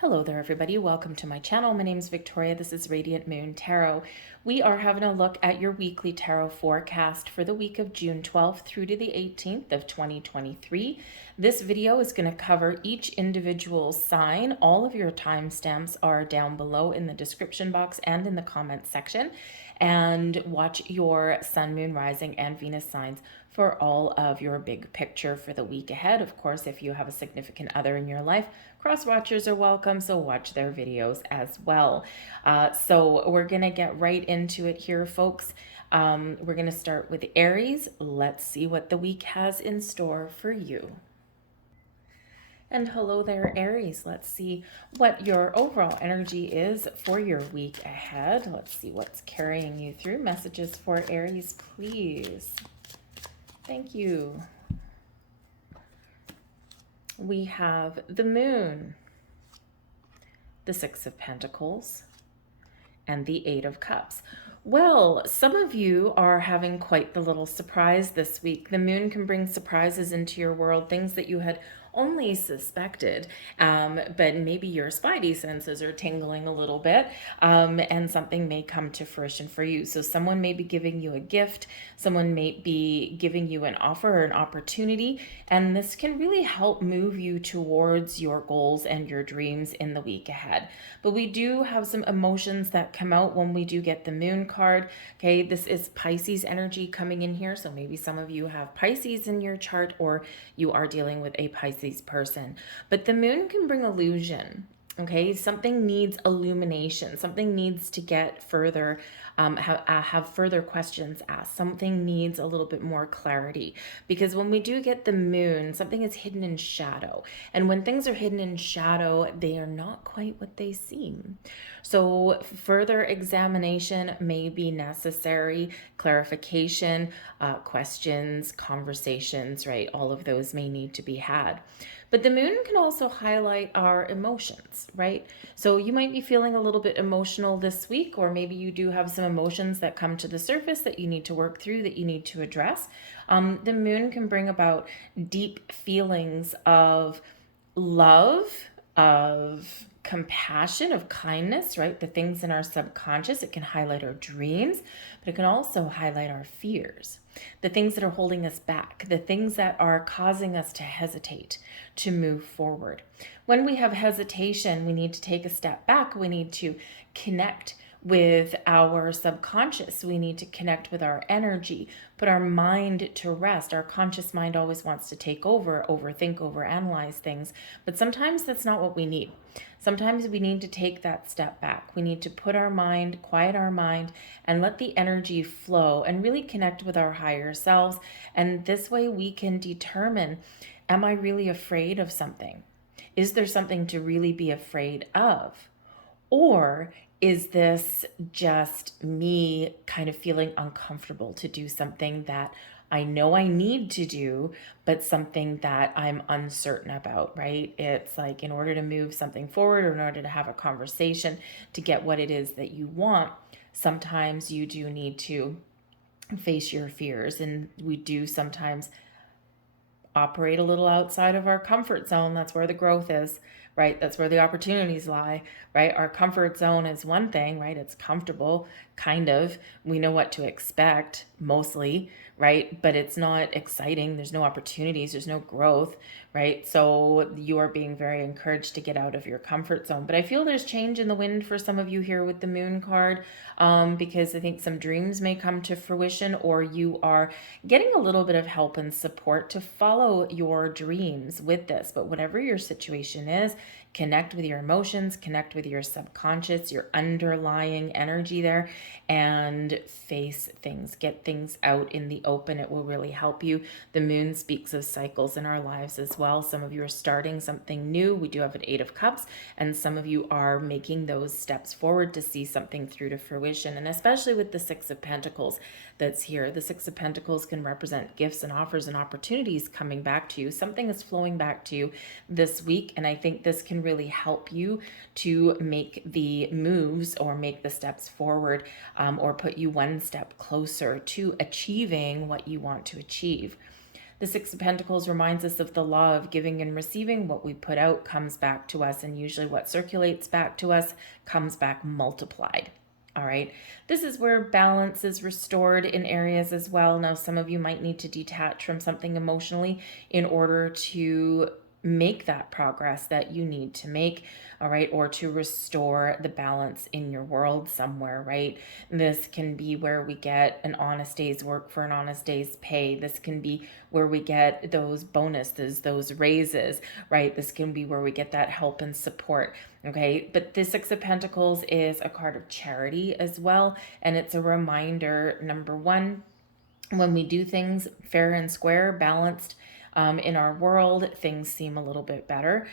Hello there, everybody. Welcome to my channel. My name is Victoria. This is Radiant Moon Tarot. We are having a look at your weekly tarot forecast for the week of June 12th through to the 18th of 2023. This video is going to cover each individual sign. All of your timestamps are down below in the description box and in the comment section. And watch your sun, moon, rising, and Venus signs for all of your big picture for the week ahead. Of course, if you have a significant other in your life, cross watchers are welcome, so watch their videos as well. So we're going to get right into it here, folks. We're going to start with Aries. Let's see what the week has in store for you. And hello there, Aries. Let's see what your overall energy is for your week ahead. Let's see what's carrying you through. Messages for Aries, please. Thank you. We have the Moon, the Six of Pentacles, and the Eight of Cups. Well, some of you are having quite the little surprise this week. The Moon can bring surprises into your world, things that you had only suspected, but maybe your spidey senses are tingling a little bit, and something may come to fruition for you. So someone may be giving you a gift, someone may be giving you an offer or an opportunity, and this can really help move you towards your goals and your dreams in the week ahead. But we do have some emotions that come out when we do get the Moon card. Okay, this is Pisces energy coming in here, so maybe some of you have Pisces in your chart, or you are dealing with a Pisces person. But the Moon can bring illusion. Okay, something needs illumination. Something needs to get further, have further questions asked. Something needs a little bit more clarity. Because when we do get the Moon, something is hidden in shadow. And when things are hidden in shadow, they are not quite what they seem. So further examination may be necessary, clarification, questions, conversations, right? All of those may need to be had. But the Moon can also highlight our emotions, right? So you might be feeling a little bit emotional this week, or maybe you do have some emotions that come to the surface that you need to work through, that you need to address. The Moon can bring about deep feelings of love, of compassion, of kindness, right? The things in our subconscious. It can highlight our dreams, but it can also highlight our fears, the things that are holding us back, the things that are causing us to hesitate to move forward. When we have hesitation, we need to take a step back. We need to connect with our subconscious. We need to connect with our energy, put our mind to rest. Our conscious mind always wants to take over, overthink, overanalyze things, but sometimes that's not what we need. Sometimes we need to take that step back. We need to put our mind, quiet our mind, and let the energy flow and really connect with our higher selves. And this way we can determine, am I really afraid of something? Is there something to really be afraid of? Or is this just me kind of feeling uncomfortable to do something that I know I need to do, but something that I'm uncertain about, right? It's like, in order to move something forward, or in order to have a conversation to get what it is that you want, sometimes you do need to face your fears. And we do sometimes operate a little outside of our comfort zone. That's where the growth is, right? That's where the opportunities lie, right? Our comfort zone is one thing, right? It's comfortable, kind of. We know what to expect, mostly, right? But it's not exciting. There's no opportunities. There's no growth, right? So you are being very encouraged to get out of your comfort zone. But I feel there's change in the wind for some of you here with the Moon card, because I think some dreams may come to fruition, or you are getting a little bit of help and support to follow your dreams with this. But whatever your situation is, connect with your emotions, connect with your subconscious, your underlying energy there, and face things, get things out in the open. It will really help you. The Moon speaks of cycles in our lives as well. Some of you are starting something new. We do have an Eight of Cups, and some of you are making those steps forward to see something through to fruition. And especially with the Six of Pentacles that's here, the Six of Pentacles can represent gifts and offers and opportunities coming back to you. Something is flowing back to you this week, and I think this can really help you to make the moves or make the steps forward, or put you one step closer to achieving what you want to achieve. The Six of Pentacles reminds us of the law of giving and receiving. What we put out comes back to us, and usually what circulates back to us comes back multiplied. All right. This is where balance is restored in areas as well. Now, some of you might need to detach from something emotionally in order to make that progress that you need to make, all right, or to restore the balance in your world somewhere, right? This can be where we get an honest day's work for an honest day's pay. This can be where we get those bonuses, those raises, right? This can be where we get that help and support, okay? But the Six of Pentacles is a card of charity as well, and it's a reminder, number one, when we do things fair and square, balanced, in our world, things seem a little bit better.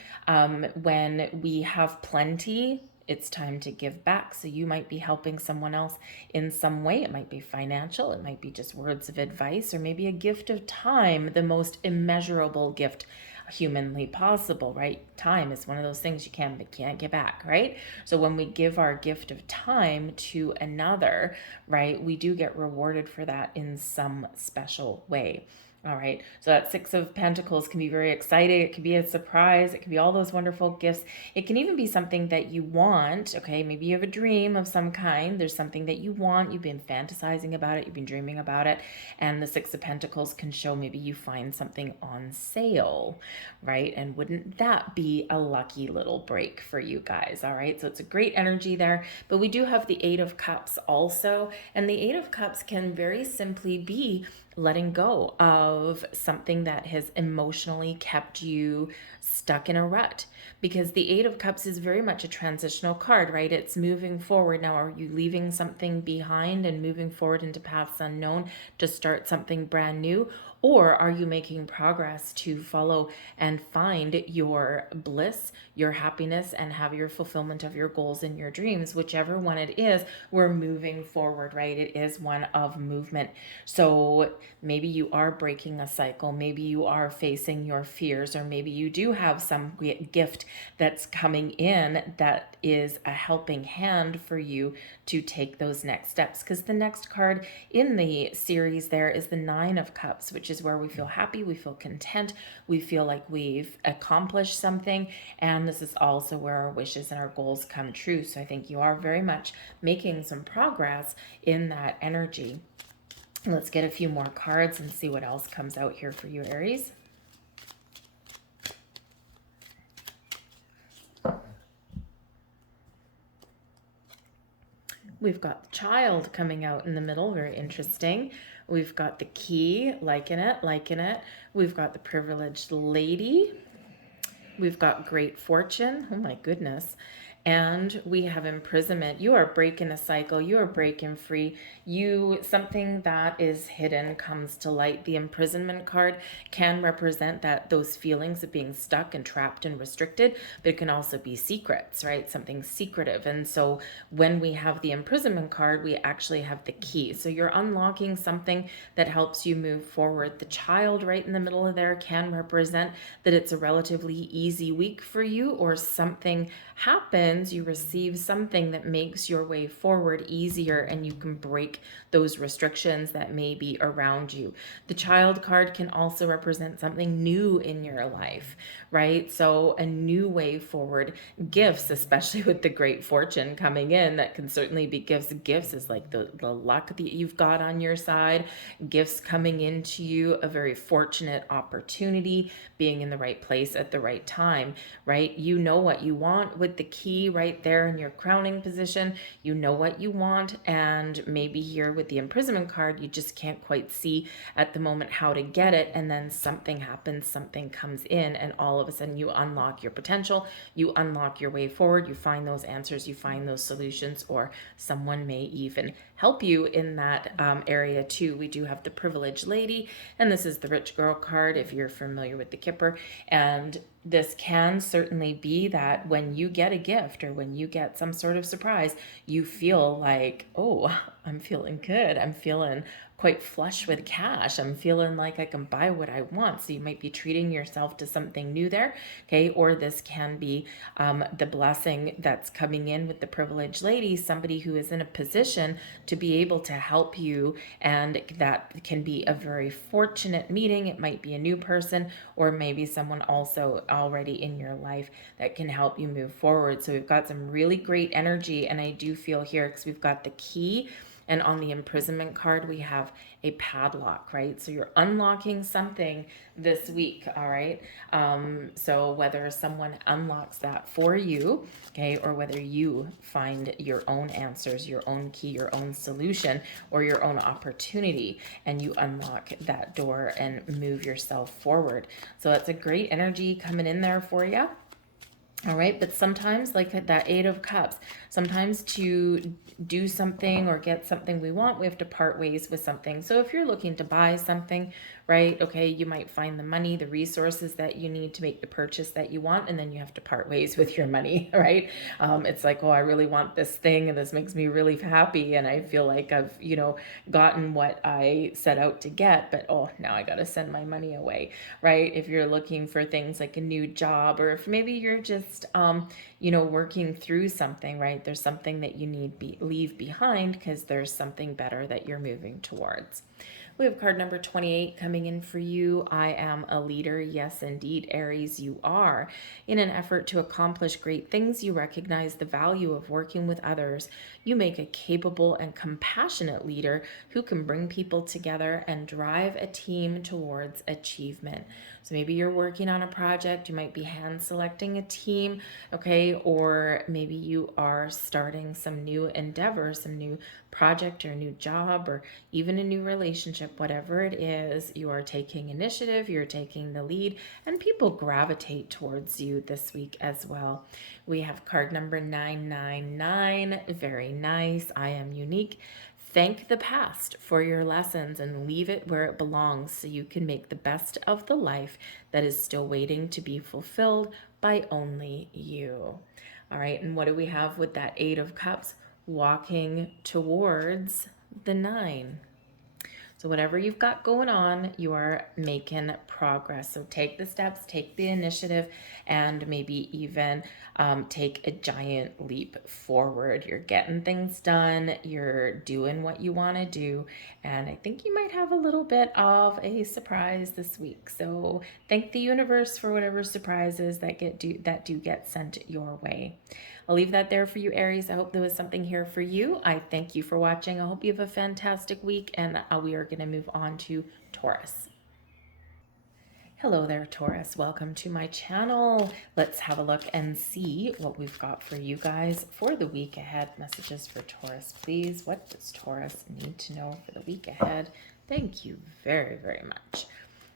When we have plenty, it's time to give back. So you might be helping someone else in some way. It might be financial, it might be just words of advice, or maybe a gift of time, the most immeasurable gift humanly possible, right? Time is one of those things you can't get back, right? So when we give our gift of time to another, right, we do get rewarded for that in some special way. All right, so that Six of Pentacles can be very exciting. It can be a surprise. It can be all those wonderful gifts. It can even be something that you want, okay? Maybe you have a dream of some kind. There's something that you want. You've been fantasizing about it. You've been dreaming about it. And the Six of Pentacles can show maybe you find something on sale, right? And wouldn't that be a lucky little break for you guys, all right? So it's a great energy there. But we do have the Eight of Cups also. And the Eight of Cups can very simply be letting go of something that has emotionally kept you stuck in a rut, because the Eight of Cups is very much a transitional card, right? It's moving forward. Now, are you leaving something behind and moving forward into paths unknown to start something brand new? Or are you making progress to follow and find your bliss, your happiness, and have your fulfillment of your goals and your dreams? Whichever one it is, we're moving forward, right? It is one of movement. So maybe you are breaking a cycle. Maybe you are facing your fears, or maybe you do have some gift that's coming in that is a helping hand for you to take those next steps. Because the next card in the series there is the Nine of Cups, which is where we feel happy, we feel content, we feel like we've accomplished something, and this is also where our wishes and our goals come true. So I think you are very much making some progress in that energy. Let's get a few more cards and see what else comes out here for you, Aries. We've got the Child coming out in the middle, very interesting. We've got the Key, liking it, liking it. We've got the Privileged Lady. We've got Great Fortune, oh my goodness. And we have Imprisonment. You are breaking a cycle. You are breaking free. Something that is hidden comes to light. The Imprisonment card can represent those feelings of being stuck and trapped and restricted, but it can also be secrets, right? Something secretive. And so when we have the Imprisonment card, we actually have the Key. So you're unlocking something that helps you move forward. The Child right in the middle of there can represent that it's a relatively easy week for you, or something happens, you receive something that makes your way forward easier, and you can break those restrictions that may be around you. The Child card can also represent something new in your life, right? So a new way forward. Gifts, especially with the Great Fortune coming in, that can certainly be gifts. Gifts is like the luck that you've got on your side. Gifts coming into you, a very fortunate opportunity, being in the right place at the right time, right? You know what you want with the Key right there in your crowning position. You know what you want, and maybe here with the Imprisonment card, you just can't quite see at the moment how to get it, and then something happens, something comes in, and all of a sudden you unlock your potential, you unlock your way forward, you find those answers, you find those solutions, or someone may even help you in that area too. We do have the Privileged Lady, and this is the Rich Girl card if you're familiar with the Kipper, and this can certainly be that when you get a gift or when you get some sort of surprise, you feel like, oh, I'm feeling good. I'm feeling quite flush with cash. I'm feeling like I can buy what I want. So you might be treating yourself to something new there. Okay. Or this can be the blessing that's coming in with the privileged lady, somebody who is in a position to be able to help you. And that can be a very fortunate meeting. It might be a new person, or maybe someone also already in your life that can help you move forward. So we've got some really great energy. And I do feel here, because we've got the key, and on the imprisonment card, we have a padlock, right? So you're unlocking something this week, all right? So whether someone unlocks that for you, okay, or whether you find your own answers, your own key, your own solution, or your own opportunity, and you unlock that door and move yourself forward. So that's a great energy coming in there for you. All right, but sometimes, like that Eight of Cups, sometimes to do something or get something we want, we have to part ways with something. So if you're looking to buy something, right, okay, you might find the money, the resources that you need to make the purchase that you want, and then you have to part ways with your money, right? It's like, oh, I really want this thing, and this makes me really happy, and I feel like I've, gotten what I set out to get, but oh, now I got to send my money away, right? If you're looking for things like a new job, or if maybe you're just, working through something, right? There's something that you need leave behind because there's something better that you're moving towards. We have card number 28 coming in for you. I am a leader. Yes, indeed, Aries, you are. In an effort to accomplish great things, you recognize the value of working with others. You make a capable and compassionate leader who can bring people together and drive a team towards achievement. So maybe you're working on a project, you might be hand selecting a team, okay, or maybe you are starting some new endeavor, some new project or a new job, or even a new relationship. Whatever it is, you are taking initiative, you're taking the lead, and people gravitate towards you this week as well. We have card number 999. Very nice. I am unique. Thank the past for your lessons and leave it where it belongs so you can make the best of the life that is still waiting to be fulfilled by only you. All right, and what do we have with that Eight of Cups? Walking towards the 9. So whatever you've got going on, you are making progress. So take the steps, take the initiative, and maybe even take a giant leap forward. You're getting things done. You're doing what you want to do. And I think you might have a little bit of a surprise this week. So thank the universe for whatever surprises that do get sent your way. I'll leave that there for you, Aries. I hope there was something here for you. I thank you for watching. I hope you have a fantastic week, and we are going to move on to Taurus. Hello there, Taurus. Welcome to my channel. Let's have a look and see what we've got for you guys for the week ahead. Messages for Taurus, please. What does Taurus need to know for the week ahead? Thank you very, very much.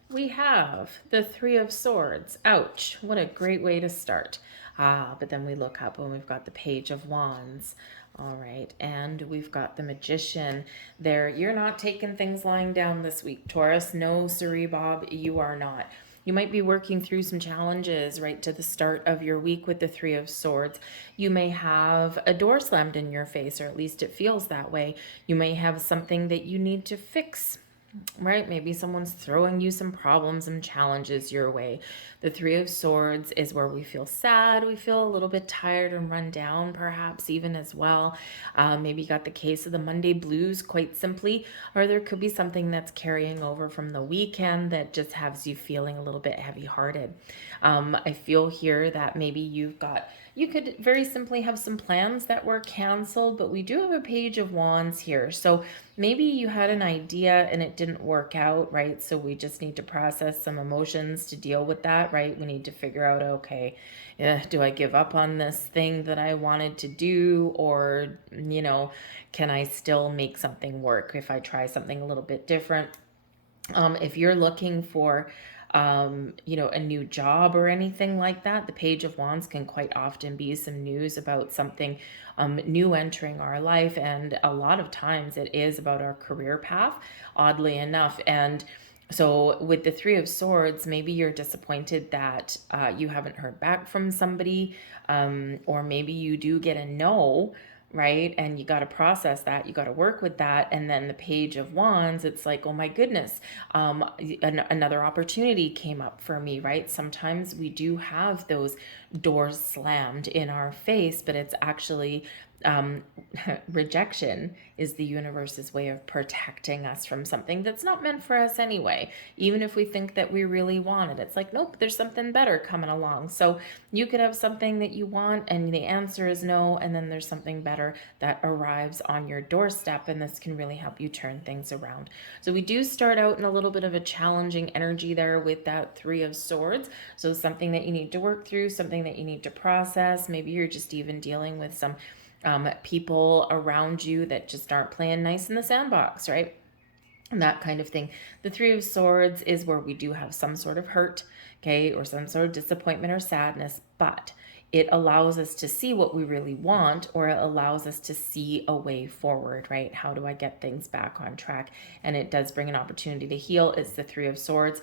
We have the Three of Swords. Ouch, what a great way to start. But then we look up and we've got the Page of Wands. All right, and we've got the Magician there. You're not taking things lying down this week, Taurus. No, siree, Bob, you are not. You might be working through some challenges right to the start of your week with the Three of Swords. You may have a door slammed in your face, or at least it feels that way. You may have something that you need to fix, right? Maybe someone's throwing you some problems and challenges your way. The Three of Swords is where we feel sad, we feel a little bit tired and run down, perhaps even as well. Maybe you got the case of the Monday blues, quite simply, or there could be something that's carrying over from the weekend that just has you feeling a little bit heavy-hearted. I feel here that maybe you could very simply have some plans that were canceled, but we do have a Page of Wands here. So maybe you had an idea and it didn't work out, right? So we just need to process some emotions to deal with that, right? We need to figure out, okay, do I give up on this thing that I wanted to do? Or, can I still make something work if I try something a little bit different? If you're looking for a new job or anything like that, the Page of Wands can quite often be some news about something new entering our life. And a lot of times it is about our career path, oddly enough. And so with the Three of Swords, maybe you're disappointed that you haven't heard back from somebody, or maybe you do get a no, right? And you got to process that, you got to work with that. And then the Page of Wands, it's like, oh my goodness, another opportunity came up for me, right? Sometimes we do have those doors slammed in our face, but it's actually um, rejection is the universe's way of protecting us from something that's not meant for us anyway. Even if we think that we really want it, it's like, nope, there's something better coming along. So you could have something that you want and the answer is no, and then there's something better that arrives on your doorstep, and this can really help you turn things around. So we do start out in a little bit of a challenging energy there with that Three of Swords. So something that you need to work through, something that you need to process. Maybe you're just even dealing with some people around you that just aren't playing nice in the sandbox, right? And that kind of thing. The Three of Swords is where we do have some sort of hurt, okay, or some sort of disappointment or sadness, but it allows us to see what we really want, or it allows us to see a way forward, right? How do I get things back on track? And it does bring an opportunity to heal. It's the Three of Swords,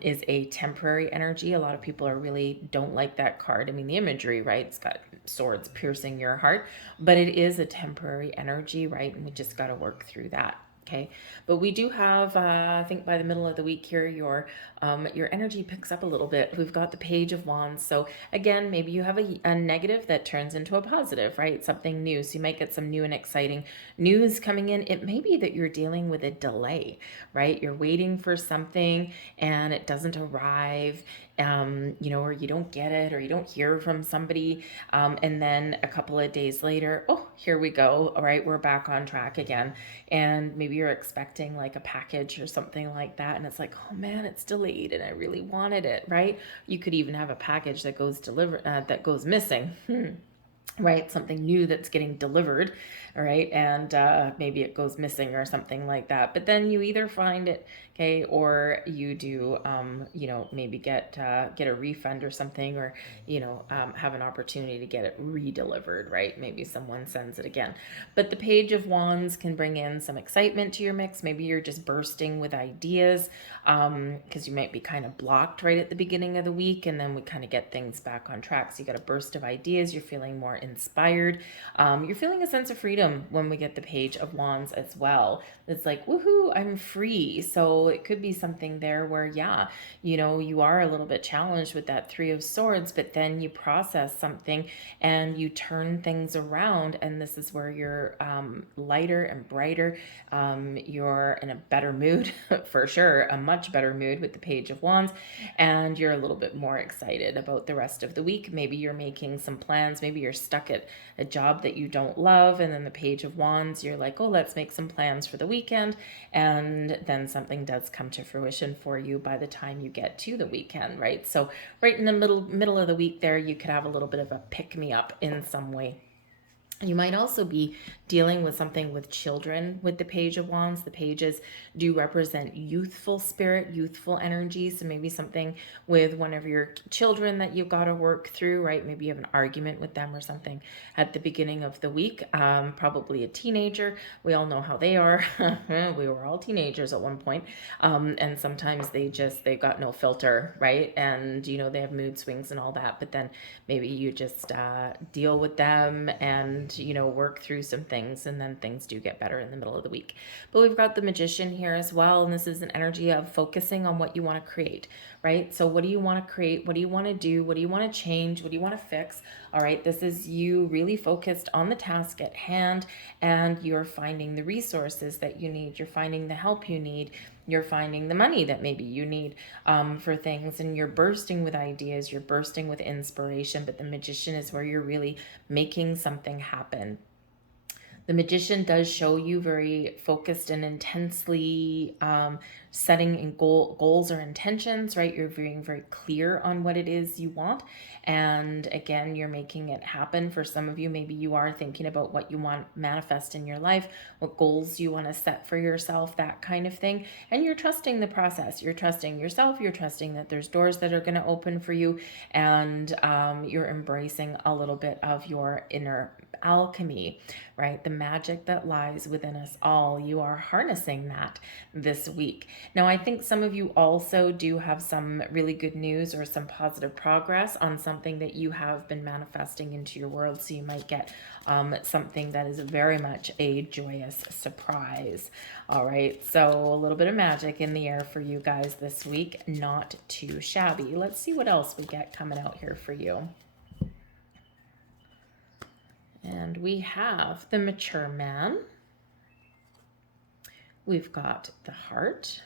is a temporary energy. A lot of people really don't like that card. I mean, the imagery, right? It's got swords piercing your heart, but it is a temporary energy, right? And we just got to work through that. Okay, but we do have, I think by the middle of the week here, your energy picks up a little bit. We've got the Page of Wands. So again, maybe you have a negative that turns into a positive, right? Something new. So you might get some new and exciting news coming in. It may be that you're dealing with a delay, right? You're waiting for something and it doesn't arrive, or you don't get it, or you don't hear from somebody. And then a couple of days later, oh, here we go. All right, we're back on track again. And maybe you're expecting like a package or something like that. And it's like, oh man, it's delayed and I really wanted it, right? You could even have a package that goes missing. Right, something new that's getting delivered, all right, and maybe it goes missing or something like that. But then you either find it, okay, or you do, maybe get a refund or something, or have an opportunity to get it re-delivered, right? Maybe someone sends it again. But the Page of Wands can bring in some excitement to your mix. Maybe you're just bursting with ideas, because you might be kind of blocked right at the beginning of the week, and then we kind of get things back on track. So you got a burst of ideas. You're feeling more inspired. You're feeling a sense of freedom when we get the Page of Wands as well. It's like, woohoo, I'm free. So it could be something there where, yeah, you are a little bit challenged with that Three of Swords, but then you process something and you turn things around. And this is where you're lighter and brighter. You're in a better mood for sure, a much better mood with the Page of Wands, and you're a little bit more excited about the rest of the week. Maybe you're making some plans. Maybe you're stuck at a job that you don't love, and then the Page of Wands, you're like, oh, let's make some plans for the weekend, and then something does come to fruition for you by the time you get to the weekend, right? So right in the middle of the week there, you could have a little bit of a pick-me-up in some way. You might also be dealing with something with children with the Page of Wands. The pages do represent youthful spirit, youthful energy. So maybe something with one of your children that you've got to work through, right? Maybe you have an argument with them or something at the beginning of the week. Probably a teenager. We all know how they are. We were all teenagers at one point. And sometimes they've got no filter, right? And, they have mood swings and all that. But then maybe you just deal with them and work through some things, and then things do get better in the middle of the week. But we've got the Magician here as well, and this is an energy of focusing on what you want to create, right? So what do you want to create? What do you want to do? What do you want to change? What do you want to fix? All right, this is you really focused on the task at hand, and you're finding the resources that you need. You're finding the help you need. You're finding the money that maybe you need for things, and you're bursting with ideas. You're bursting with inspiration, but the Magician is where you're really making something happen. The Magician does show you very focused and intensely setting in goals or intentions, right? You're being very clear on what it is you want. And again, you're making it happen. For some of you, maybe you are thinking about what you want manifest in your life, what goals you want to set for yourself, that kind of thing. And you're trusting the process. You're trusting yourself. You're trusting that there's doors that are going to open for you. And you're embracing a little bit of your inner alchemy, right? The magic that lies within us all. You are harnessing that this week. Now, I think some of you also do have some really good news or some positive progress on something that you have been manifesting into your world. So you might get something that is very much a joyous surprise. All right, so a little bit of magic in the air for you guys this week. Not too shabby. Let's see what else we get coming out here for you. And we have the mature man. We've got the heart,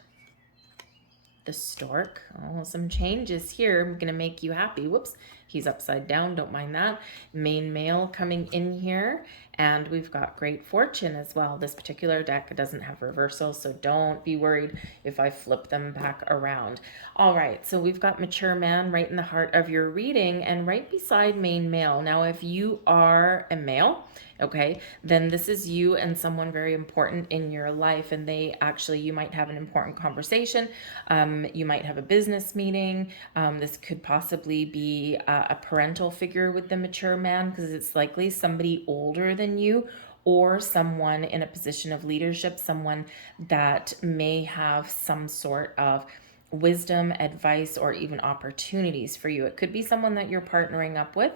the stork. Oh, some changes here. I'm going to make you happy. Whoops, he's upside down. Don't mind that. Main male coming in here. And we've got great fortune as well. This particular deck doesn't have reversal, so don't be worried if I flip them back around. All right, so we've got mature man right in the heart of your reading and right beside main male. Now, if you are a male, okay, then this is you and someone very important in your life, and you might have an important conversation. You might have a business meeting. This could possibly be a parental figure with the mature man, because it's likely somebody older than you, or someone in a position of leadership, someone that may have some sort of wisdom, advice, or even opportunities for you. It could be someone that you're partnering up with.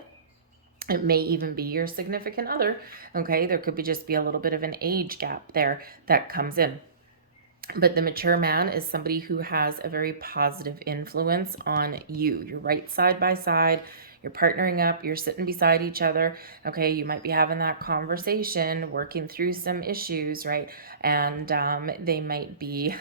It may even be your significant other. Okay, there could just be a little bit of an age gap there that comes in. But the mature man is somebody who has a very positive influence on you. You're right side by side. You're partnering up, you're sitting beside each other. Okay, you might be having that conversation, working through some issues, right? And they might be,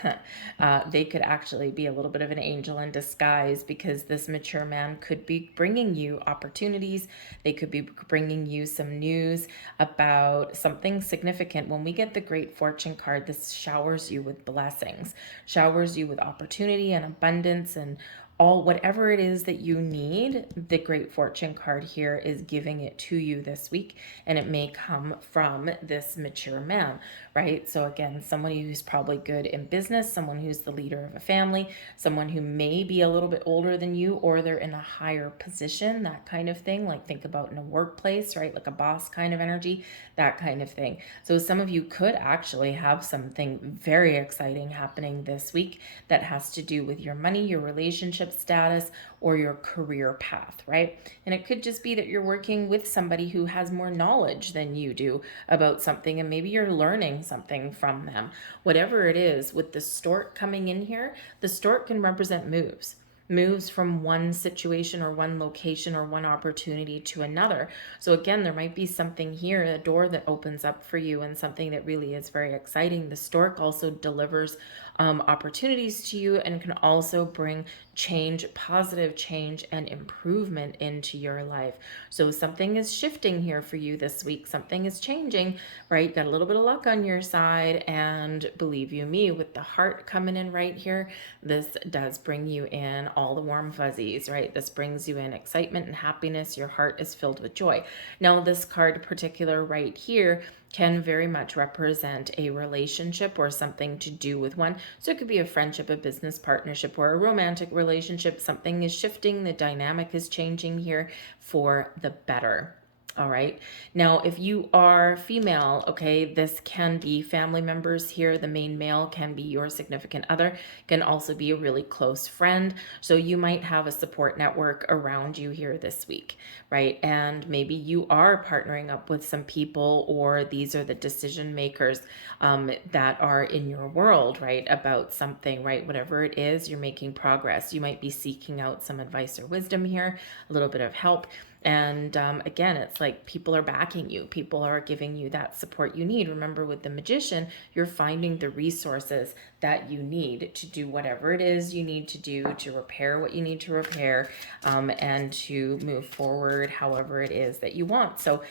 they could actually be a little bit of an angel in disguise, because this mature man could be bringing you opportunities. They could be bringing you some news about something significant. When we get the Great Fortune card, this showers you with blessings, showers you with opportunity and abundance and whatever it is that you need. The Great Fortune card here is giving it to you this week, and it may come from this mature man, right? So again, somebody who's probably good in business, someone who's the leader of a family, someone who may be a little bit older than you, or they're in a higher position, that kind of thing. Like think about in a workplace, right? Like a boss kind of energy, that kind of thing. So some of you could actually have something very exciting happening this week that has to do with your money, your relationship status, or your career path, right? And it could just be that you're working with somebody who has more knowledge than you do about something, and maybe you're learning something from them. Whatever it is, with the stork coming in here, the stork can represent moves from one situation or one location or one opportunity to another. So again, there might be something here, a door that opens up for you, and something that really is very exciting. The stork also delivers opportunities to you, and can also bring change, positive change and improvement into your life. So something is shifting here for you this week. Something is changing, right? Got a little bit of luck on your side, and believe you me, with the heart coming in right here, this does bring you in all the warm fuzzies, right? This brings you in excitement and happiness. Your heart is filled with joy. Now, this card particular right here can very much represent a relationship or something to do with one. So it could be a friendship, a business partnership, or a romantic relationship. Something is shifting. The dynamic is changing here for the better. All right. Now, if you are female, okay, this can be family members here. The main male can be your significant other, can also be a really close friend. So you might have a support network around you here this week, right? And maybe you are partnering up with some people, or these are the decision makers that are in your world, right? About something, right? Whatever it is, you're making progress. You might be seeking out some advice or wisdom here, a little bit of help. And again, it's like people are backing you. People are giving you that support you need. Remember, with the magician, you're finding the resources that you need to do whatever it is you need to do, to repair what you need to repair, and to move forward however it is that you want. So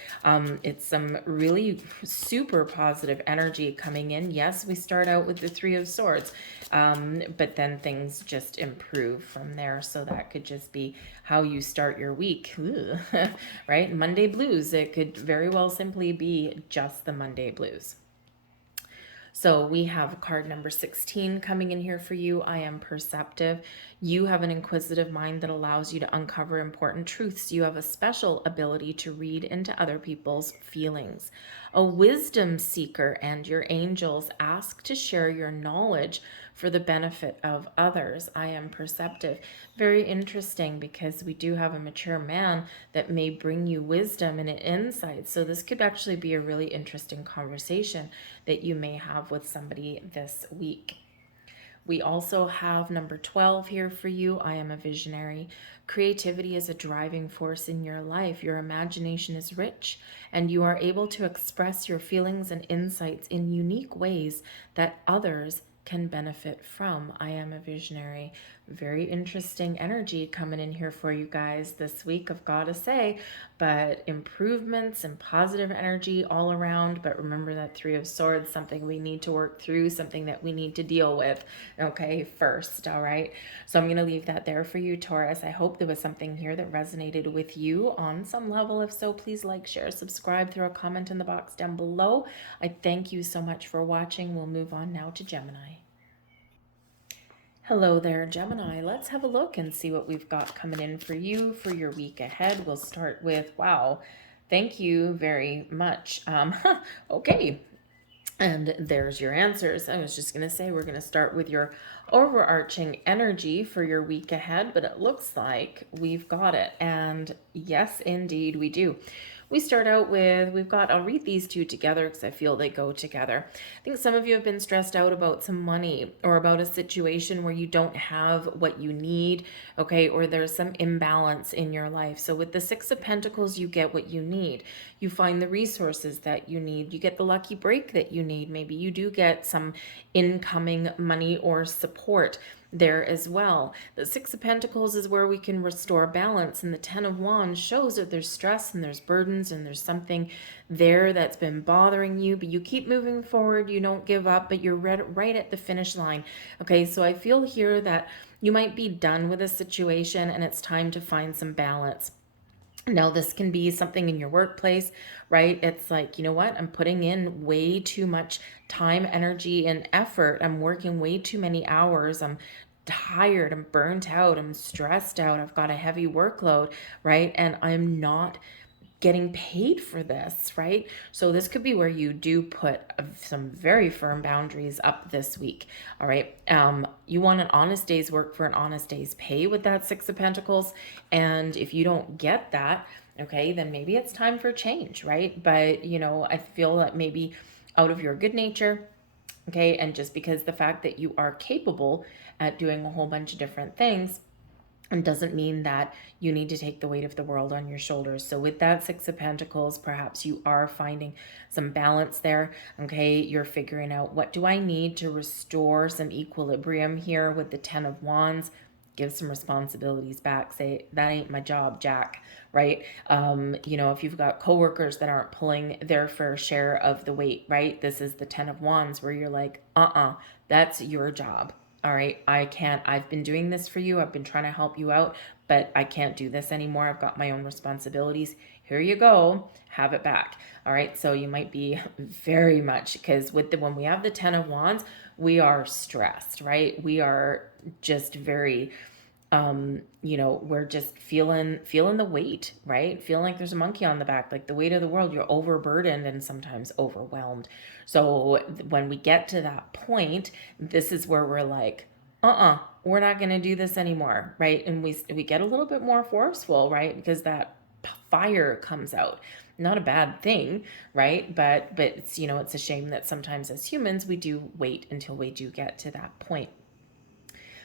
it's some really super positive energy coming in. Yes, we start out with the Three of Swords, but then things just improve from there. So that could just be how you start your week. Right? Monday blues. It could very well simply be just the Monday blues. So we have card number 16 coming in here for you. I am perceptive. You have an inquisitive mind that allows you to uncover important truths. You have a special ability to read into other people's feelings. A wisdom seeker, and your angels ask to share your knowledge for the benefit of others. I am perceptive. Very interesting, because we do have a mature man that may bring you wisdom and insight. So this could actually be a really interesting conversation that you may have with somebody this week. We also have number 12 here for you. I am a visionary. Creativity is a driving force in your life. Your imagination is rich, and you are able to express your feelings and insights in unique ways that others can benefit from. I am a visionary. Very interesting energy coming in here for you guys this week, I've got to say, but improvements and positive energy all around. But remember that Three of Swords, something we need to work through, something that we need to deal with, okay, first. All right, so I'm going to leave that there for you, Taurus. I hope there was something here that resonated with you on some level. If so, please like, share, subscribe, throw a comment in the box down below. I thank you so much for watching. We'll move on now to Gemini. Hello there, Gemini. Let's have a look and see what we've got coming in for you for your week ahead. We'll start with, wow, thank you very much. Okay, and there's your answers. I was just going to say we're going to start with your overarching energy for your week ahead, but it looks like we've got it. And yes, indeed, we do. We start out with, I'll read these two together because I feel they go together. I think some of you have been stressed out about some money, or about a situation where you don't have what you need, okay, or there's some imbalance in your life. So with the Six of Pentacles, you get what you need. You find the resources that you need. You get the lucky break that you need. Maybe you do get some incoming money or support there as well. The Six of Pentacles is where we can restore balance, and the Ten of Wands shows that there's stress and there's burdens and there's something there that's been bothering you, but you keep moving forward, you don't give up, but you're right at the finish line. Okay, so I feel here that you might be done with a situation and it's time to find some balance. Now, this can be something in your workplace, right? It's like, you know what? I'm putting in way too much time, energy, and effort. I'm working way too many hours. I'm tired. I'm burnt out. I'm stressed out. I've got a heavy workload, right? And I'm not getting paid for this, right? So this could be where you do put some very firm boundaries up this week. All right. You want an honest day's work for an honest day's pay with that Six of Pentacles. And if you don't get that, okay, then maybe it's time for change, right? But, you know, I feel that maybe out of your good nature, okay, and just because the fact that you are capable at doing a whole bunch of different things, and doesn't mean that you need to take the weight of the world on your shoulders. So with that Six of Pentacles, perhaps you are finding some balance there. Okay, you're figuring out, what do I need to restore some equilibrium here with the Ten of Wands? Give some responsibilities back. Say, that ain't my job, Jack, right? You know, if you've got coworkers that aren't pulling their fair share of the weight, right? This is the Ten of Wands where you're like, that's your job. All right, I've been doing this for you. I've been trying to help you out, but I can't do this anymore. I've got my own responsibilities. Here you go, have it back. All right, so you might be very much, because when we have the Ten of Wands, we are stressed, right? We are just very, you know, we're just feeling the weight, right? Feeling like there's a monkey on the back, like the weight of the world. You're overburdened and sometimes overwhelmed. So when we get to that point, this is where we're like, we're not going to do this anymore, right? And we get a little bit more forceful, right? Because that fire comes out. Not a bad thing, right? But it's, you know, it's a shame that sometimes as humans we do wait until we do get to that point.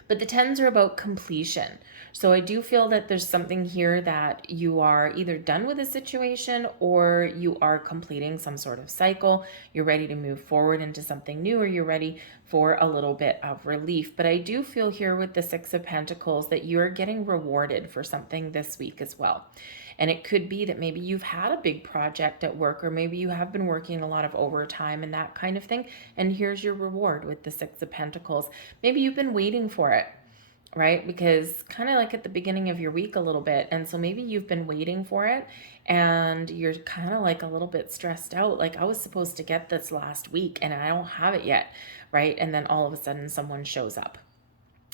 But the tens are about completion. So I do feel that there's something here that you are either done with a situation or you are completing some sort of cycle. You're ready to move forward into something new, or you're ready for a little bit of relief. But I do feel here with the Six of Pentacles that you're getting rewarded for something this week as well. And it could be that maybe you've had a big project at work, or maybe you have been working a lot of overtime and that kind of thing. And here's your reward with the Six of Pentacles. Maybe you've been waiting for it, right? Because kind of like at the beginning of your week a little bit. And so maybe you've been waiting for it and you're kind of like a little bit stressed out. Like, I was supposed to get this last week and I don't have it yet, right? And then all of a sudden someone shows up.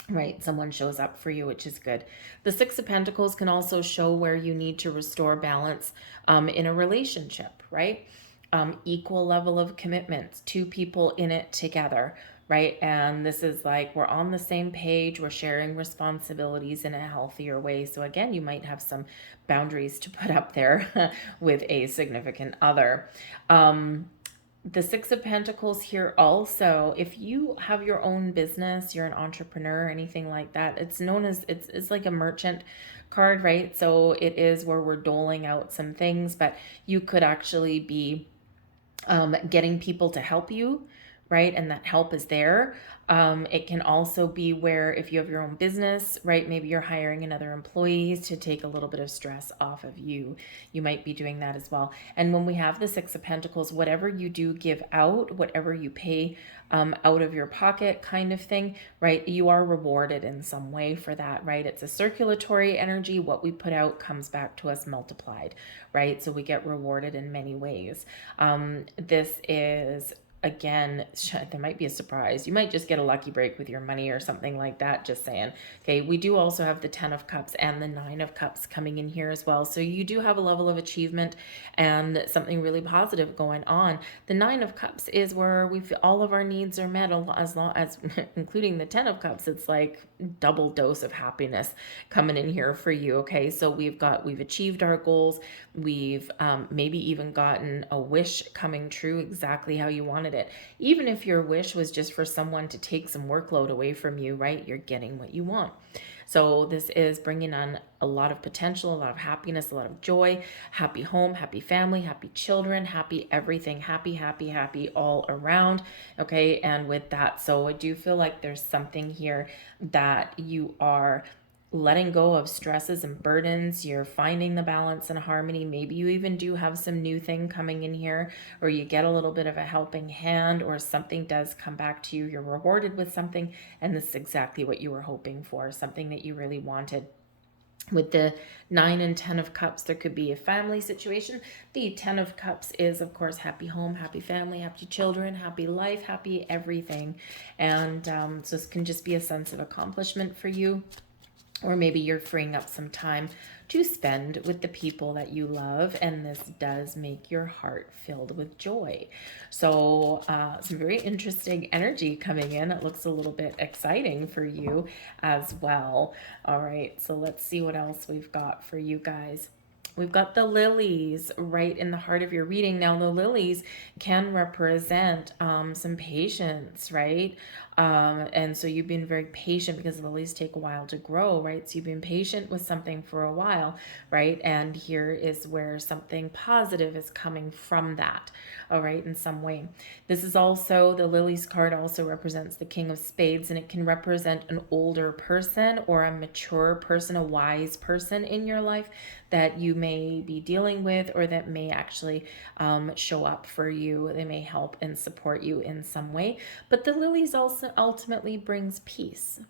Right, someone shows up for you, which is good. The Six of Pentacles can also show where you need to restore balance in a relationship, right? Equal level of commitment, two people in it together, right? And this is like we're on the same page, we're sharing responsibilities in a healthier way. So again, you might have some boundaries to put up there with a significant other. The Six of Pentacles here also, if you have your own business, you're an entrepreneur, anything like that, it's known as, it's like a merchant card, right? So it is where we're doling out some things, but you could actually be getting people to help you, right? And that help is there. It can also be where if you have your own business, right, maybe you're hiring another employees to take a little bit of stress off of you. You might be doing that as well. And when we have the Six of Pentacles, whatever you do give out, whatever you pay out of your pocket kind of thing, right, you are rewarded in some way for that, right? It's a circulatory energy. What we put out comes back to us multiplied, right? So we get rewarded in many ways. This is, again, there might be a surprise. You might just get a lucky break with your money or something like that, just saying. Okay, we do also have the 10 of Cups and the 9 of Cups coming in here as well. So you do have a level of achievement and something really positive going on. The 9 of Cups is where all of our needs are met, as long as including the 10 of Cups. It's like double dose of happiness coming in here for you. Okay, so we've achieved our goals. We've maybe even gotten a wish coming true exactly how you wanted it. Even if your wish was just for someone to take some workload away from you, right? You're getting what you want. So this is bringing on a lot of potential, a lot of happiness, a lot of joy, happy home, happy family, happy children, happy everything, happy, happy, happy all around. Okay, and with that, so I do feel like there's something here that you are letting go of stresses and burdens. You're finding the balance and harmony. Maybe you even do have some new thing coming in here, or you get a little bit of a helping hand, or something does come back to you. You're rewarded with something, and this is exactly what you were hoping for, something that you really wanted. With the 9 and 10 of Cups, there could be a family situation. The 10 of Cups is, of course, happy home, happy family, happy children, happy life, happy everything. And so this can just be a sense of accomplishment for you. Or maybe you're freeing up some time to spend with the people that you love, and this does make your heart filled with joy. So some very interesting energy coming in. It looks a little bit exciting for you as well. All right, so let's see what else we've got for you guys. We've got the lilies right in the heart of your reading. Now, the lilies can represent some patience, right? And so you've been very patient because lilies take a while to grow, right? So you've been patient with something for a while, right? And here is where something positive is coming from that, all right, in some way. This is also, the lilies card also represents the King of Spades, and it can represent an older person or a mature person, a wise person in your life that you may be dealing with, or that may actually show up for you. They may help and support you in some way. But the lilies also ultimately brings peace.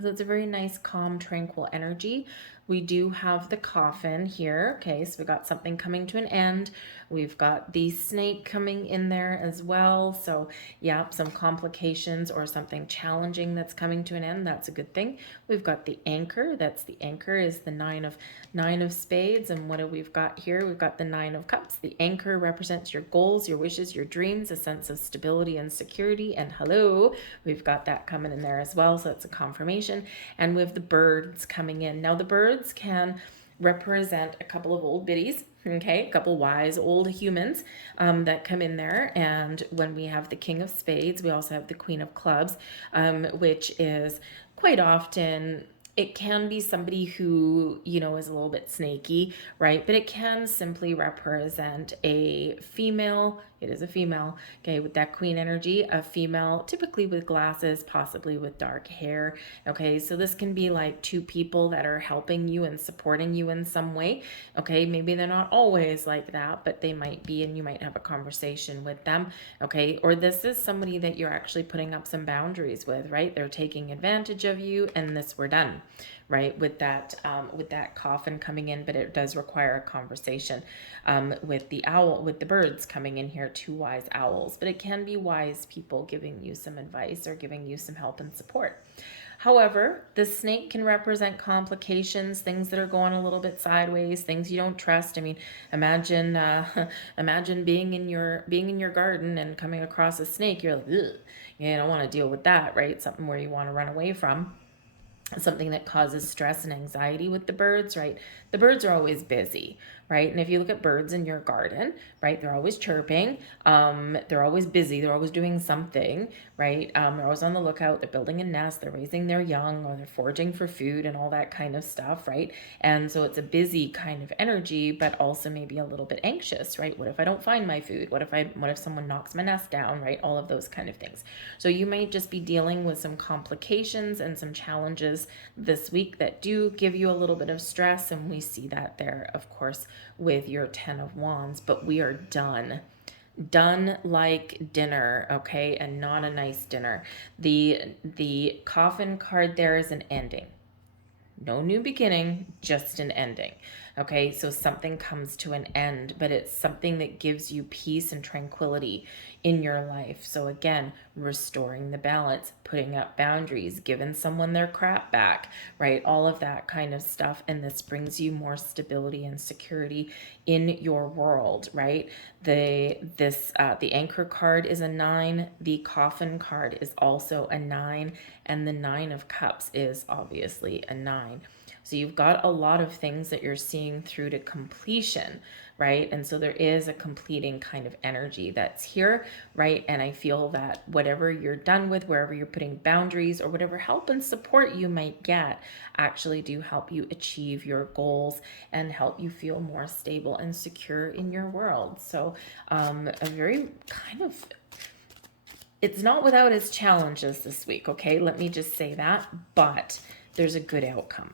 So it's a very nice, calm, tranquil energy. We do have the coffin here. Okay, so we got something coming to an end. We've got the snake coming in there as well. So yeah, some complications or something challenging that's coming to an end. That's a good thing. We've got the anchor. That's the anchor is the nine of spades. And what do we've got here? We've got the 9 of cups. The anchor represents your goals, your wishes, your dreams, a sense of stability and security. And hello, we've got that coming in there as well. So it's a confirmation. And we have the birds coming in. Now the birds can represent a couple of old biddies, okay, a couple wise old humans that come in there. And when we have the King of Spades, we also have the Queen of Clubs, which is quite often, it can be somebody who, you know, is a little bit snaky, right? But it can simply represent a female. It is a female, okay, with that queen energy, a female, typically with glasses, possibly with dark hair, okay? So this can be like two people that are helping you and supporting you in some way, okay? Maybe they're not always like that, but they might be, and you might have a conversation with them, okay? Or this is somebody that you're actually putting up some boundaries with, right? They're taking advantage of you, and this, we're done, right? With that coffin coming in, but it does require a conversation with the owl, with the birds coming in here, 2 wise owls, but it can be wise people giving you some advice or giving you some help and support. However, the snake can represent complications, things that are going a little bit sideways, things you don't trust. I mean, imagine imagine being in your garden and coming across a snake. You're like, ugh, you don't want to deal with that, right? Something where you want to run away from, something that causes stress and anxiety with the birds, right? The birds are always busy, right? And if you look at birds in your garden, right, they're always chirping, they're always busy, they're always doing something, right? They're always on the lookout, they're building a nest, they're raising their young, or they're foraging for food and all that kind of stuff, right? And so it's a busy kind of energy, but also maybe a little bit anxious, right? What if I don't find my food? What if someone knocks my nest down, right? All of those kind of things. So you might just be dealing with some complications and some challenges this week that do give you a little bit of stress, and we see that there, of course, with your 10 of Wands. But we are done like dinner, okay, and not a nice dinner. The coffin card there is an ending. No new beginning, just an ending. Okay, so something comes to an end, but it's something that gives you peace and tranquility in your life. So again, restoring the balance, putting up boundaries, giving someone their crap back, right? All of that kind of stuff. And this brings you more stability and security in your world, right? The anchor card is a 9. The coffin card is also a 9, and the 9 of cups is obviously a 9. So you've got a lot of things that you're seeing through to completion, right? And so there is a completing kind of energy that's here, right? And I feel that whatever you're done with, wherever you're putting boundaries, or whatever help and support you might get, actually do help you achieve your goals and help you feel more stable and secure in your world. So a very kind of, it's not without its challenges this week, okay? Let me just say that, but there's a good outcome,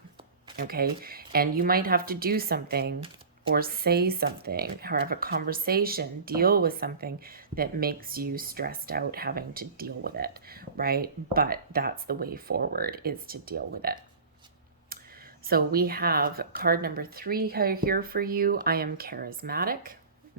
okay? And you might have to do something or say something or have a conversation, deal with something that makes you stressed out having to deal with it, right? But that's the way forward, is to deal with it. So we have card number 3 here for you. I am charismatic.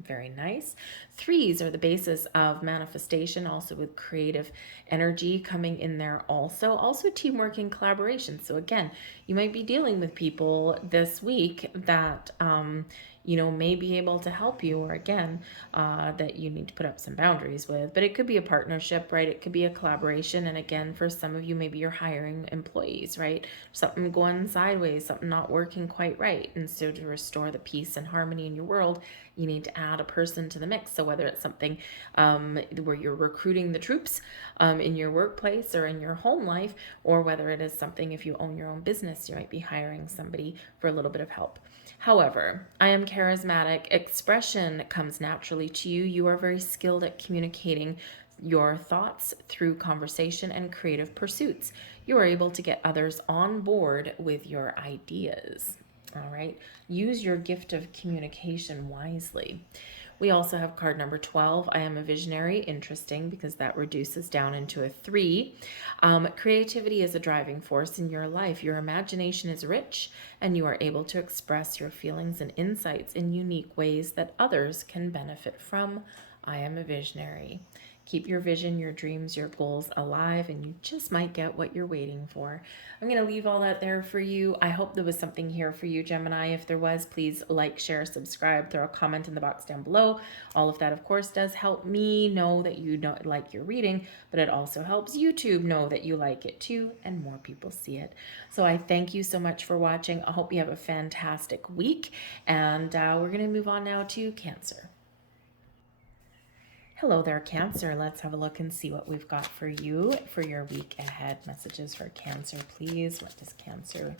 Very nice. 3s are the basis of manifestation, also with creative energy coming in there also teamwork and collaboration. So again, you might be dealing with people this week that may be able to help you, or again, that you need to put up some boundaries with. But it could be a partnership, right? It could be a collaboration. And again, for some of you, maybe you're hiring employees, right? Something going sideways, something not working quite right. And so to restore the peace and harmony in your world, you need to add a person to the mix. So whether it's something where you're recruiting the troops in your workplace or in your home life, or whether it is something, if you own your own business, you might be hiring somebody for a little bit of help. However, I am charismatic. Expression comes naturally to you. You are very skilled at communicating your thoughts through conversation and creative pursuits. You are able to get others on board with your ideas. All right. Use your gift of communication wisely. We also have card number 12. I am a visionary. Interesting, because that reduces down into a 3. Creativity is a driving force in your life. Your imagination is rich, and you are able to express your feelings and insights in unique ways that others can benefit from. I am a visionary. Keep your vision, your dreams, your goals alive, and you just might get what you're waiting for. I'm going to leave all that there for you. I hope there was something here for you, Gemini. If there was, please like, share, subscribe, throw a comment in the box down below. All of that, of course, does help me know that you don't like your reading, but it also helps YouTube know that you like it too, and more people see it. So I thank you so much for watching. I hope you have a fantastic week, and we're going to move on now to Cancer. Hello there, Cancer. Let's have a look and see what we've got for you for your week ahead. Messages for Cancer, please. What does Cancer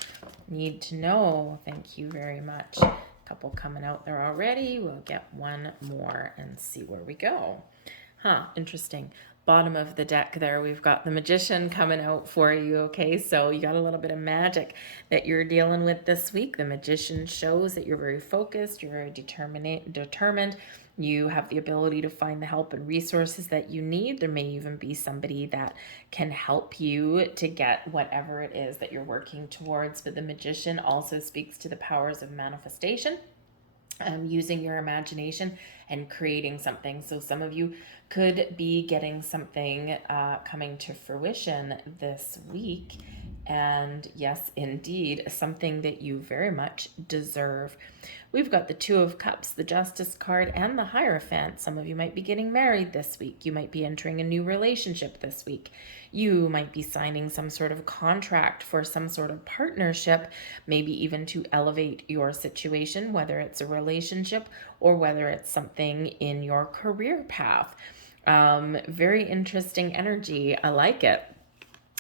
need to know? Thank you very much. A couple coming out there already. We'll get one more and see where we go. Interesting. Bottom of the deck there, we've got the Magician coming out for you, okay? So you got a little bit of magic that you're dealing with this week. The Magician shows that you're very focused, you're very determined. You have the ability to find the help and resources that you need. There may even be somebody that can help you to get whatever it is that you're working towards. But the Magician also speaks to the powers of manifestation. Using your imagination and creating something. So some of you could be getting something coming to fruition this week, And yes, indeed, something that you very much deserve. We've got the Two of Cups, the Justice card, and the Hierophant. Some of you might be getting married this week. You might be entering a new relationship this week. You might be signing some sort of contract for some sort of partnership, maybe even to elevate your situation, whether it's a relationship or whether it's something in your career path. Very interesting energy. I like it.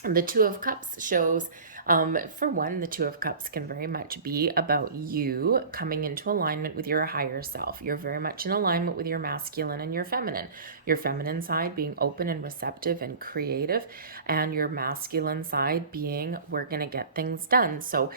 The Two of Cups shows, for one, the Two of Cups can very much be about you coming into alignment with your higher self. You're very much in alignment with your masculine and your feminine. Your feminine side being open and receptive and creative, and your masculine side being, we're going to get things done. So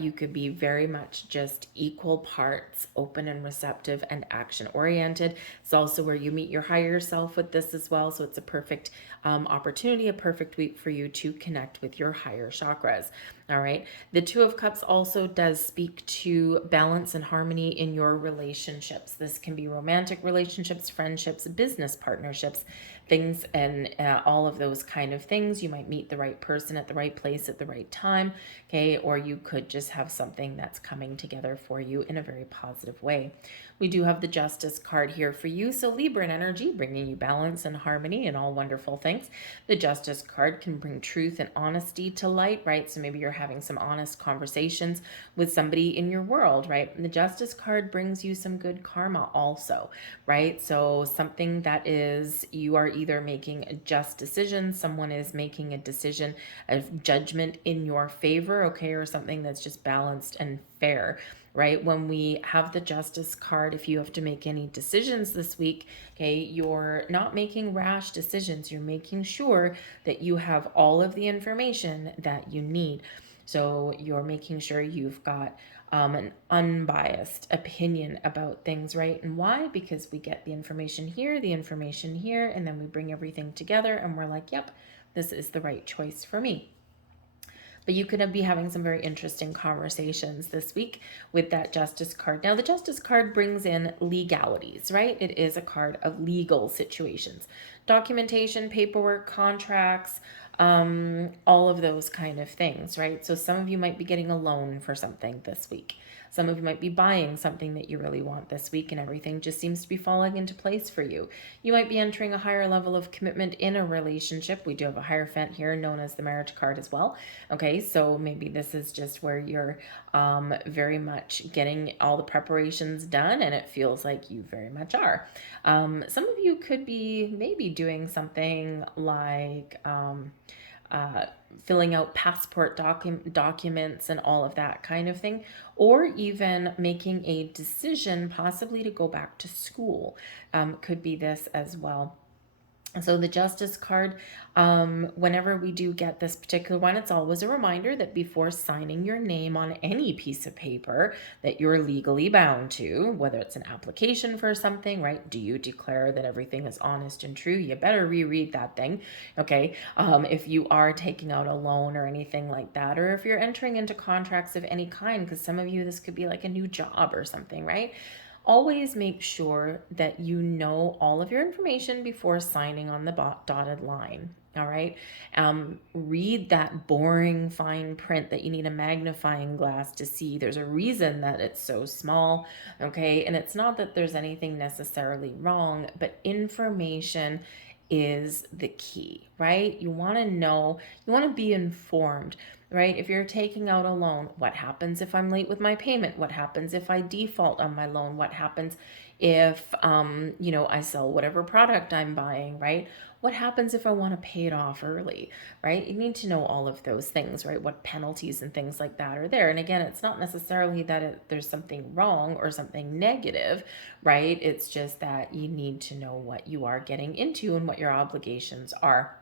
you could be very much just equal parts open and receptive and action oriented. It's also where you meet your higher self with this as well. So it's a perfect opportunity, a perfect week for you to connect with your higher chakras. All right. The Two of Cups also does speak to balance and harmony in your relationships. This can be romantic relationships, friendships, business partnerships, things, and all of those kind of things. You might meet the right person at the right place at the right time. Okay. Or you could just have something that's coming together for you in a very positive way. We do have the Justice card here for you. So Libra energy, bringing you balance and harmony and all wonderful things. The Justice card can bring truth and honesty to light, right? So maybe you're having some honest conversations with somebody in your world, right? And the Justice card brings you some good karma also, right? So something that is, you are either making a just decision, someone is making a decision of judgment in your favor, okay, or something that's just balanced and fair, right? When we have the Justice card, if you have to make any decisions this week, okay, you're not making rash decisions. You're making sure that you have all of the information that you need. So you're making sure you've got an unbiased opinion about things, right? And why? Because we get the information here, and then we bring everything together and we're like, yep, this is the right choice for me. But you could be having some very interesting conversations this week with that Justice card. Now, the Justice card brings in legalities, right? It is a card of legal situations, documentation, paperwork, contracts, all of those kind of things, right? So some of you might be getting a loan for something this week. Some of you might be buying something that you really want this week, and everything just seems to be falling into place for you. You might be entering a higher level of commitment in a relationship. We do have a Hierophant here, known as the Marriage card as well. Okay, so maybe this is just where you're very much getting all the preparations done, and it feels like you very much are. Some of you could be maybe doing something like filling out passport documents and all of that kind of thing, or even making a decision possibly to go back to school. Could be this as well. So the Justice card, whenever we do get this particular one, it's always a reminder that before signing your name on any piece of paper that you're legally bound to, whether it's an application for something, right? Do you declare that everything is honest and true? You better reread that thing, okay? If you are taking out a loan or anything like that, or if you're entering into contracts of any kind, because some of you, this could be like a new job or something, right? Always make sure that you know all of your information before signing on the dotted line. All right. Read that boring fine print that you need a magnifying glass to see. There's a reason that it's so small. Okay. And it's not that there's anything necessarily wrong, but information is the key, right? You want to know, you want to be informed, right? If you're taking out a loan, what happens if I'm late with my payment? What happens if I default on my loan? What happens if, I sell whatever product I'm buying, right? What happens if I want to pay it off early, right? You need to know all of those things, right? What penalties and things like that are there. And again, it's not necessarily that there's something wrong or something negative, right? It's just that you need to know what you are getting into and what your obligations are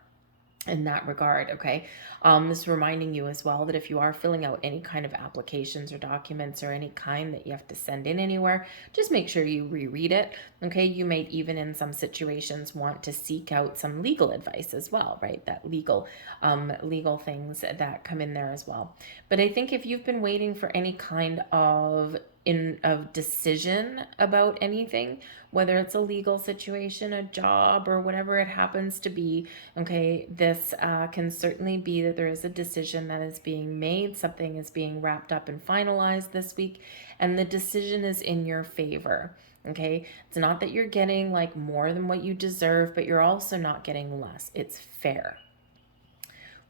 in that regard. Okay. This is reminding you as well that if you are filling out any kind of applications or documents or any kind that you have to send in anywhere, just make sure you reread it. Okay. You may even in some situations want to seek out some legal advice as well, right? That legal things that come in there as well. But I think if you've been waiting for any kind of of decision about anything, whether it's a legal situation, a job, or whatever it happens to be. Okay, this can certainly be that there is a decision that is being made, something is being wrapped up and finalized this week, and the decision is in your favor. Okay, it's not that you're getting like more than what you deserve, but you're also not getting less. It's fair.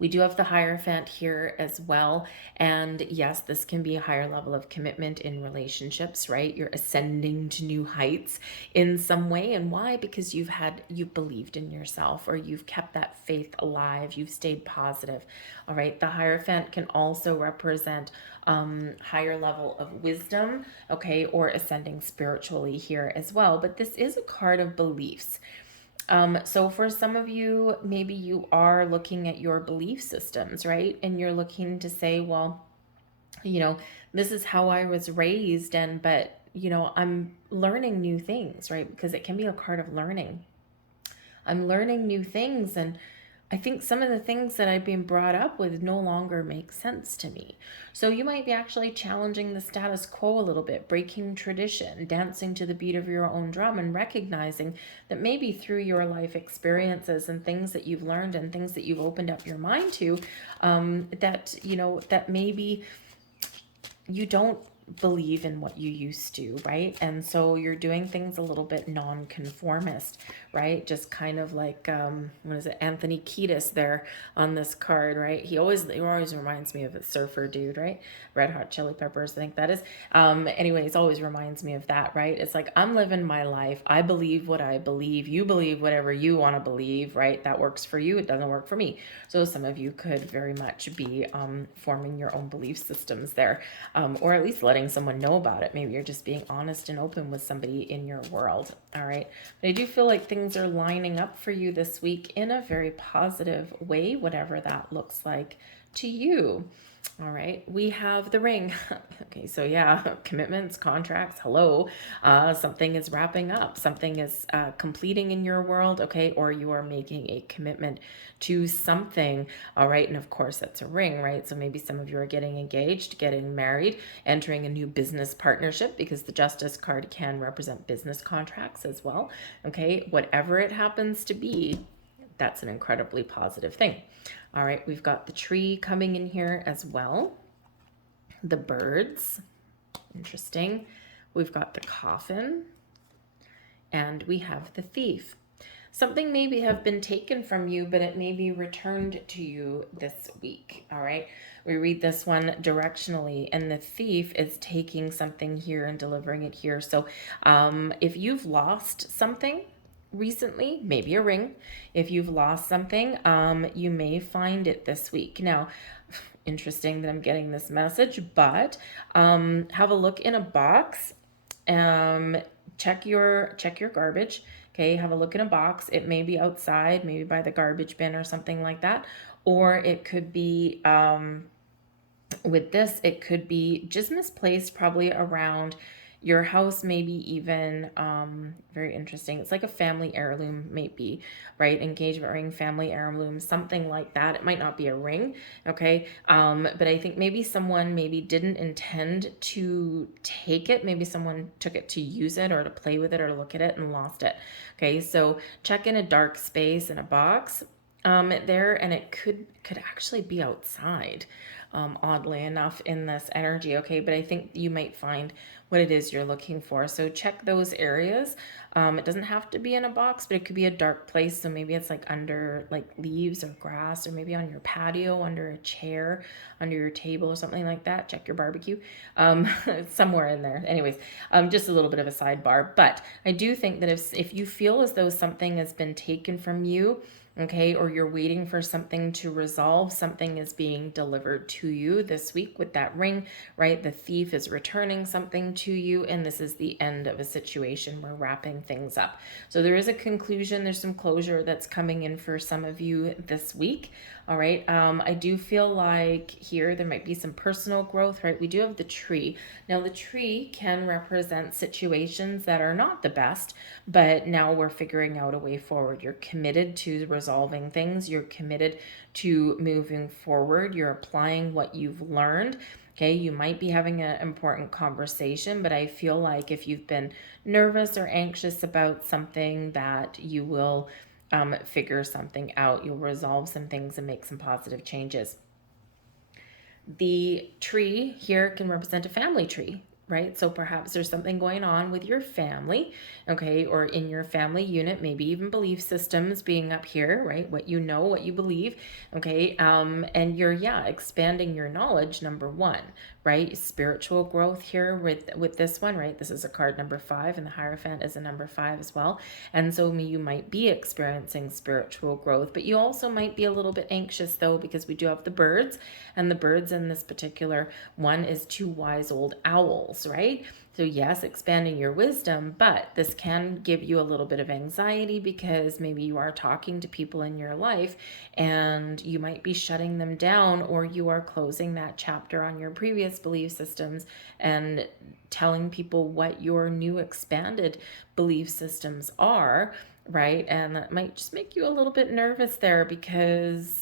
We do have the Hierophant here as well. And yes, this can be a higher level of commitment in relationships, right? You're ascending to new heights in some way. And why? Because you've believed in yourself, or you've kept that faith alive. You've stayed positive. All right. The Hierophant can also represent higher level of wisdom, okay, or ascending spiritually here as well. But this is a card of beliefs. So for some of you, maybe you are looking at your belief systems, right? And you're looking to say, well, this is how I was raised, but I'm learning new things, right? Because it can be a card of learning. I'm learning new things, and I think some of the things that I've been brought up with no longer make sense to me. So you might be actually challenging the status quo a little bit, breaking tradition, dancing to the beat of your own drum, and recognizing that maybe through your life experiences and things that you've learned and things that you've opened up your mind to, that maybe you don't believe in what you used to, right? And so you're doing things a little bit non-conformist, right? Just kind of like what is it, Anthony Kiedis there on this card, right? He always reminds me of a surfer dude, right? Red Hot Chili Peppers, I think that is. Anyways, always reminds me of that, right? It's like, I'm living my life. I believe what I believe. You believe whatever you want to believe, right? That works for you. It doesn't work for me. So some of you could very much be forming your own belief systems there, or at least letting someone know about it. Maybe you're just being honest and open with somebody in your world. All right. But I do feel like things are lining up for you this week in a very positive way, whatever that looks like to you. All right, we have the Ring. Okay, so yeah, commitments, contracts, hello. Something is wrapping up. Something is completing in your world, okay? Or you are making a commitment to something, all right? And of course, that's a ring, right? So maybe some of you are getting engaged, getting married, entering a new business partnership, because the Justice card can represent business contracts as well, okay? Whatever it happens to be, that's an incredibly positive thing. All right, we've got the tree coming in here as well. The birds, interesting. We've got the coffin, and we have the thief. Something maybe have been taken from you, but it may be returned to you this week. All right, we read this one directionally, and the thief is taking something here and delivering it here. So if you've lost something recently, maybe a ring, if you've lost something, you may find it this week. Now, interesting that I'm getting this message, but have a look in a box. Check your garbage. Okay, have a look in a box. It may be outside, maybe by the garbage bin or something like that, or it could be with this, it could be just misplaced, probably around your house, maybe even very interesting. It's like a family heirloom, maybe, right? Engagement ring, family heirloom, something like that. It might not be a ring, okay? But I think maybe someone maybe didn't intend to take it. Maybe someone took it to use it or to play with it or to look at it and lost it. Okay, so check in a dark space in a box there, and it could actually be outside. Oddly enough, in this energy, okay? But I think you might find what it is you're looking for. So check those areas. It doesn't have to be in a box, but it could be a dark place. So maybe it's like under like leaves or grass, or maybe on your patio, under a chair, under your table or something like that. Check your barbecue, somewhere in there. Anyways, just a little bit of a sidebar. But I do think that if you feel as though something has been taken from you, okay, or you're waiting for something to resolve, something is being delivered to you this week with that ring, right? The thief is returning something to you, and this is the end of a situation. We're wrapping things up. So there is a conclusion, there's some closure that's coming in for some of you this week. All right. I do feel like here there might be some personal growth, right? We do have the tree. Now, the tree can represent situations that are not the best, but now we're figuring out a way forward. You're committed to resolving things, you're committed to moving forward, you're applying what you've learned. Okay, you might be having an important conversation, but I feel like if you've been nervous or anxious about something, that you will figure something out. You'll resolve some things and make some positive changes. The tree here can represent a family tree, right? So perhaps there's something going on with your family, okay, or in your family unit, maybe even belief systems being up here, right? What you know, what you believe, okay, and you're expanding your knowledge. Number one, right? Spiritual growth here with this one, right? This is a card number 5, and the Hierophant is a number 5 as well. And so you might be experiencing spiritual growth, but you also might be a little bit anxious though, because we do have the birds, and the birds in this particular one is 2 wise old owls, right? So yes, expanding your wisdom, but this can give you a little bit of anxiety because maybe you are talking to people in your life and you might be shutting them down, or you are closing that chapter on your previous belief systems and telling people what your new expanded belief systems are, right? And that might just make you a little bit nervous there because,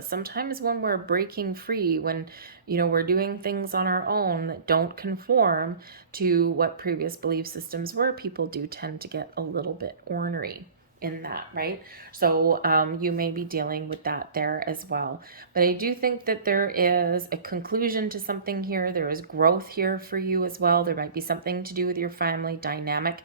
sometimes when we're breaking free, when, we're doing things on our own that don't conform to what previous belief systems were, people do tend to get a little bit ornery in that, right? So you may be dealing with that there as well. But I do think that there is a conclusion to something here. There is growth here for you as well. There might be something to do with your family dynamic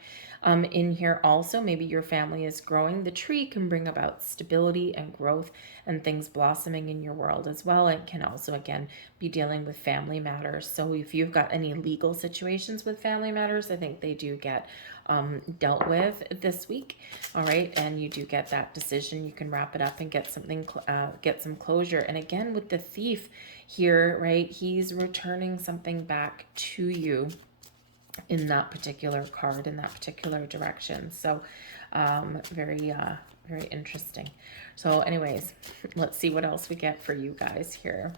in here also. Maybe your family is growing. The tree can bring about stability and growth and things blossoming in your world as well. It can also, again, be dealing with family matters. So if you've got any legal situations with family matters, I think they do get dealt with this week. All right, and you do get that decision. You can wrap it up and get something, get some closure. And again, with the Thief here, right, he's returning something back to you in that particular card, in that particular direction. So very interesting. So anyways, let's see what else we get for you guys here.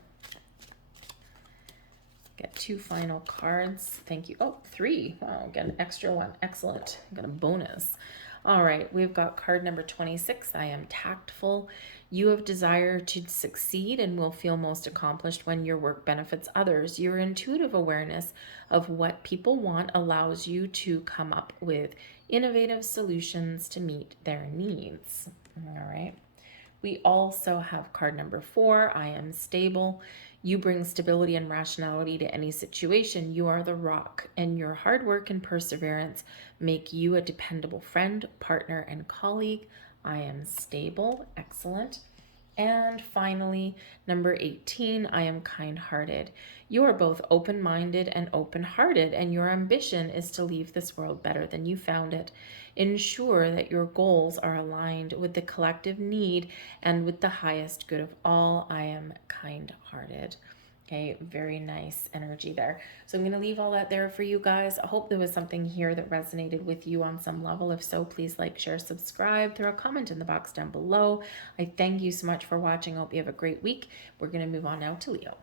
Get 2 final cards. Thank you. Oh, 3. Wow, get an extra one. Excellent. Got a bonus. All right, we've got card number 26. I am tactful. You have desire to succeed and will feel most accomplished when your work benefits others. Your intuitive awareness of what people want allows you to come up with innovative solutions to meet their needs. All right. We also have card number 4. I am stable. You bring stability and rationality to any situation. You are the rock, and your hard work and perseverance make you a dependable friend, partner, and colleague. I am stable. Excellent. And finally, number 18, I am kind-hearted. You are both open-minded and open-hearted, and your ambition is to leave this world better than you found it. Ensure that your goals are aligned with the collective need and with the highest good of all. I am kind-hearted. Okay, very nice energy there. So I'm going to leave all that there for you guys. I hope there was something here that resonated with you on some level. If so, please like, share, subscribe, throw a comment in the box down below. I thank you so much for watching. I hope you have a great week. We're going to move on now to Leo.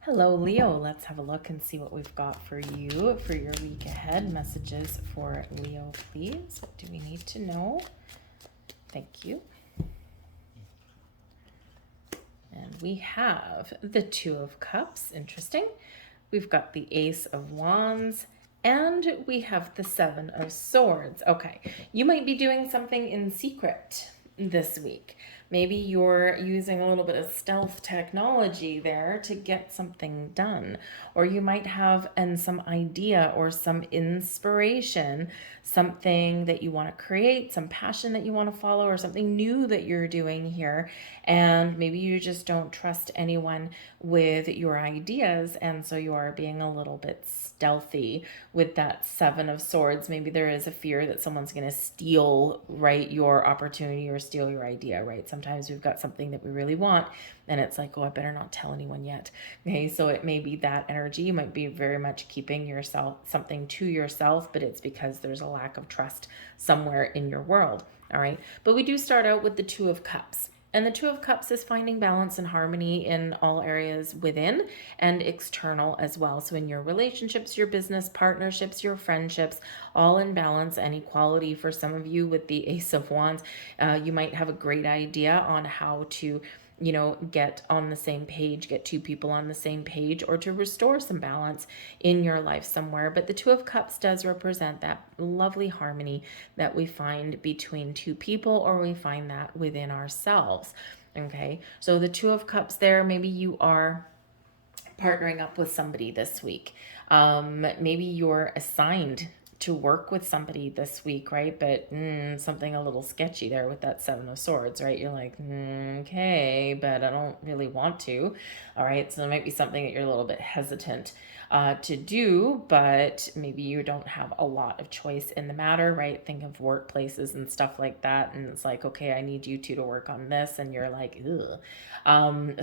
Hello, Leo. Let's have a look and see what we've got for you for your week ahead. Messages for Leo, please. What do we need to know? Thank you. And we have the 2 of Cups. Interesting. We've got the Ace of Wands. And we have the 7 of Swords. Okay. You might be doing something in secret this week. Maybe you're using a little bit of stealth technology there to get something done. Or you might have some idea or some inspiration, something that you want to create, some passion that you want to follow, or something new that you're doing here. And maybe you just don't trust anyone with your ideas, and so you are being a little bit stealthy with that 7 of Swords. Maybe there is a fear that someone's going to steal, right, your opportunity or steal your idea, right? Something sometimes we've got something that we really want and it's like, oh, I better not tell anyone yet. Okay, so it may be that energy. You might be very much keeping yourself something to yourself, but it's because there's a lack of trust somewhere in your world. All right, but we do start out with the Two of Cups. And the Two of Cups is finding balance and harmony in all areas within and external as well. So in your relationships, your business partnerships, your friendships, all in balance and equality. For some of you with the Ace of Wands, you might have a great idea on how to get on the same page, get two people on the same page, or to restore some balance in your life somewhere. But the Two of Cups does represent that lovely harmony that we find between two people, or we find that within ourselves. Okay, so the Two of Cups there, maybe you are partnering up with somebody this week. Maybe you're assigned to work with somebody this week, right? But something a little sketchy there with that Seven of Swords, right? You're like, okay, but I don't really want to. All right, so there might be something that you're a little bit hesitant to do, but maybe you don't have a lot of choice in the matter, right? Think of workplaces and stuff like that, and it's like, okay, I need you two to work on this, and you're like, ugh.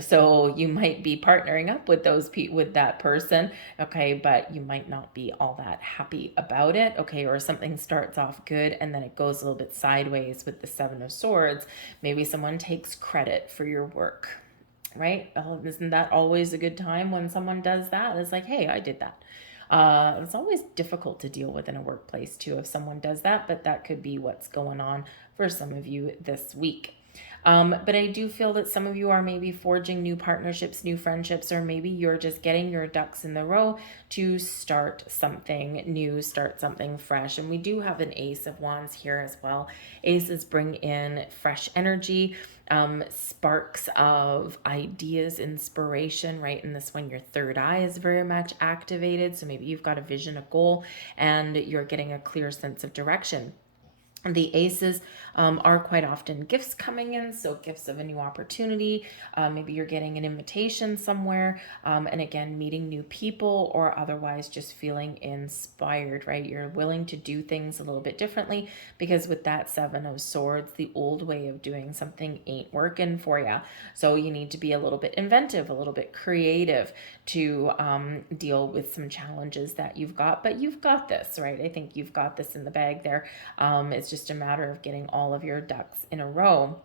So you might be partnering up with with that person, okay, but you might not be all that happy about it, okay, or something starts off good and then it goes a little bit sideways with the Seven of Swords. Maybe someone takes credit for your work, right? Oh, isn't that always a good time when someone does that? It's like, hey, I did that. It's always difficult to deal with in a workplace too if someone does that, but that could be what's going on for some of you this week. But I do feel that some of you are maybe forging new partnerships, new friendships, or maybe you're just getting your ducks in the row to start something new, start something fresh. And we do have an Ace of Wands here as well. Aces bring in fresh energy, sparks of ideas, inspiration, right? And this one, your third eye is very much activated. So maybe you've got a vision, a goal, and you're getting a clear sense of direction. The aces are quite often gifts coming in, so gifts of a new opportunity. Maybe you're getting an invitation somewhere, and again, meeting new people, or otherwise just feeling inspired, right? You're willing to do things a little bit differently because with that Seven of Swords, the old way of doing something ain't working for you. So you need to be a little bit inventive, a little bit creative to deal with some challenges that you've got, but you've got this, right? I think you've got this in the bag there. It's just a matter of getting all of your ducks in a row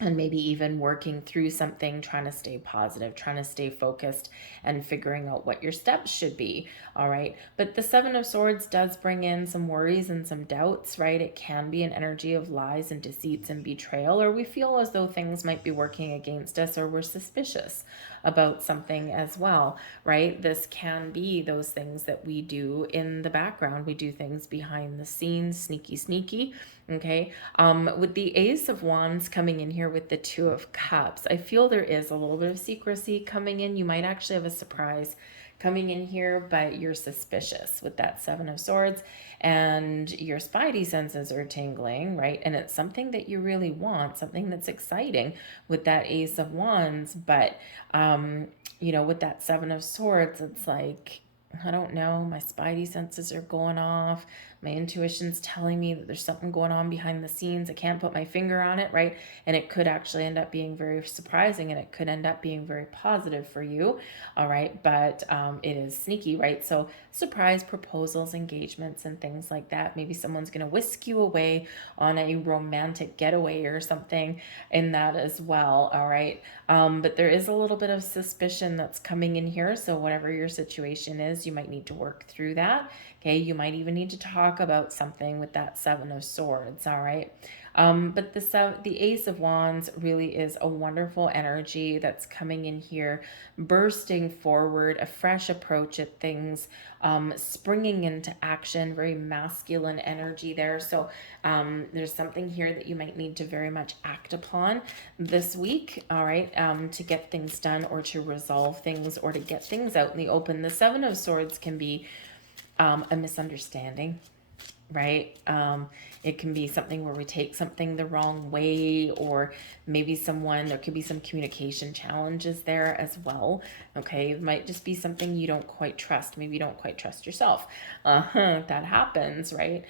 and maybe even working through something, trying to stay positive, trying to stay focused and figuring out what your steps should be. All right. But the Seven of Swords does bring in some worries and some doubts, right? It can be an energy of lies and deceits and betrayal, or we feel as though things might be working against us, or we're suspicious about something as well, right? This can be those things that we do in the background. We do things behind the scenes, sneaky. Okay. With the Ace of Wands coming in here with the Two of Cups, I feel there is a little bit of secrecy coming in. You might actually have a surprise coming in here, but you're suspicious with that Seven of Swords, and your spidey senses are tingling, right? And it's something that you really want, something that's exciting with that Ace of Wands, but with that Seven of Swords, it's like, I don't know, my spidey senses are going off. My intuition's telling me that there's something going on behind the scenes. I can't put my finger on it, right? And it could actually end up being very surprising, and it could end up being very positive for you, all right? But it is sneaky, right? So surprise proposals, engagements, and things like that. Maybe someone's going to whisk you away on a romantic getaway or something in that as well, all right? But there is a little bit of suspicion that's coming in here. So whatever your situation is, you might need to work through that. Okay, you might even need to talk about something with that Seven of Swords, all right? But the Ace of Wands really is a wonderful energy that's coming in here, bursting forward, a fresh approach at things, springing into action, very masculine energy there. So there's something here that you might need to very much act upon this week, all right, to get things done or to resolve things or to get things out in the open. The Seven of Swords can be a misunderstanding, right? It can be something where we take something the wrong way, or maybe there could be some communication challenges there as well. Okay, it might just be something you don't quite trust. Maybe you don't quite trust yourself. That happens, right?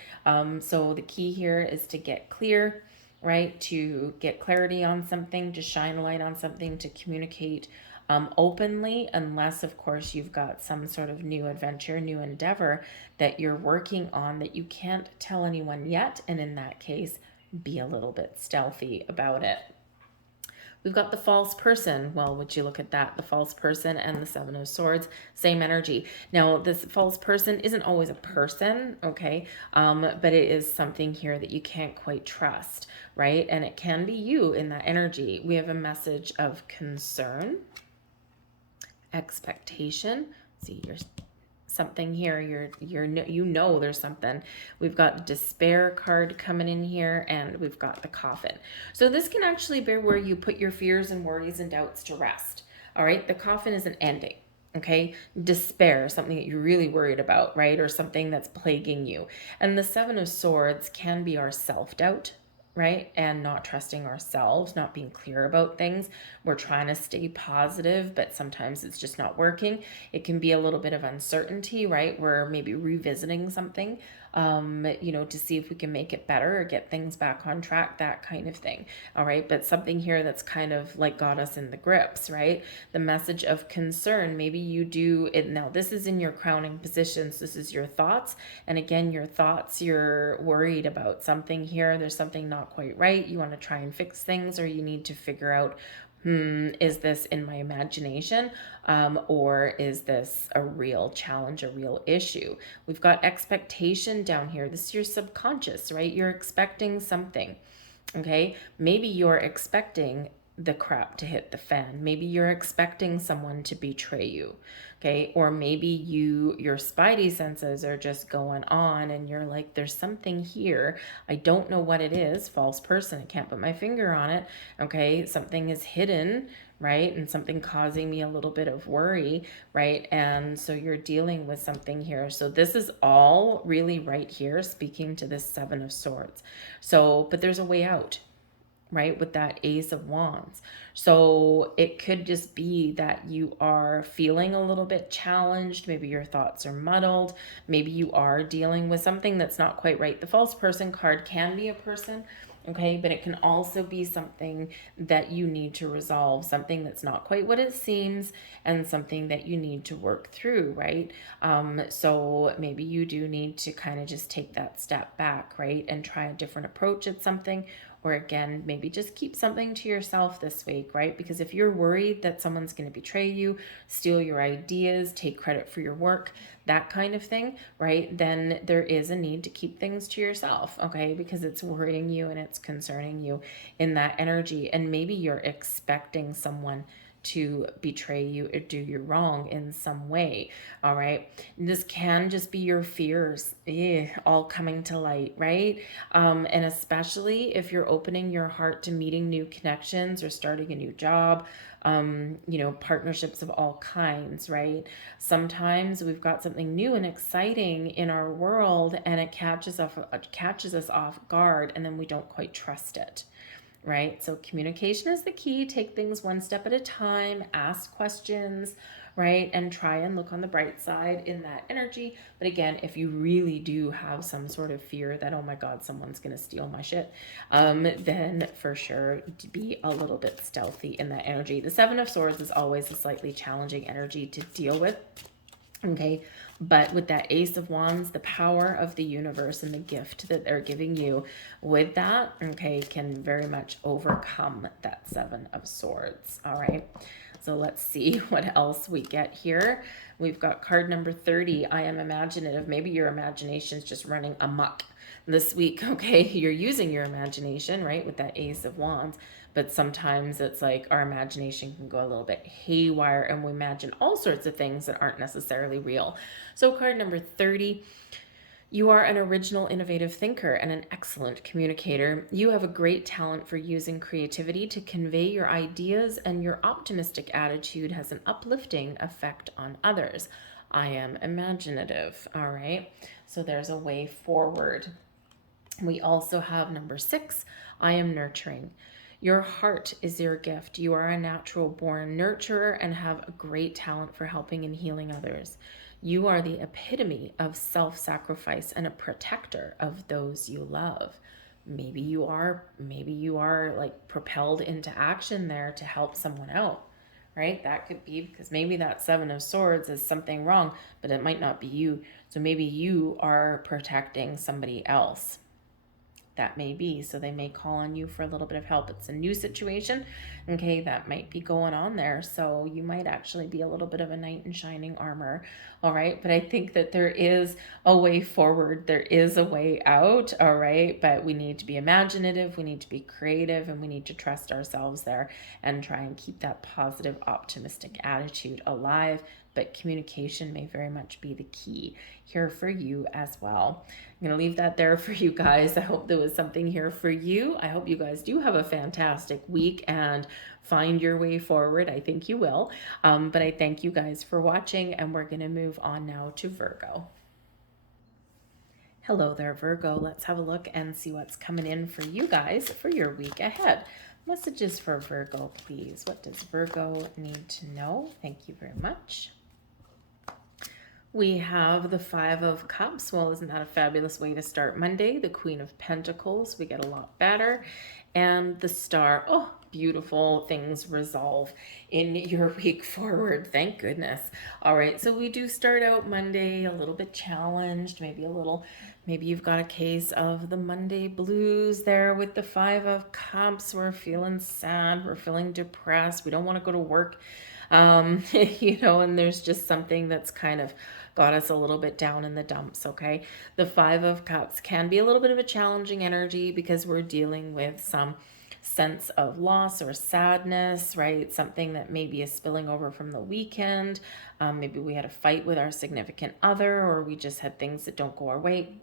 So the key here is to get clear, right? To get clarity on something, to shine a light on something, to communicate openly, unless, of course, you've got some sort of new adventure, new endeavor that you're working on that you can't tell anyone yet. And in that case, be a little bit stealthy about it. We've got the false person. Well, would you look at that? The false person and the Seven of Swords, same energy. Now, this false person isn't always a person, okay? But it is something here that you can't quite trust, right? And it can be you in that energy. We have a message of concern, expectation. See, you're something here, you know there's something. We've got despair card coming in here, and we've got the coffin. So this can actually be where you put your fears and worries and doubts to rest. All right, the coffin is an ending. Okay, despair, something that you're really worried about, right? Or something that's plaguing you. And the Seven of Swords can be our self-doubt, right? And not trusting ourselves, not being clear about things. We're trying to stay positive, but sometimes it's just not working. It can be a little bit of uncertainty, right? We're maybe revisiting something, to see if we can make it better or get things back on track, that kind of thing. All right. But something here that's kind of like got us in the grips, right? The message of concern. Maybe you do it now. This is in your crowning positions. This is your thoughts. And again, your thoughts, you're worried about something here. There's something not quite right. You want to try and fix things, or you need to figure out, is this in my imagination, or is this a real challenge, a real issue? We've got expectation down here. This is your subconscious, right? You're expecting something, okay? Maybe you're expecting the crap to hit the fan. Maybe you're expecting someone to betray you, okay? Or maybe your spidey senses are just going on and you're like, there's something here. I don't know what it is. False person. I can't put my finger on it, okay? Something is hidden, right? And something causing me a little bit of worry, right? And so you're dealing with something here. So this is all really right here speaking to this Seven of Swords. So, but there's a way out, right? With that Ace of Wands. So it could just be that you are feeling a little bit challenged. Maybe your thoughts are muddled. Maybe you are dealing with something that's not quite right. The false person card can be a person, okay? But it can also be something that you need to resolve, something that's not quite what it seems, and something that you need to work through, right? So maybe you do need to kind of just take that step back, right? And try a different approach at something. Or again, maybe just keep something to yourself this week, right? Because if you're worried that someone's going to betray you, steal your ideas, take credit for your work, that kind of thing, right? Then there is a need to keep things to yourself, okay? Because it's worrying you and it's concerning you in that energy. And maybe you're expecting someone to betray you or do you wrong in some way. All right. This can just be your fears all coming to light, right? And especially if you're opening your heart to meeting new connections or starting a new job, partnerships of all kinds, right? Sometimes we've got something new and exciting in our world and it catches us off guard, and then we don't quite trust it. Right? So communication is the key. Take things one step at a time, ask questions, right? And try and look on the bright side in that energy. But again, if you really do have some sort of fear that, oh my God, someone's going to steal my shit, then for sure be a little bit stealthy in that energy. The Seven of Swords is always a slightly challenging energy to deal with. Okay, but with that Ace of Wands, the power of the universe and the gift that they're giving you with that, okay, can very much overcome that Seven of Swords. All right, so let's see what else we get here. We've got card number 30. I am imaginative. Maybe your imagination is just running amok this week, okay? You're using your imagination, right, with that Ace of Wands. But sometimes it's like our imagination can go a little bit haywire and we imagine all sorts of things that aren't necessarily real. So card number 30, you are an original, innovative thinker and an excellent communicator. You have a great talent for using creativity to convey your ideas, and your optimistic attitude has an uplifting effect on others. I am imaginative. All right. So there's a way forward. We also have number 6, I am nurturing. Your heart is your gift. You are a natural born nurturer and have a great talent for helping and healing others. You are the epitome of self-sacrifice and a protector of those you love. maybe you are like propelled into action there to help someone out, right? That could be because maybe that Seven of Swords is something wrong, but it might not be you. So maybe you are protecting somebody else. That may be. So they may call on you for a little bit of help. It's a new situation, okay, that might be going on there. So you might actually be a little bit of a knight in shining armor, all right? But I think that there is a way forward. There is a way out, all right? But we need to be imaginative, we need to be creative, and we need to trust ourselves there and try and keep that positive, optimistic attitude alive. But communication may very much be the key here for you as well. I'm going to leave that there for you guys. I hope there was something here for you. I hope you guys do have a fantastic week and find your way forward. I think you will. But I thank you guys for watching, and we're going to move on now to Virgo. Hello there, Virgo. Let's have a look and see what's coming in for you guys for your week ahead. Messages for Virgo, please. What does Virgo need to know? Thank you very much. We have the Five of Cups. Well, isn't that a fabulous way to start Monday? The Queen of Pentacles. We get a lot better. And the Star. Oh, beautiful. Things resolve in your week forward. Thank goodness. All right. So we do start out Monday a little bit challenged. Maybe you've got a case of the Monday blues there with the Five of Cups. We're feeling sad. We're feeling depressed. We don't want to go to work. And there's just something that's kind of got us a little bit down in the dumps, okay? The Five of Cups can be a little bit of a challenging energy because we're dealing with some sense of loss or sadness, right? Something that maybe is spilling over from the weekend. Maybe we had a fight with our significant other, or we just had things that don't go our way.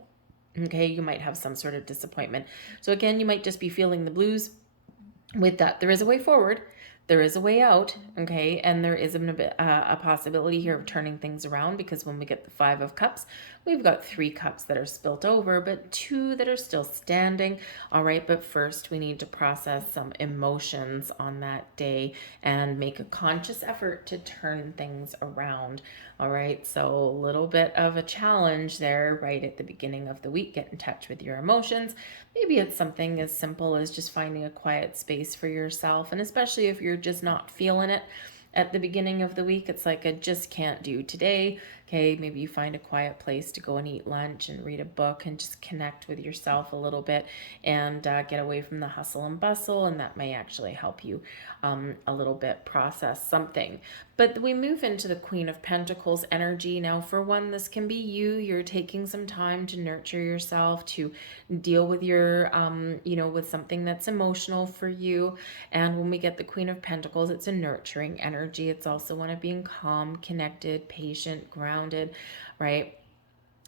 Okay, you might have some sort of disappointment. So again, you might just be feeling the blues with that. There is a way forward. There is a way out, okay? And there is a possibility here of turning things around, because when we get the Five of Cups, we've got 3 cups that are spilt over, but 2 that are still standing, all right? But first, we need to process some emotions on that day and make a conscious effort to turn things around, all right? So a little bit of a challenge there right at the beginning of the week. Get in touch with your emotions. Maybe it's something as simple as just finding a quiet space for yourself. And especially if you're just not feeling it at the beginning of the week, it's like I just can't do today. Okay, maybe you find a quiet place to go and eat lunch and read a book and just connect with yourself a little bit and get away from the hustle and bustle, and that may actually help you a little bit process something. But we move into the Queen of Pentacles energy. Now, for one, this can be you're taking some time to nurture yourself, to deal with your, with something that's emotional for you. And when we get the Queen of Pentacles, it's a nurturing energy. It's also one of being calm, connected, patient, grounded, right?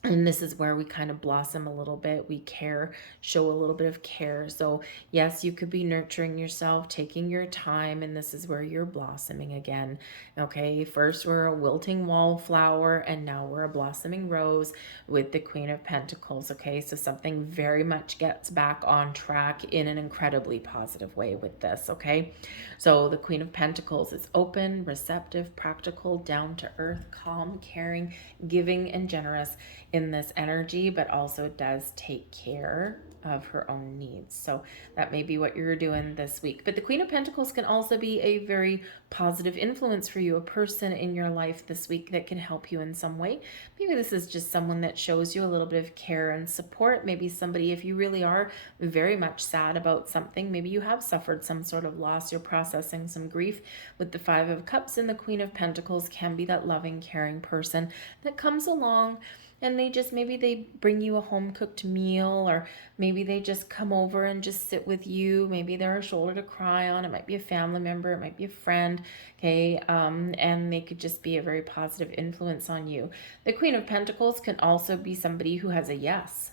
And this is where we kind of blossom a little bit. We care, show a little bit of care. So yes, you could be nurturing yourself, taking your time, and this is where you're blossoming again. Okay, first we're a wilting wallflower, and now we're a blossoming rose with the Queen of Pentacles. Okay, so something very much gets back on track in an incredibly positive way with this. Okay, so the Queen of Pentacles is open, receptive, practical, down to earth, calm, caring, giving, and generous in this energy, but also does take care of her own needs. So that may be what you're doing this week. But the Queen of Pentacles can also be a very positive influence for you, a person in your life this week that can help you in some way. Maybe this is just someone that shows you a little bit of care and support. Maybe somebody, if you really are very much sad about something, maybe you have suffered some sort of loss, you're processing some grief. With the Five of Cups and the Queen of Pentacles can be that loving, caring person that comes along, and maybe they bring you a home cooked meal, or maybe they just come over and just sit with you. Maybe they're a shoulder to cry on. It might be a family member, it might be a friend, okay? And they could just be a very positive influence on you. The Queen of Pentacles can also be somebody who has a yes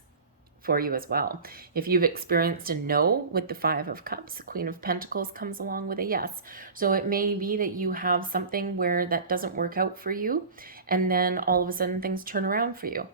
for you as well. If you've experienced a no with the Five of Cups, the Queen of Pentacles comes along with a yes. So it may be that you have something where that doesn't work out for you, and then all of a sudden things turn around for you.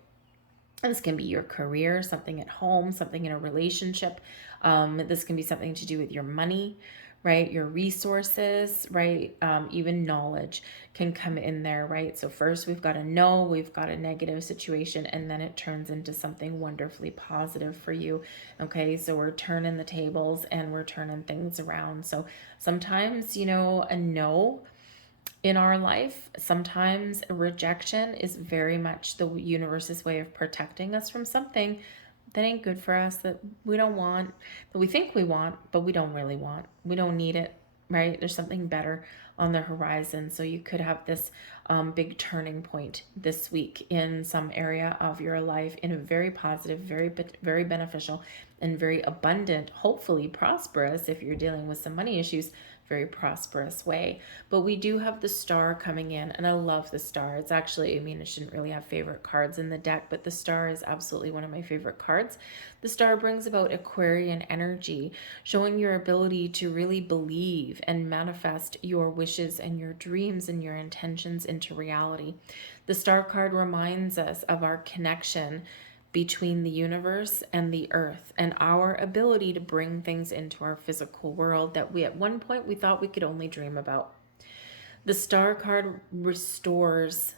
And this can be your career, something at home, something in a relationship. This can be something to do with your money, right? Your resources, right? Even knowledge can come in there, right? So first we've got a no, we've got a negative situation, and then it turns into something wonderfully positive for you. Okay, so we're turning the tables and we're turning things around. So sometimes, you know, a no in our life, sometimes a rejection is very much the universe's way of protecting us from something that ain't good for us, that we don't want, that we think we want, but we don't really want. We don't need it, right? There's something better on the horizon. So you could have this big turning point this week in some area of your life in a very positive, very beneficial, and very abundant, hopefully prosperous, if you're dealing with some money issues, very prosperous way. But we do have the star coming in, and I love the star. It's actually, I mean, I shouldn't really have favorite cards in the deck, but the star is absolutely one of my favorite cards. The star brings about Aquarian energy, showing your ability to really believe and manifest your wishes and your dreams and your intentions into reality. The star card reminds us of our connection between the universe and the earth, and our ability to bring things into our physical world that we at one point we thought we could only dream about. The star card restores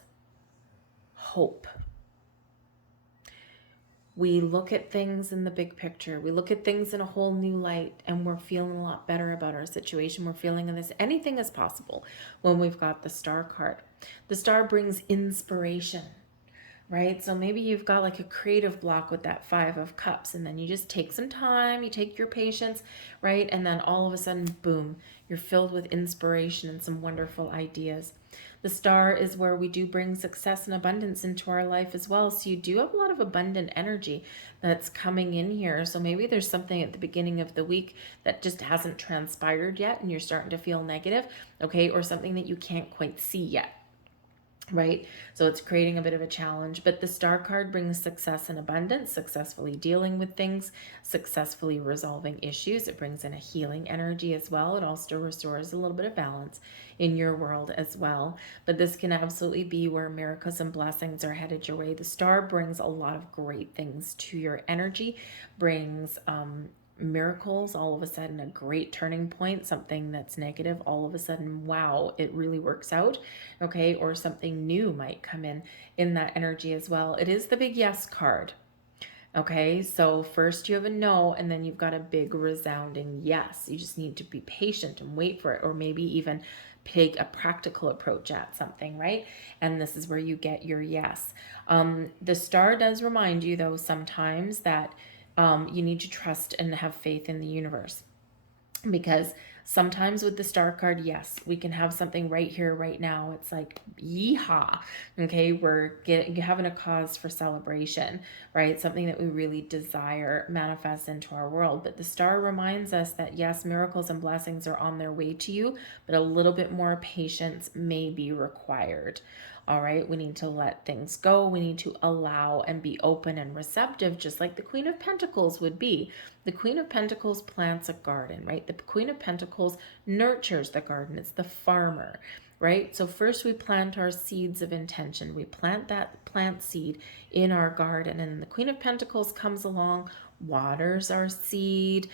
hope. We look at things in the big picture. We look at things in a whole new light, and we're feeling a lot better about our situation. We're feeling in this anything is possible when we've got the star card. The star brings inspiration, right? So maybe you've got like a creative block with that 5 of Cups, and then you just take some time, you take your patience, right? And then all of a sudden, boom, you're filled with inspiration and some wonderful ideas. The star is where we do bring success and abundance into our life as well. So you do have a lot of abundant energy that's coming in here. So maybe there's something at the beginning of the week that just hasn't transpired yet and you're starting to feel negative, okay? Or something that you can't quite see yet, right? So it's creating a bit of a challenge, but the star card brings success and abundance, successfully dealing with things, successfully resolving issues. It brings in a healing energy as well. It also restores a little bit of balance in your world as well. But this can absolutely be where miracles and blessings are headed your way. The star brings a lot of great things to your energy, brings miracles, all of a sudden a great turning point, something that's negative, all of a sudden, wow, it really works out, okay? Or something new might come in that energy as well. It is the big yes card, okay? So first you have a no, and then you've got a big resounding yes. You just need to be patient and wait for it, or maybe even take a practical approach at something, right? And this is where you get your yes. The star does remind you, though, sometimes that you need to trust and have faith in the universe, because sometimes with the star card, yes, we can have something right here, right now. It's like, yeehaw, okay? We're having a cause for celebration, right? Something that we really desire manifests into our world. But the star reminds us that yes, miracles and blessings are on their way to you, but a little bit more patience may be required. All right, we need to let things go. We need to allow and be open and receptive, just like the Queen of Pentacles would be. The Queen of Pentacles plants a garden, right? The Queen of Pentacles nurtures the garden. It's the farmer, right? So first we plant our seeds of intention. We plant that plant seed in our garden, and the Queen of Pentacles comes along, waters our seed,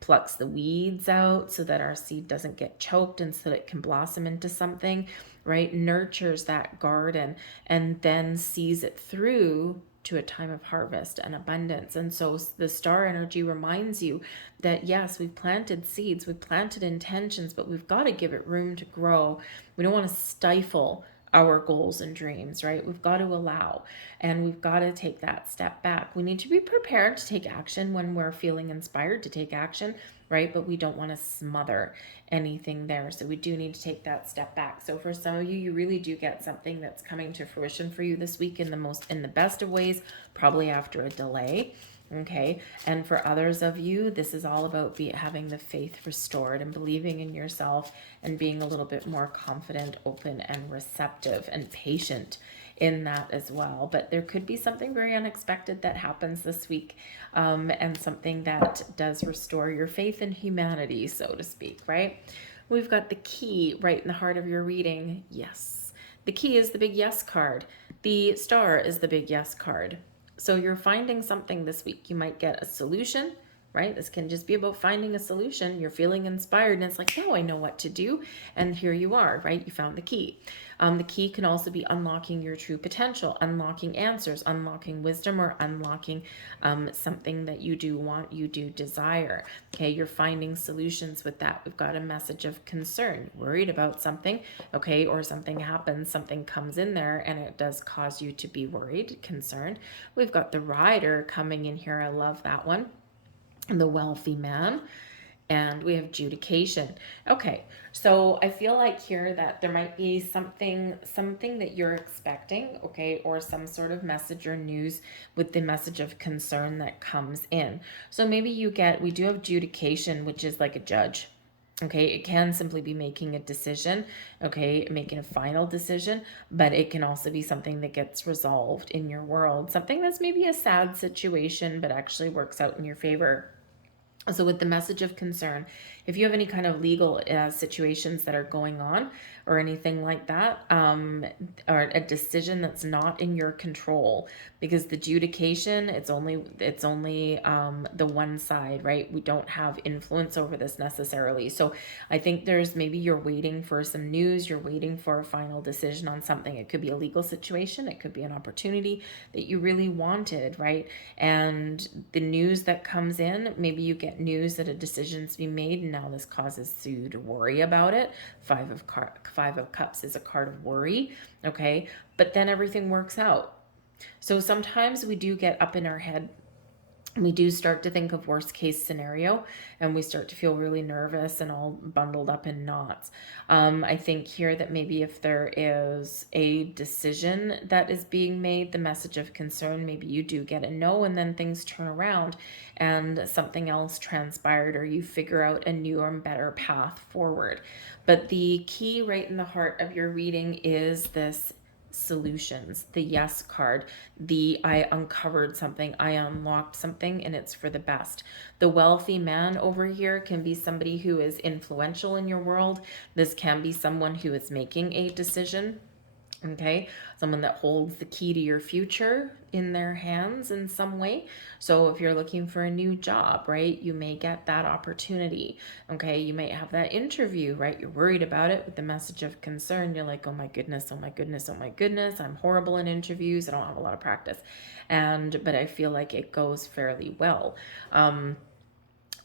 plucks the weeds out so that our seed doesn't get choked and so that it can blossom into something, right? Nurtures that garden and then sees it through to a time of harvest and abundance. And so the star energy reminds you that yes, we've planted seeds, we've planted intentions, but we've got to give it room to grow. We don't want to stifle our goals and dreams, right? We've got to allow, and we've got to take that step back. We need to be prepared to take action when we're feeling inspired to take action, right? But we don't want to smother anything there. So we do need to take that step back. So for some of you, you really do get something that's coming to fruition for you this week in the best of ways, probably after a delay. Okay, and for others of you, this is all about having the faith restored and believing in yourself and being a little bit more confident, open, and receptive and patient in that as well. But there could be something very unexpected that happens this week, and something that does restore your faith in humanity, so to speak, right? We've got the key right in the heart of your reading. Yes, the key is the big yes card. The star is the big yes card. So you're finding something this week. You might get a solution right? This can just be about finding a solution. You're feeling inspired and it's like, now I know what to do. And here you are, right? You found the key. The key can also be unlocking your true potential, unlocking answers, unlocking wisdom, or unlocking something that you do want, you do desire. Okay, you're finding solutions with that. We've got a message of concern, worried about something, okay, or something happens, something comes in there and it does cause you to be worried, concerned. We've got the rider coming in here. I love that one. And the wealthy man, and we have adjudication. Okay, so I feel like here that there might be something that you're expecting, okay, or some sort of message or news with the message of concern that comes in. So maybe we do have adjudication, which is like a judge. Okay, it can simply be making a decision, okay, making a final decision, but it can also be something that gets resolved in your world, something that's maybe a sad situation, but actually works out in your favor. So with the message of concern, if you have any kind of legal situations that are going on or anything like that, or a decision that's not in your control, because the adjudication, it's only the one side, right? We don't have influence over this necessarily. So I think there's maybe you're waiting for some news, you're waiting for a final decision on something. It could be a legal situation, it could be an opportunity that you really wanted, right? And the news that comes in, maybe you get news that a decision's been made and now this causes you to worry about it. Five of Cups is a card of worry, okay? But then everything works out. So sometimes we do get up in our head, we do start to think of worst case scenario and we start to feel really nervous and all bundled up in knots. I think here that maybe if there is a decision that is being made, the message of concern, maybe you do get a no and then things turn around and something else transpired, or you figure out a new or better path forward. But the key right in the heart of your reading is this solutions, the yes card, the I uncovered something, I unlocked something, and it's for the best. The wealthy man over here can be somebody who is influential in your world. This can be someone who is making a decision. Okay, someone that holds the key to your future in their hands in some way. So if you're looking for a new job, right, you may get that opportunity. Okay, you might have that interview, right? You're worried about it with the message of concern. You're like, oh my goodness, oh my goodness, oh my goodness, I'm horrible in interviews. I don't have a lot of practice. But I feel like it goes fairly well.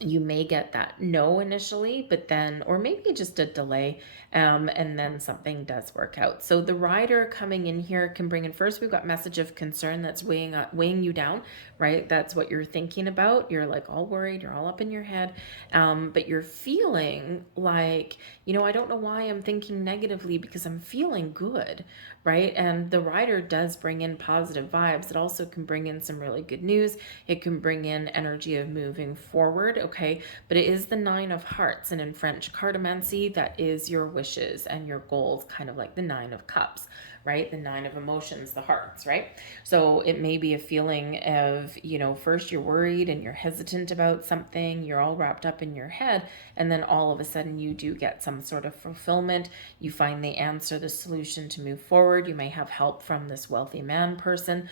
You may get that no initially, but then, or maybe just a delay, and then something does work out. So the rider coming in here can bring in, first we've got message of concern that's weighing you down, right? That's what you're thinking about. You're like all worried, you're all up in your head, but you're feeling like, I don't know why I'm thinking negatively because I'm feeling good, right? And the rider does bring in positive vibes. It also can bring in some really good news. It can bring in energy of moving forward, okay? But it is the Nine of Hearts, and in French cartomancy, that is your wishes and your goals, kind of like the Nine of Cups, right? The Nine of Emotions, the hearts, right? So it may be a feeling of, first you're worried and you're hesitant about something, you're all wrapped up in your head, and then all of a sudden you do get some sort of fulfillment. You find the answer, the solution to move forward. You may have help from this wealthy man person.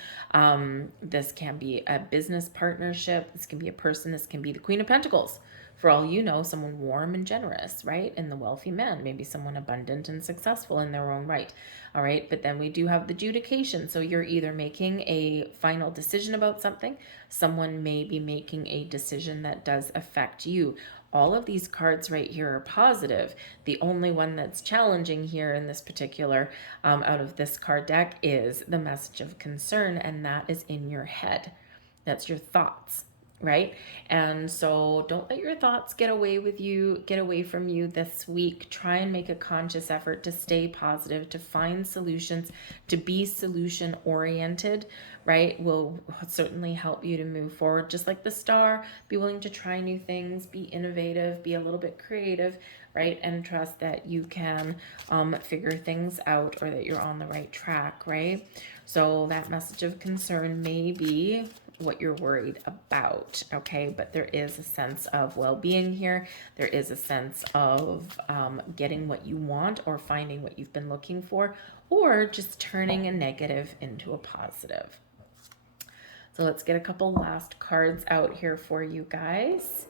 This can be a business partnership. This can be a person. This can be the Queen of Pentacles. For all you know, someone warm and generous, right? And the wealthy man, maybe someone abundant and successful in their own right. All right. But then we do have the adjudication. So you're either making a final decision about something. Someone may be making a decision that does affect you. All of these cards right here are positive. The only one that's challenging here in this particular, out of this card deck, is the message of concern, and that is in your head. That's your thoughts, right? And so don't let your thoughts get away from you this week. Try and make a conscious effort to stay positive, to find solutions, to be solution oriented, right? Will certainly help you to move forward. Just like the star, be willing to try new things, be innovative, be a little bit creative, right? And trust that you can figure things out, or that you're on the right track, right? So that message of concern may be what you're worried about, okay? But there is a sense of well-being here. There is a sense of getting what you want, or finding what you've been looking for, or just turning a negative into a positive. So let's get a couple last cards out here for you guys.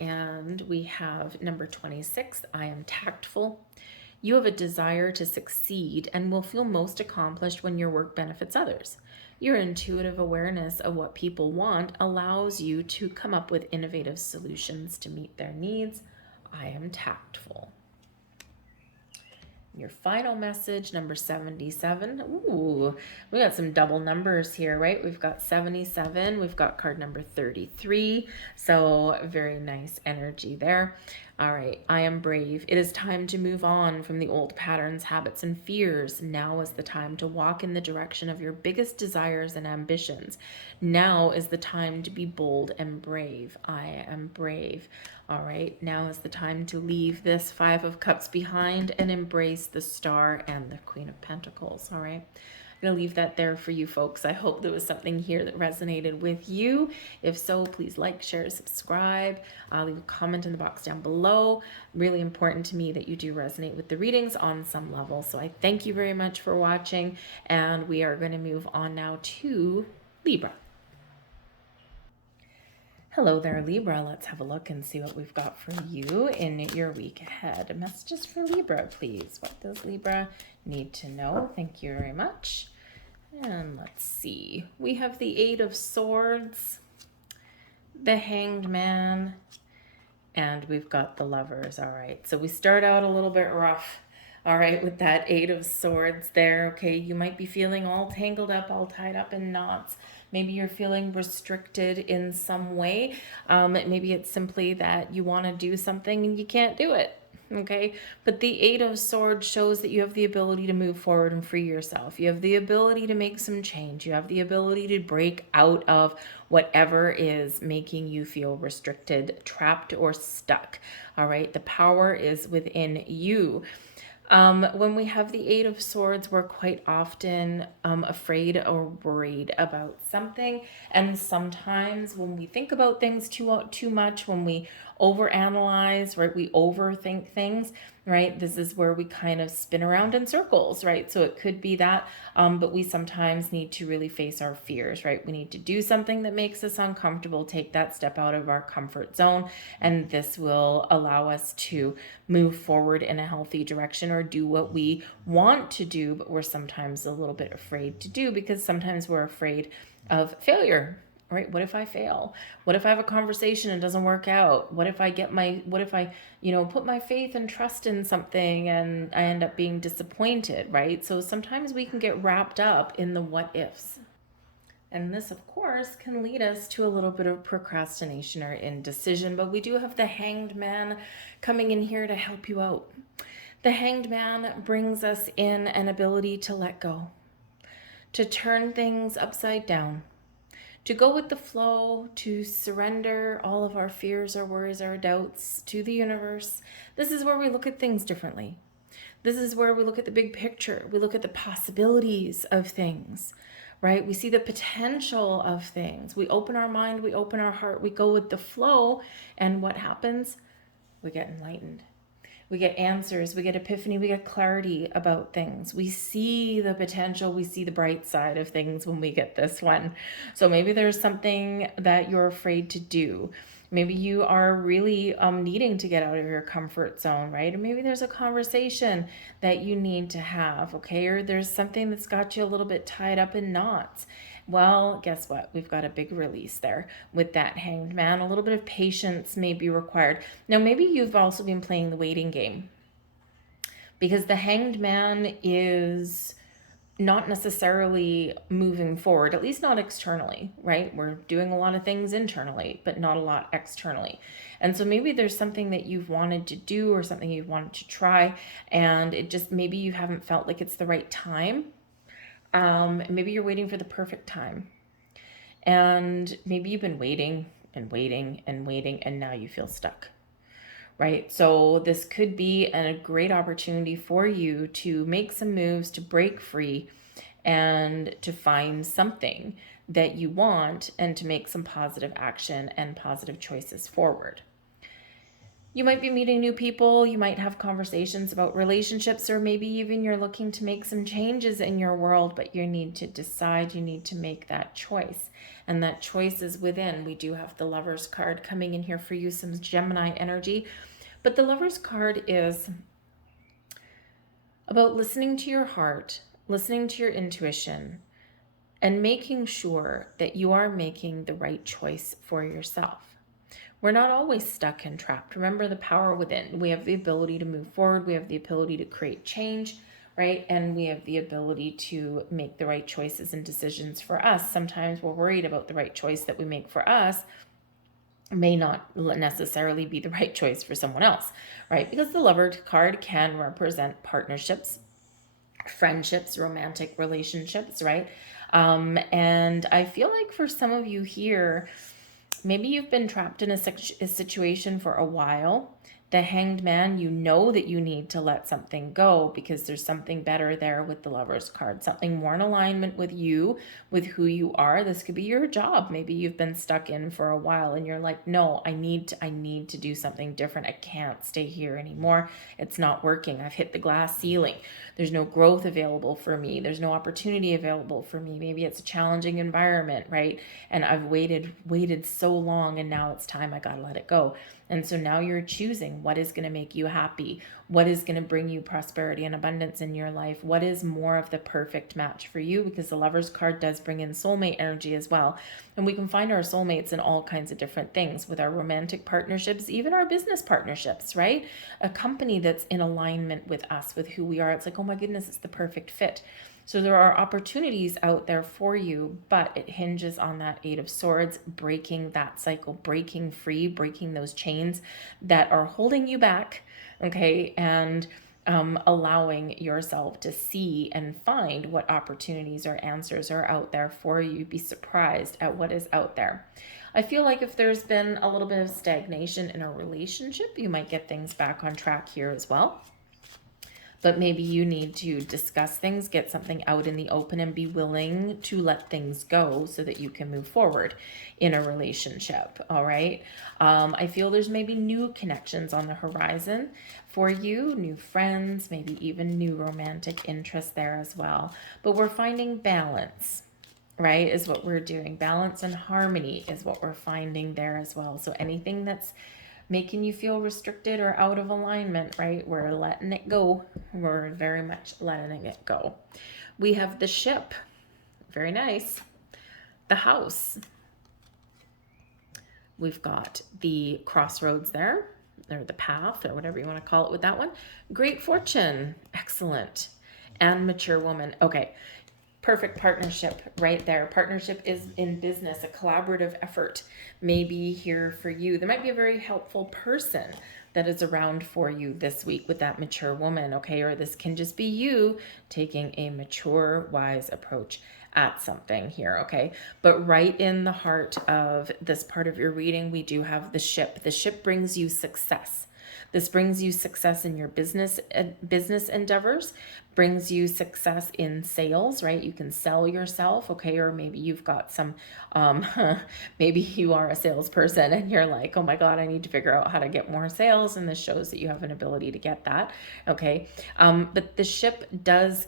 And we have number 26, I am tactful. You have a desire to succeed and will feel most accomplished when your work benefits others. Your intuitive awareness of what people want allows you to come up with innovative solutions to meet their needs. I am tactful. Your final message, number 77. Ooh, we got some double numbers here, right? We've got 77. We've got card number 33. So very nice energy there. All right, I am brave. It is time to move on from the old patterns, habits, and fears. Now is the time to walk in the direction of your biggest desires and ambitions. Now is the time to be bold and brave. I am brave. All right, now is the time to leave this Five of Cups behind and embrace the Star and the Queen of Pentacles. All right. I'm going to leave that there for you folks. I hope there was something here that resonated with you. If so, please like, share, subscribe. Leave a comment in the box down below. Really important to me that you do resonate with the readings on some level. So I thank you very much for watching, and we are going to move on now to Libra. Hello there, Libra. Let's have a look and see what we've got for you in your week ahead. Messages for Libra, please. What does Libra need to know? Thank you very much. And let's see. We have the Eight of Swords, the Hanged Man, and we've got the Lovers. All right, so we start out a little bit rough. All right, with that Eight of Swords there. Okay, you might be feeling all tangled up, all tied up in knots. Maybe you're feeling restricted in some way. Maybe it's simply that you want to do something and you can't do it. Okay, but the Eight of Swords shows that you have the ability to move forward and free yourself. You have the ability to make some change. You have the ability to break out of whatever is making you feel restricted, trapped, or stuck. All right, the power is within you. When we have the Eight of Swords, we're quite often afraid or worried about something. And sometimes when we think about things too much, when we overanalyze, right, we overthink things, right, this is where we kind of spin around in circles, right? So it could be that, but we sometimes need to really face our fears, right? We need to do something that makes us uncomfortable, take that step out of our comfort zone, and this will allow us to move forward in a healthy direction or do what we want to do, but we're sometimes a little bit afraid to do because sometimes we're afraid of failure. Right? What if I fail? What if I have a conversation and it doesn't work out? What if I put my faith and trust in something and I end up being disappointed, right? So sometimes we can get wrapped up in the what ifs. And this, of course, can lead us to a little bit of procrastination or indecision, but we do have the Hanged Man coming in here to help you out. The Hanged Man brings us in an ability to let go, to turn things upside down, to go with the flow, to surrender all of our fears, our worries, our doubts to the universe. This is where we look at things differently. This is where we look at the big picture. We look at the possibilities of things, right? We see the potential of things. We open our mind, we open our heart, we go with the flow, and what happens? We get enlightened. We get answers, we get epiphany, we get clarity about things. We see the potential, we see the bright side of things when we get this one. So maybe there's something that you're afraid to do. Maybe you are really needing to get out of your comfort zone, right? Or maybe there's a conversation that you need to have, okay? Or there's something that's got you a little bit tied up in knots. Well, guess what? We've got a big release there with that Hanged Man. A little bit of patience may be required. Now, maybe you've also been playing the waiting game because the Hanged Man is not necessarily moving forward, at least not externally, right? We're doing a lot of things internally, but not a lot externally. And so maybe there's something that you've wanted to do or something you've wanted to try, and it just, maybe you haven't felt like it's the right time. Maybe you're waiting for the perfect time, and maybe you've been waiting and waiting and waiting, and now you feel stuck, right? So this could be a great opportunity for you to make some moves, to break free, and to find something that you want, and to make some positive action and positive choices forward. You might be meeting new people. You might have conversations about relationships, or maybe even you're looking to make some changes in your world, but you need to decide, you need to make that choice. And that choice is within. We do have the Lovers card coming in here for you, some Gemini energy. But the Lovers card is about listening to your heart, listening to your intuition, and making sure that you are making the right choice for yourself. We're not always stuck and trapped. Remember the power within. We have the ability to move forward. We have the ability to create change, right? And we have the ability to make the right choices and decisions for us. Sometimes we're worried about the right choice that we make for us may not necessarily be the right choice for someone else, right? Because the Lover card can represent partnerships, friendships, romantic relationships, right? And I feel like for some of you here, maybe you've been trapped in a situation for a while. The Hanged Man, you know that you need to let something go because there's something better there with the Lovers card, something more in alignment with you, with who you are. This could be your job. Maybe you've been stuck in for a while and you're like, no, I need to do something different. I can't stay here anymore. It's not working. I've hit the glass ceiling. There's no growth available for me. There's no opportunity available for me. Maybe it's a challenging environment, right? And I've waited so long, and now it's time. I got to let it go. And so now you're choosing what is going to make you happy, what is going to bring you prosperity and abundance in your life, what is more of the perfect match for you, because the Lovers card does bring in soulmate energy as well. And we can find our soulmates in all kinds of different things, with our romantic partnerships, even our business partnerships, right? A company that's in alignment with us, with who we are. It's like, oh my goodness, it's the perfect fit. So there are opportunities out there for you, but it hinges on that Eight of Swords, breaking that cycle, breaking free, breaking those chains that are holding you back, okay? And allowing yourself to see and find what opportunities or answers are out there for you. Be surprised at what is out there. I feel like if there's been a little bit of stagnation in a relationship, you might get things back on track here as well. But maybe you need to discuss things, get something out in the open, and be willing to let things go so that you can move forward in a relationship, all right? I feel there's maybe new connections on the horizon for you, new friends, maybe even new romantic interest there as well. But we're finding balance, right, is what we're doing. Balance and harmony is what we're finding there as well. So anything that's making you feel restricted or out of alignment, right? We're letting it go. We're very much letting it go. We have the Ship. Very nice. The House. We've got the Crossroads there, or the Path, or whatever you want to call it with that one. Great Fortune. Excellent. And Mature Woman. Okay. Perfect partnership right there. Partnership is in business, a collaborative effort may be here for you. There might be a very helpful person that is around for you this week with that Mature Woman, okay? Or this can just be you taking a mature, wise approach at something here, okay? But right in the heart of this part of your reading, we do have the Ship. The Ship brings you success. This brings you success in your business endeavors, brings you success in sales, right? You can sell yourself, okay? Or maybe you've got some, maybe you are a salesperson and you're like, oh my God, I need to figure out how to get more sales. And this shows that you have an ability to get that, okay? But the Ship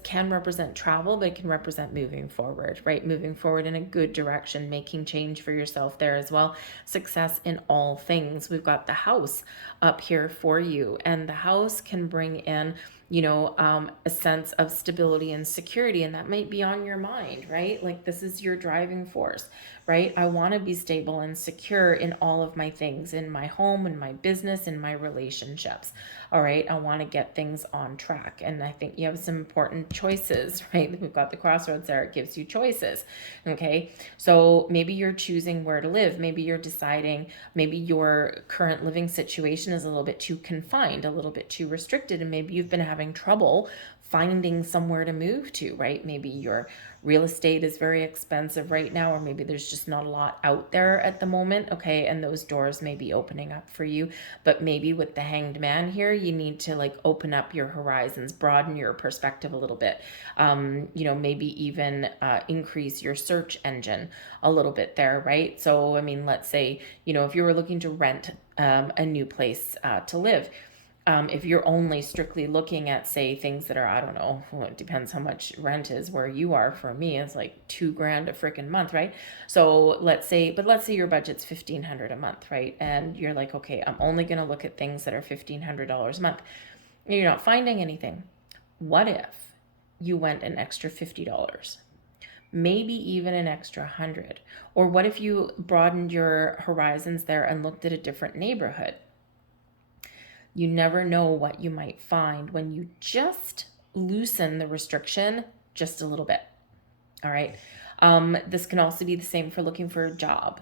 can represent travel, but it can represent moving forward, right? Moving forward in a good direction, making change for yourself there as well. Success in all things. We've got the House up here for you, and the House can bring in a sense of stability and security, and that might be on your mind, right? Like, this is your driving force, right? I want to be stable and secure in all of my things, in my home, in my business, in my relationships. All right, I want to get things on track, and I think you have some important choices, right? We've got the Crossroads there. It gives you choices, okay? So maybe you're choosing where to live. Maybe you're deciding, maybe your current living situation is a little bit too confined, a little bit too restricted, and maybe you've been having trouble finding somewhere to move to, right? Maybe your real estate is very expensive right now, or maybe there's just not a lot out there at the moment, okay? And those doors may be opening up for you, but maybe with the Hanged Man here, you need to like open up your horizons, broaden your perspective a little bit. Maybe even increase your search engine a little bit there, right? So, I mean, let's say, if you were looking to rent a new place to live, if you're only strictly looking at, say, things that are, I don't know, well, it depends how much rent is where you are. For me, it's like $2,000 a freaking month, right? So let's say your budget's $1,500 a month, right? And you're like, okay, I'm only going to look at things that are $1,500 a month. You're not finding anything. What if you went an extra $50? Maybe even an extra 100? Or what if you broadened your horizons there and looked at a different neighborhood? You never know what you might find when you just loosen the restriction just a little bit. All right. This can also be the same for looking for a job,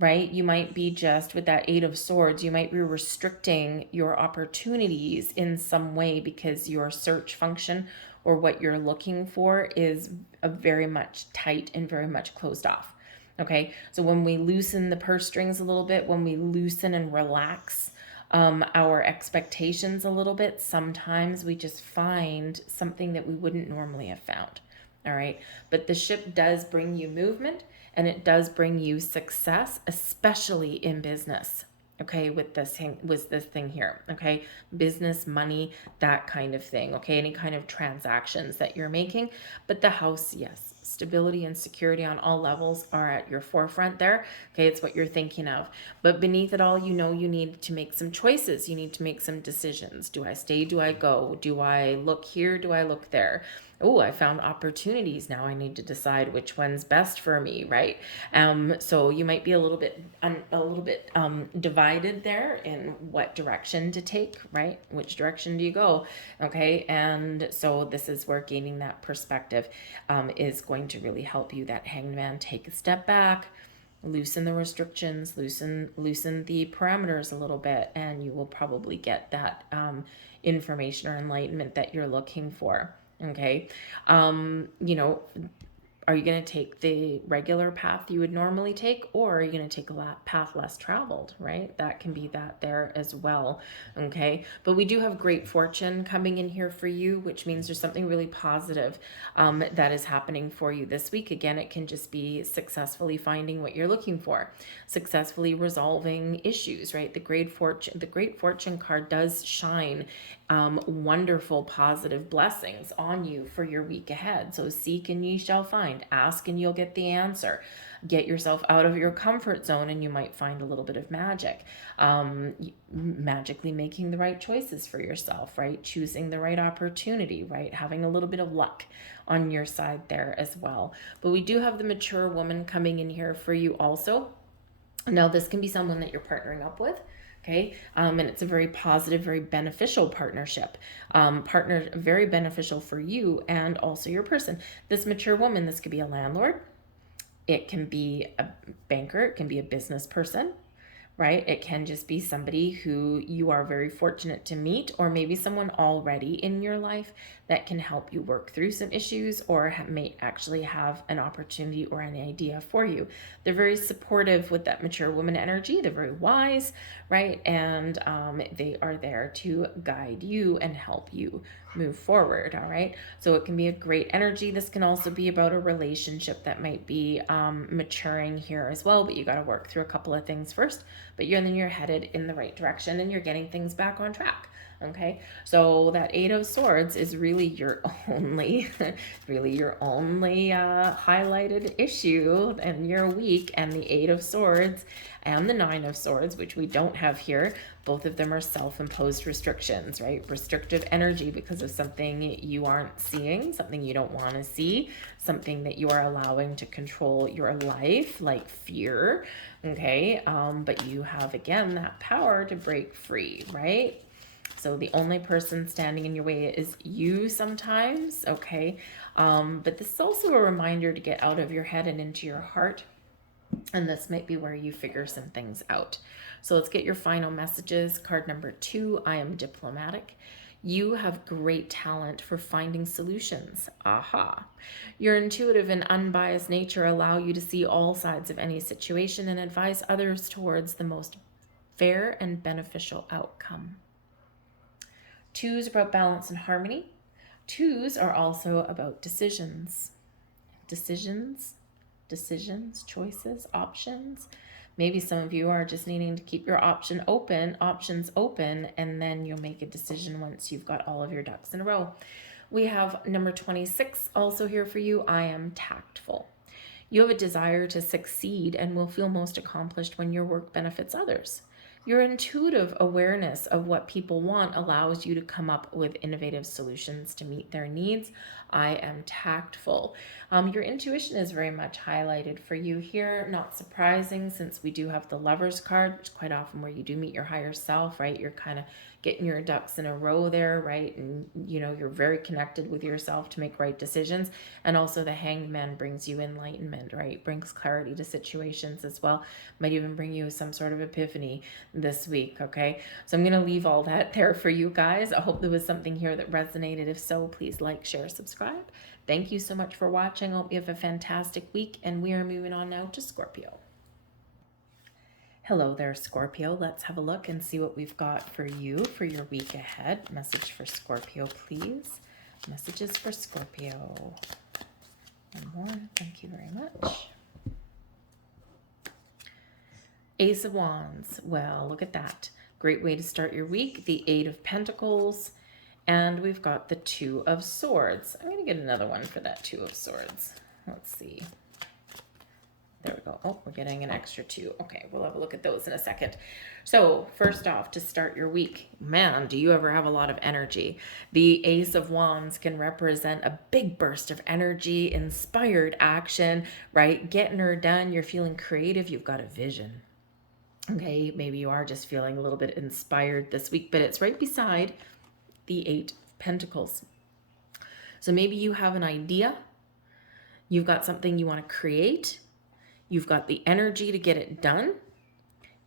right? You might be just with that Eight of Swords, you might be restricting your opportunities in some way because your search function or what you're looking for is a very much tight and very much closed off. Okay. So when we loosen the purse strings a little bit, when we loosen and relax our expectations a little bit, sometimes we just find something that we wouldn't normally have found. All right. But the ship does bring you movement, and it does bring you success, especially in business. Okay, with this thing here. Okay, business, money, that kind of thing. Okay, any kind of transactions that you're making. But the house, yes, stability and security on all levels are at your forefront there. Okay, it's what you're thinking of. But beneath it all, you need to make some choices. You need to make some decisions. Do I stay? Do I go? Do I look here? Do I look there? Oh, I found opportunities. Now I need to decide which one's best for me, right? So you might be a little bit divided there in what direction to take, right? Which direction do you go? Okay, and so this is where gaining that perspective is going to really help you. That Hanged Man, take a step back, loosen the restrictions, loosen the parameters a little bit, and you will probably get that information or enlightenment that you're looking for. Okay. Are you going to take the regular path you would normally take, or are you going to take a path less traveled, right? That can be that there as well. Okay. But we do have great fortune coming in here for you, which means there's something really positive that is happening for you this week. Again, it can just be successfully finding what you're looking for, successfully resolving issues, right? The great fortune card does shine wonderful positive blessings on you for your week ahead. So seek and ye shall find, ask and you'll get the answer. Get yourself out of your comfort zone and you might find a little bit of magic. Magically making the right choices for yourself, right? Choosing the right opportunity, right? Having a little bit of luck on your side there as well. But we do have the mature woman coming in here for you also. Now, this can be someone that you're partnering up with. Okay. And it's a very positive, very beneficial partnership. Very beneficial for you and also your person. This mature woman, this could be a landlord. It can be a banker. It can be a business person, right? It can just be somebody who you are very fortunate to meet, or maybe someone already in your life that can help you work through some issues, or may actually have an opportunity or an idea for you. They're very supportive with that mature woman energy. They're very wise, right? And they are there to guide you and help you move forward. All right. So it can be a great energy. This can also be about a relationship that might be maturing here as well, but you got to work through a couple of things first, but you're headed in the right direction and you're getting things back on track. Okay, so that Eight of Swords is really your only highlighted issue in your week, and the Eight of Swords and the Nine of Swords, which we don't have here, both of them are self-imposed restrictions, right? Restrictive energy because of something you aren't seeing, something you don't want to see, something that you are allowing to control your life, like fear, okay? But you have, again, that power to break free, right? So the only person standing in your way is you sometimes, okay? But this is also a reminder to get out of your head and into your heart. And this might be where you figure some things out. So let's get your final messages. Card number 2, I am diplomatic. You have great talent for finding solutions. Aha. Your intuitive and unbiased nature allow you to see all sides of any situation and advise others towards the most fair and beneficial outcome. 2s are about balance and harmony. 2s are also about decisions. Decisions, choices, options. Maybe some of you are just needing to keep your options open, and then you'll make a decision once you've got all of your ducks in a row. We have number 26 also here for you. I am tactful. You have a desire to succeed and will feel most accomplished when your work benefits others. Your intuitive awareness of what people want allows you to come up with innovative solutions to meet their needs. I am tactful. Your intuition is very much highlighted for you here. Not surprising, since we do have the Lovers card, which is quite often where you do meet your higher self, right? You're kind of getting your ducks in a row there, right? And you're very connected with yourself to make right decisions. And also the Hanged Man brings you enlightenment, right? Brings clarity to situations as well. Might even bring you some sort of epiphany this week, okay? So I'm going to leave all that there for you guys. I hope there was something here that resonated. If so, please like, share, subscribe. Thank you so much for watching. I hope you have a fantastic week, and we are moving on now to Scorpio. Hello there, Scorpio. Let's have a look and see what we've got for you for your week ahead. Message for Scorpio, please. Messages for Scorpio. One more. Thank you very much. Ace of Wands. Well, look at that. Great way to start your week. The 8 of Pentacles. And we've got the 2 of Swords. I'm going to get another one for that 2 of Swords. Let's see. There we go. Oh, we're getting an extra 2. Okay, we'll have a look at those in a second. So first off, to start your week, man, do you ever have a lot of energy? The Ace of Wands can represent a big burst of energy, inspired action, right? Getting her done. You're feeling creative. You've got a vision. Okay, maybe you are just feeling a little bit inspired this week, but it's right beside the 8 of Pentacles. So maybe you have an idea. You've got something you want to create. You've got the energy to get it done,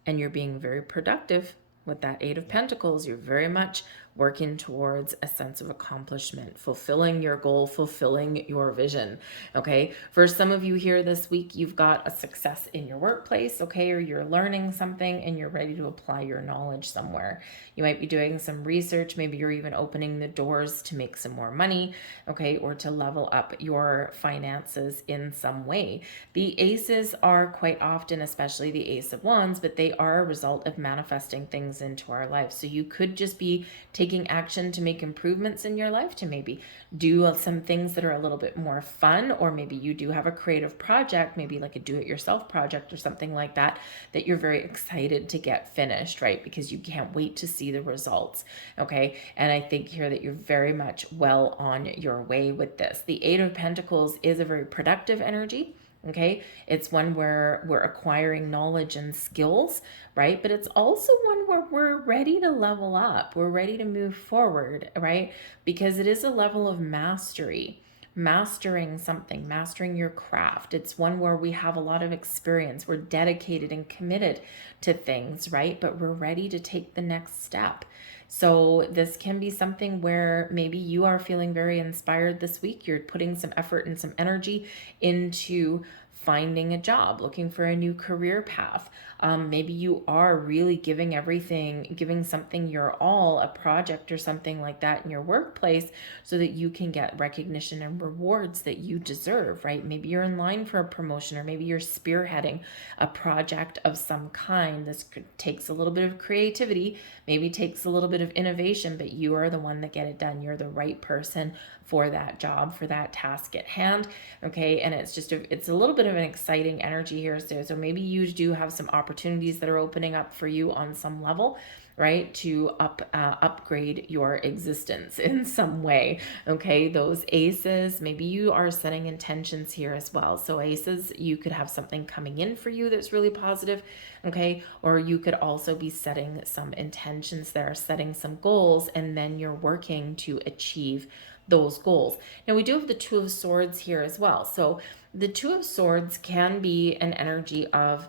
and you're being very productive with that 8 of Pentacles. You're very much working towards a sense of accomplishment, fulfilling your goal, fulfilling your vision, okay? For some of you here this week, you've got a success in your workplace, okay? Or you're learning something and you're ready to apply your knowledge somewhere. You might be doing some research. Maybe you're even opening the doors to make some more money, okay? Or to level up your finances in some way. The aces are quite often, especially the Ace of Wands, but they are a result of manifesting things into our life. So you could just be taking action to make improvements in your life, to maybe do some things that are a little bit more fun, or maybe you do have a creative project, maybe like a do-it-yourself project or something like that, that you're very excited to get finished, right? Because you can't wait to see the results, okay? And I think here that you're very much well on your way with this. The 8 of Pentacles is a very productive energy. Okay, it's one where we're acquiring knowledge and skills, right? But it's also one where we're ready to level up. We're ready to move forward, right? Because it is a level of mastery, mastering something, mastering your craft. It's one where we have a lot of experience. We're dedicated and committed to things, right? But we're ready to take the next step. So this can be something where maybe you are feeling very inspired this week. You're putting some effort and some energy into finding a job, looking for a new career path. Maybe you are really giving everything, giving something your all, a project or something like that in your workplace, so that you can get recognition and rewards that you deserve, right? Maybe you're in line for a promotion, or maybe you're spearheading a project of some kind. This takes a little bit of creativity, maybe takes a little bit of innovation, but you are the one that get it done. You're the right person for that job, for that task at hand, okay? And it's just it's a little bit of an exciting energy here. So maybe you do have some opportunities that are opening up for you on some level, right, to upgrade your existence in some way, okay? Those aces, maybe you are setting intentions here as well. So aces, you could have something coming in for you that's really positive, okay? Or you could also be setting some intentions there, setting some goals, and then you're working to achieve those goals. Now we do have the 2 of Swords here as well. So the 2 of Swords can be an energy of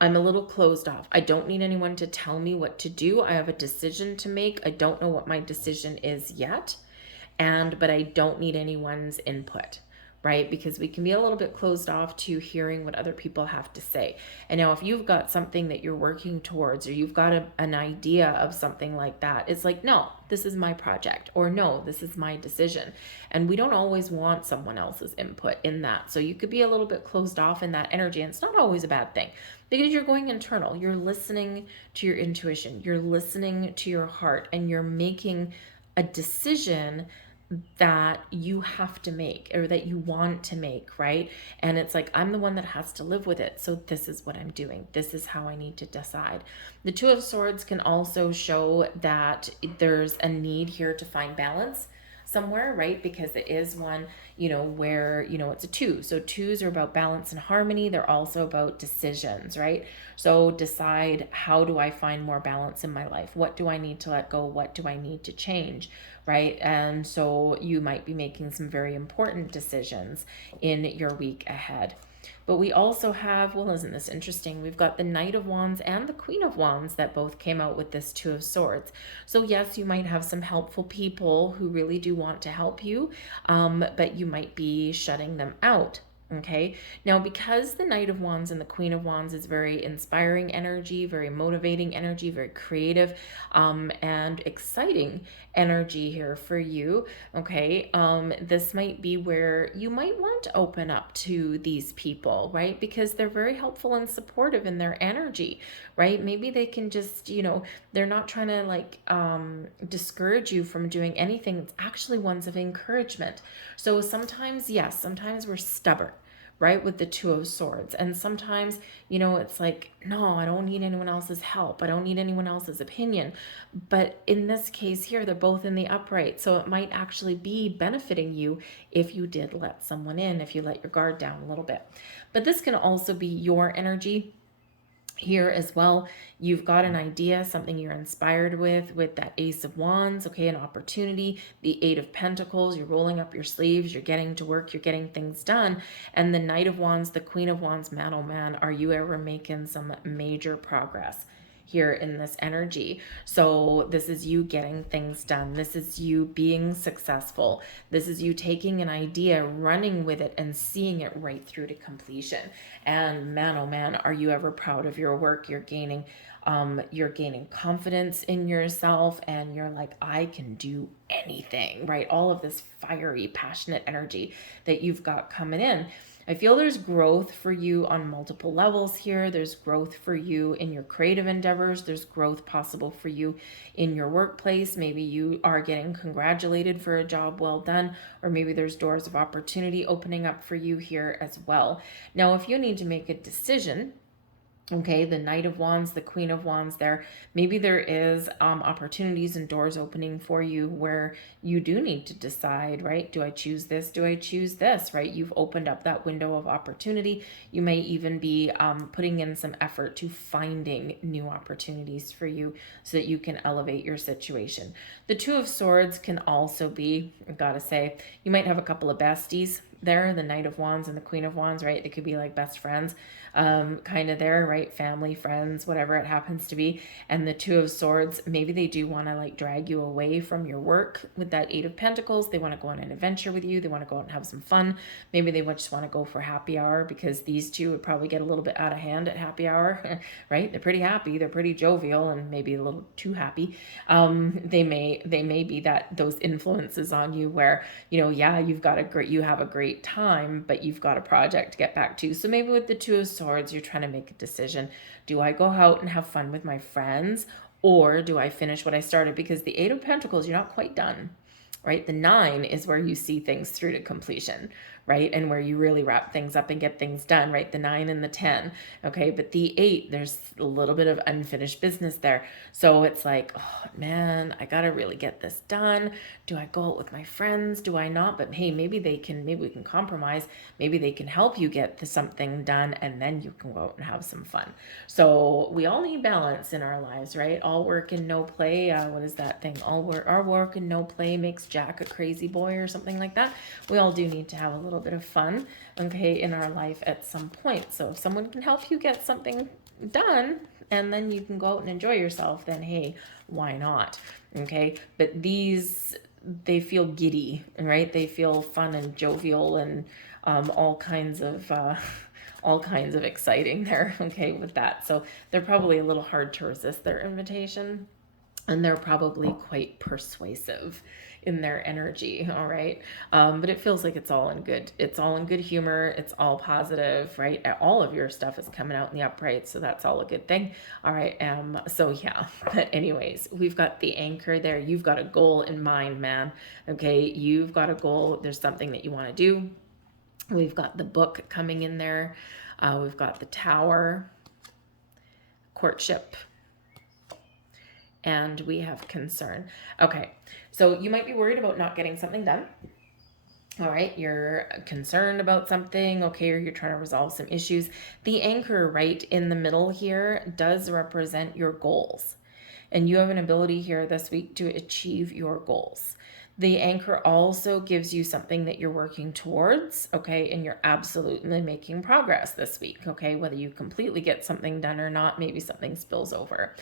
I'm a little closed off. I don't need anyone to tell me what to do. I have a decision to make. I don't know what my decision is yet. But I don't need anyone's input, right? Because we can be a little bit closed off to hearing what other people have to say. And now if you've got something that you're working towards, or you've got an idea of something like that, it's like, no, this is my project, or no, this is my decision. And we don't always want someone else's input in that. So you could be a little bit closed off in that energy, and it's not always a bad thing, because you're going internal. You're listening to your intuition, you're listening to your heart, and you're making a decision that you have to make, or that you want to make, right? And it's like, I'm the one that has to live with it. So this is what I'm doing. This is how I need to decide. The Two of Swords can also show that there's a need here to find balance somewhere, right? Because it is one, where, it's a two. So twos are about balance and harmony. They're also about decisions, right? So decide, how do I find more balance in my life? What do I need to let go? What do I need to change, right? And so you might be making some very important decisions in your week ahead. But we also have, well, isn't this interesting? We've got the Knight of Wands and the Queen of Wands that both came out with this Two of Swords. So yes, you might have some helpful people who really do want to help you, but you might be shutting them out. Okay, now because the Knight of Wands and the Queen of Wands is very inspiring energy, very motivating energy, very creative, and exciting energy here for you. Okay, this might be where you might want to open up to these people, right? Because they're very helpful and supportive in their energy, right? Maybe they can just, they're not trying to like discourage you from doing anything. It's actually ones of encouragement. So sometimes, yes, sometimes we're stubborn, right, with the Two of Swords. And sometimes, it's like, no, I don't need anyone else's help. I don't need anyone else's opinion. But in this case here, they're both in the upright. So it might actually be benefiting you if you did let someone in, if you let your guard down a little bit. But this can also be your energy here as well. You've got an idea, something you're inspired with that Ace of Wands, okay, an opportunity, the Eight of Pentacles, you're rolling up your sleeves, you're getting to work, you're getting things done. And the Knight of Wands, the Queen of Wands, man, oh man, are you ever making some major progress here in this energy? So this is you getting things done. This is you being successful. This is you taking an idea, running with it, and seeing it right through to completion. And man, oh man, are you ever proud of your work? You're gaining confidence in yourself, and you're like, I can do anything, right? All of this fiery, passionate energy that you've got coming in. I feel there's growth for you on multiple levels here. There's growth for you in your creative endeavors. There's growth possible for you in your workplace. Maybe you are getting congratulated for a job well done, or maybe there's doors of opportunity opening up for you here as well. Now, if you need to make a decision, okay, the Knight of Wands, the Queen of Wands there, maybe there is opportunities and doors opening for you where you do need to decide, right? Do I choose this? Do I choose this, right? You've opened up that window of opportunity. You may even be putting in some effort to finding new opportunities for you so that you can elevate your situation. The Two of Swords can also be, I gotta say, you might have a couple of besties there, the Knight of Wands and the Queen of Wands, right? They could be like best friends, kind of there, right? Family, friends, whatever it happens to be. And the Two of Swords, maybe they do want to like drag you away from your work with that Eight of Pentacles. They want to go on an adventure with you. They want to go out and have some fun. Maybe they just want to go for happy hour, because these two would probably get a little bit out of hand at happy hour, right? They're pretty happy. They're pretty jovial, and maybe a little too happy. They may be those influences on you where, yeah, you have a great time, but you've got a project to get back to. So maybe with the Two of Swords, you're trying to make a decision. Do I go out and have fun with my friends, or do I finish what I started? Because the Eight of Pentacles, you're not quite done, right? The Nine is where you see things through to completion, right? And where you really wrap things up and get things done, right? The 9 and the 10, okay? But the 8, there's a little bit of unfinished business there. So it's like, oh man, I gotta really get this done. Do I go out with my friends? Do I not? But hey, maybe we can compromise. Maybe they can help you get something done, and then you can go out and have some fun. So we all need balance in our lives, right? All work and no play. What is that thing? Our work and no play makes Jack a crazy boy, or something like that. We all do need to have a little bit of fun, okay, in our life at some point. So if someone can help you get something done and then you can go out and enjoy yourself, then hey, why not? Okay. But these, they feel giddy, right? They feel fun and jovial and all kinds of all kinds of exciting there. Okay, with that, so they're probably a little hard to resist their invitation, and they're probably quite persuasive in their energy. All right. But it feels like it's all in good humor, it's all positive, right? All of your stuff is coming out in the upright, so that's all a good thing. All right. So yeah, but anyways, we've got the anchor there. You've got a goal in mind, man. Okay, you've got a goal, there's something that you want to do. We've got the book coming in there. We've got the tower, courtship, and we have concern. Okay, so you might be worried about not getting something done. All right, you're concerned about something, okay, or you're trying to resolve some issues. The anchor right in the middle here does represent your goals. And you have an ability here this week to achieve your goals. The anchor also gives you something that you're working towards, okay, and you're absolutely making progress this week, okay, whether you completely get something done or not, maybe something spills over.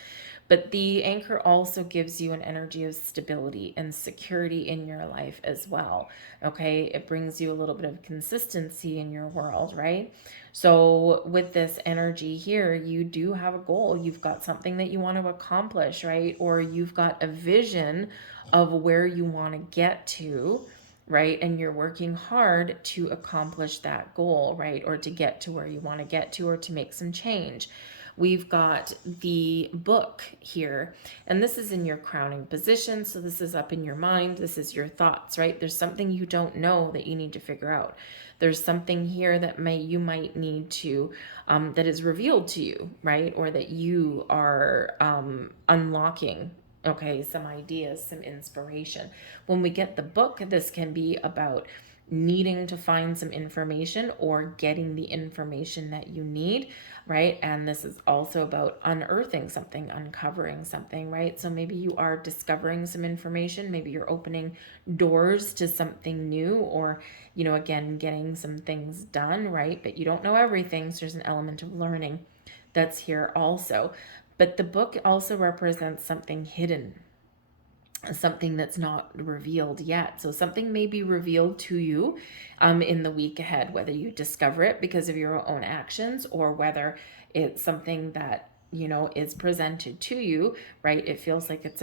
But the anchor also gives you an energy of stability and security in your life as well. Okay, it brings you a little bit of consistency in your world, right? So with this energy here, you do have a goal. You've got something that you want to accomplish, right? Or you've got a vision of where you want to get to, right? And you're working hard to accomplish that goal, right? Or to get to where you want to get to, or to make some change. We've got the book here, and this is in your crowning position. So this is up in your mind. This is your thoughts, right? There's something you don't know that you need to figure out. There's something here that you might need to, that is revealed to you, right? Or that you are unlocking, okay, some ideas, some inspiration. When we get the book, this can be about needing to find some information or getting the information that you need, right? And this is also about unearthing something, uncovering something, right? So maybe you are discovering some information, maybe you're opening doors to something new, or, you know, again, getting some things done, right? But you don't know everything, so there's an element of learning that's here also. But the book also represents something hidden, something that's not revealed yet. So something may be revealed to you in the week ahead, whether you discover it because of your own actions or whether it's something that, you know, is presented to you, right? It feels like it's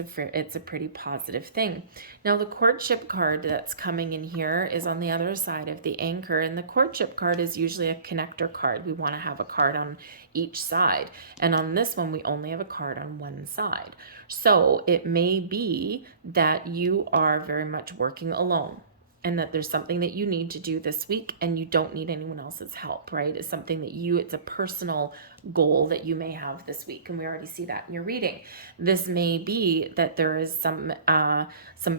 a pretty positive thing. Now the courtship card that's coming in here is on the other side of the anchor, and the courtship card is usually a connector card. We want to have a card on each side, and on this one we only have a card on one side. So it may be that you are very much working alone, and that there's something that you need to do this week and you don't need anyone else's help, right? It's something that it's a personal goal that you may have this week, and we already see that in your reading. This may be that there is some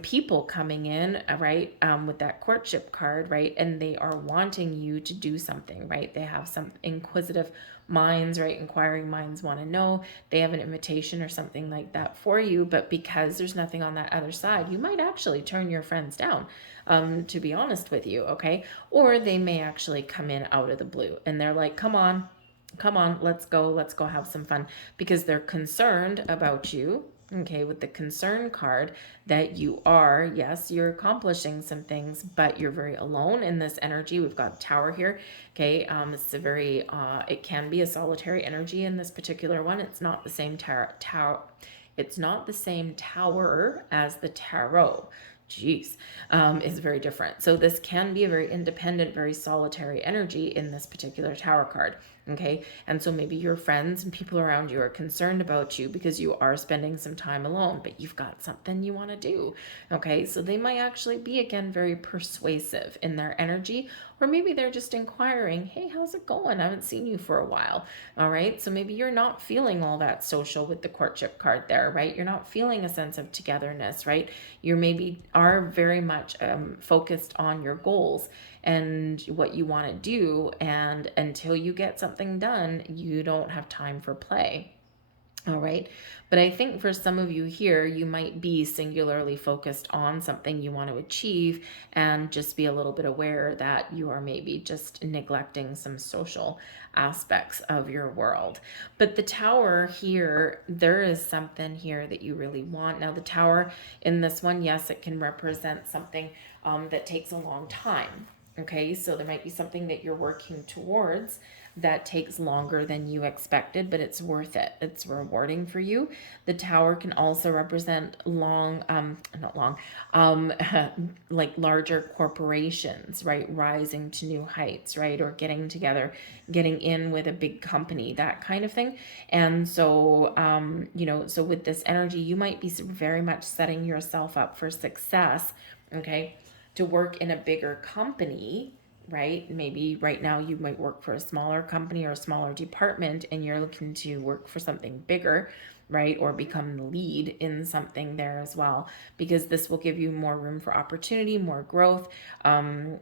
people coming in, right, with that courtship card, right, and they are wanting you to do something, right? They have some inquisitive minds, right? Inquiring minds want to know. They have an invitation or something like that for you, but because there's nothing on that other side, you might actually turn your friends down, to be honest with you, okay? Or they may actually come in out of the blue and they're like, come on, let's go have some fun, because they're concerned about you, okay, with the concern card, that you're accomplishing some things, but you're very alone in this energy. We've got tower here, okay. It's a very, it can be a solitary energy in this particular one. It's not the same it's not the same tower as the tarot. Is very different. So this can be a very independent, very solitary energy in this particular tower card. Okay. And so maybe your friends and people around you are concerned about you because you are spending some time alone, but you've got something you want to do. Okay. So they might actually be, again, very persuasive in their energy, or maybe they're just inquiring, hey, how's it going? I haven't seen you for a while. All right. So maybe you're not feeling all that social with the courtship card there, right? You're not feeling a sense of togetherness, right? You maybe are very much focused on your goals and what you want to do, and until you get something done, you don't have time for play. All right. But I think for some of you here, you might be singularly focused on something you want to achieve and just be a little bit aware that you are maybe just neglecting some social aspects of your world. But the tower here, there is something here that you really want. Now, the tower in this one, yes, it can represent something that takes a long time. Okay, so there might be something that you're working towards that takes longer than you expected, but it's worth it. It's rewarding for you. The tower can also represent long, not long, like larger corporations, right? Rising to new heights, right? Or getting together, getting in with a big company, that kind of thing. And so, so with this energy, you might be very much setting yourself up for success, okay? To work in a bigger company, right? Maybe right now you might work for a smaller company or a smaller department and you're looking to work for something bigger, right? Or become the lead in something there as well, because this will give you more room for opportunity, more growth.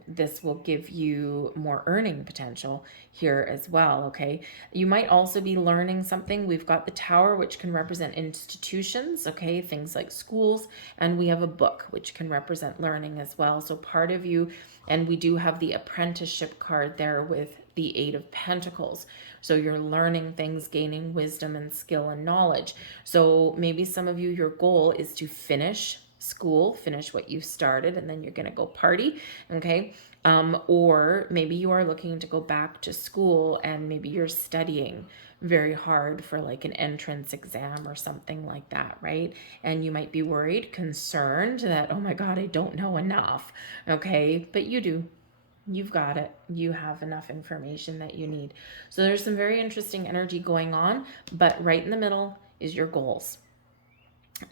This will give you more earning potential here as well, okay? You might also be learning something. We've got the tower, which can represent institutions, okay? Things like schools, and we have a book, which can represent learning as well. So part of you, and we do have the apprenticeship card there with the Eight of Pentacles. So you're learning things, gaining wisdom and skill and knowledge. So maybe some of you, your goal is to finish school, finish what you started, and then you're going to go party. Okay. Or maybe you are looking to go back to school and maybe you're studying very hard for like an entrance exam or something like that, right? And you might be worried, concerned that, oh my God, I don't know enough. Okay. But you do. You've got it. You have enough information that you need. So there's some very interesting energy going on, but right in the middle is your goals.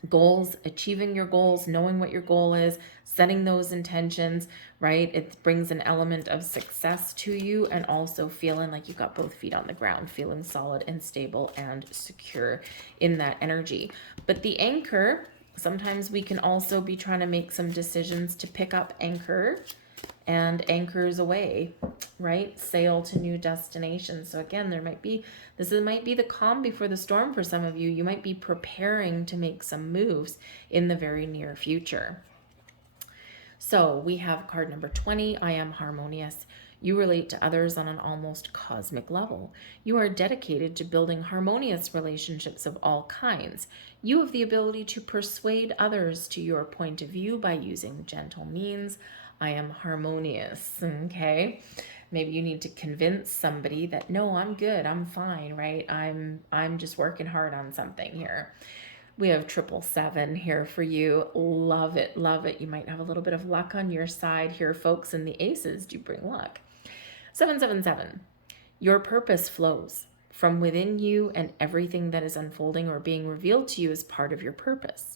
Goals, achieving your goals, knowing what your goal is, setting those intentions, right? It brings an element of success to you and also feeling like you got both feet on the ground, feeling solid and stable and secure in that energy. But the anchor, sometimes we can also be trying to make some decisions to pick up anchor and anchors away, right? Sail to new destinations. So again, might be the calm before the storm for some of you. You might be preparing to make some moves in the very near future. So we have card number 20, I am harmonious. You relate to others on an almost cosmic level. You are dedicated to building harmonious relationships of all kinds. You have the ability to persuade others to your point of view by using gentle means. I am harmonious, okay? Maybe you need to convince somebody that, no, I'm good, I'm fine, right? I'm just working hard on something here. We have 777 here for you. Love it, love it. You might have a little bit of luck on your side here, folks, and the aces do bring luck. 777. Your purpose flows from within you, and everything that is unfolding or being revealed to you is part of your purpose.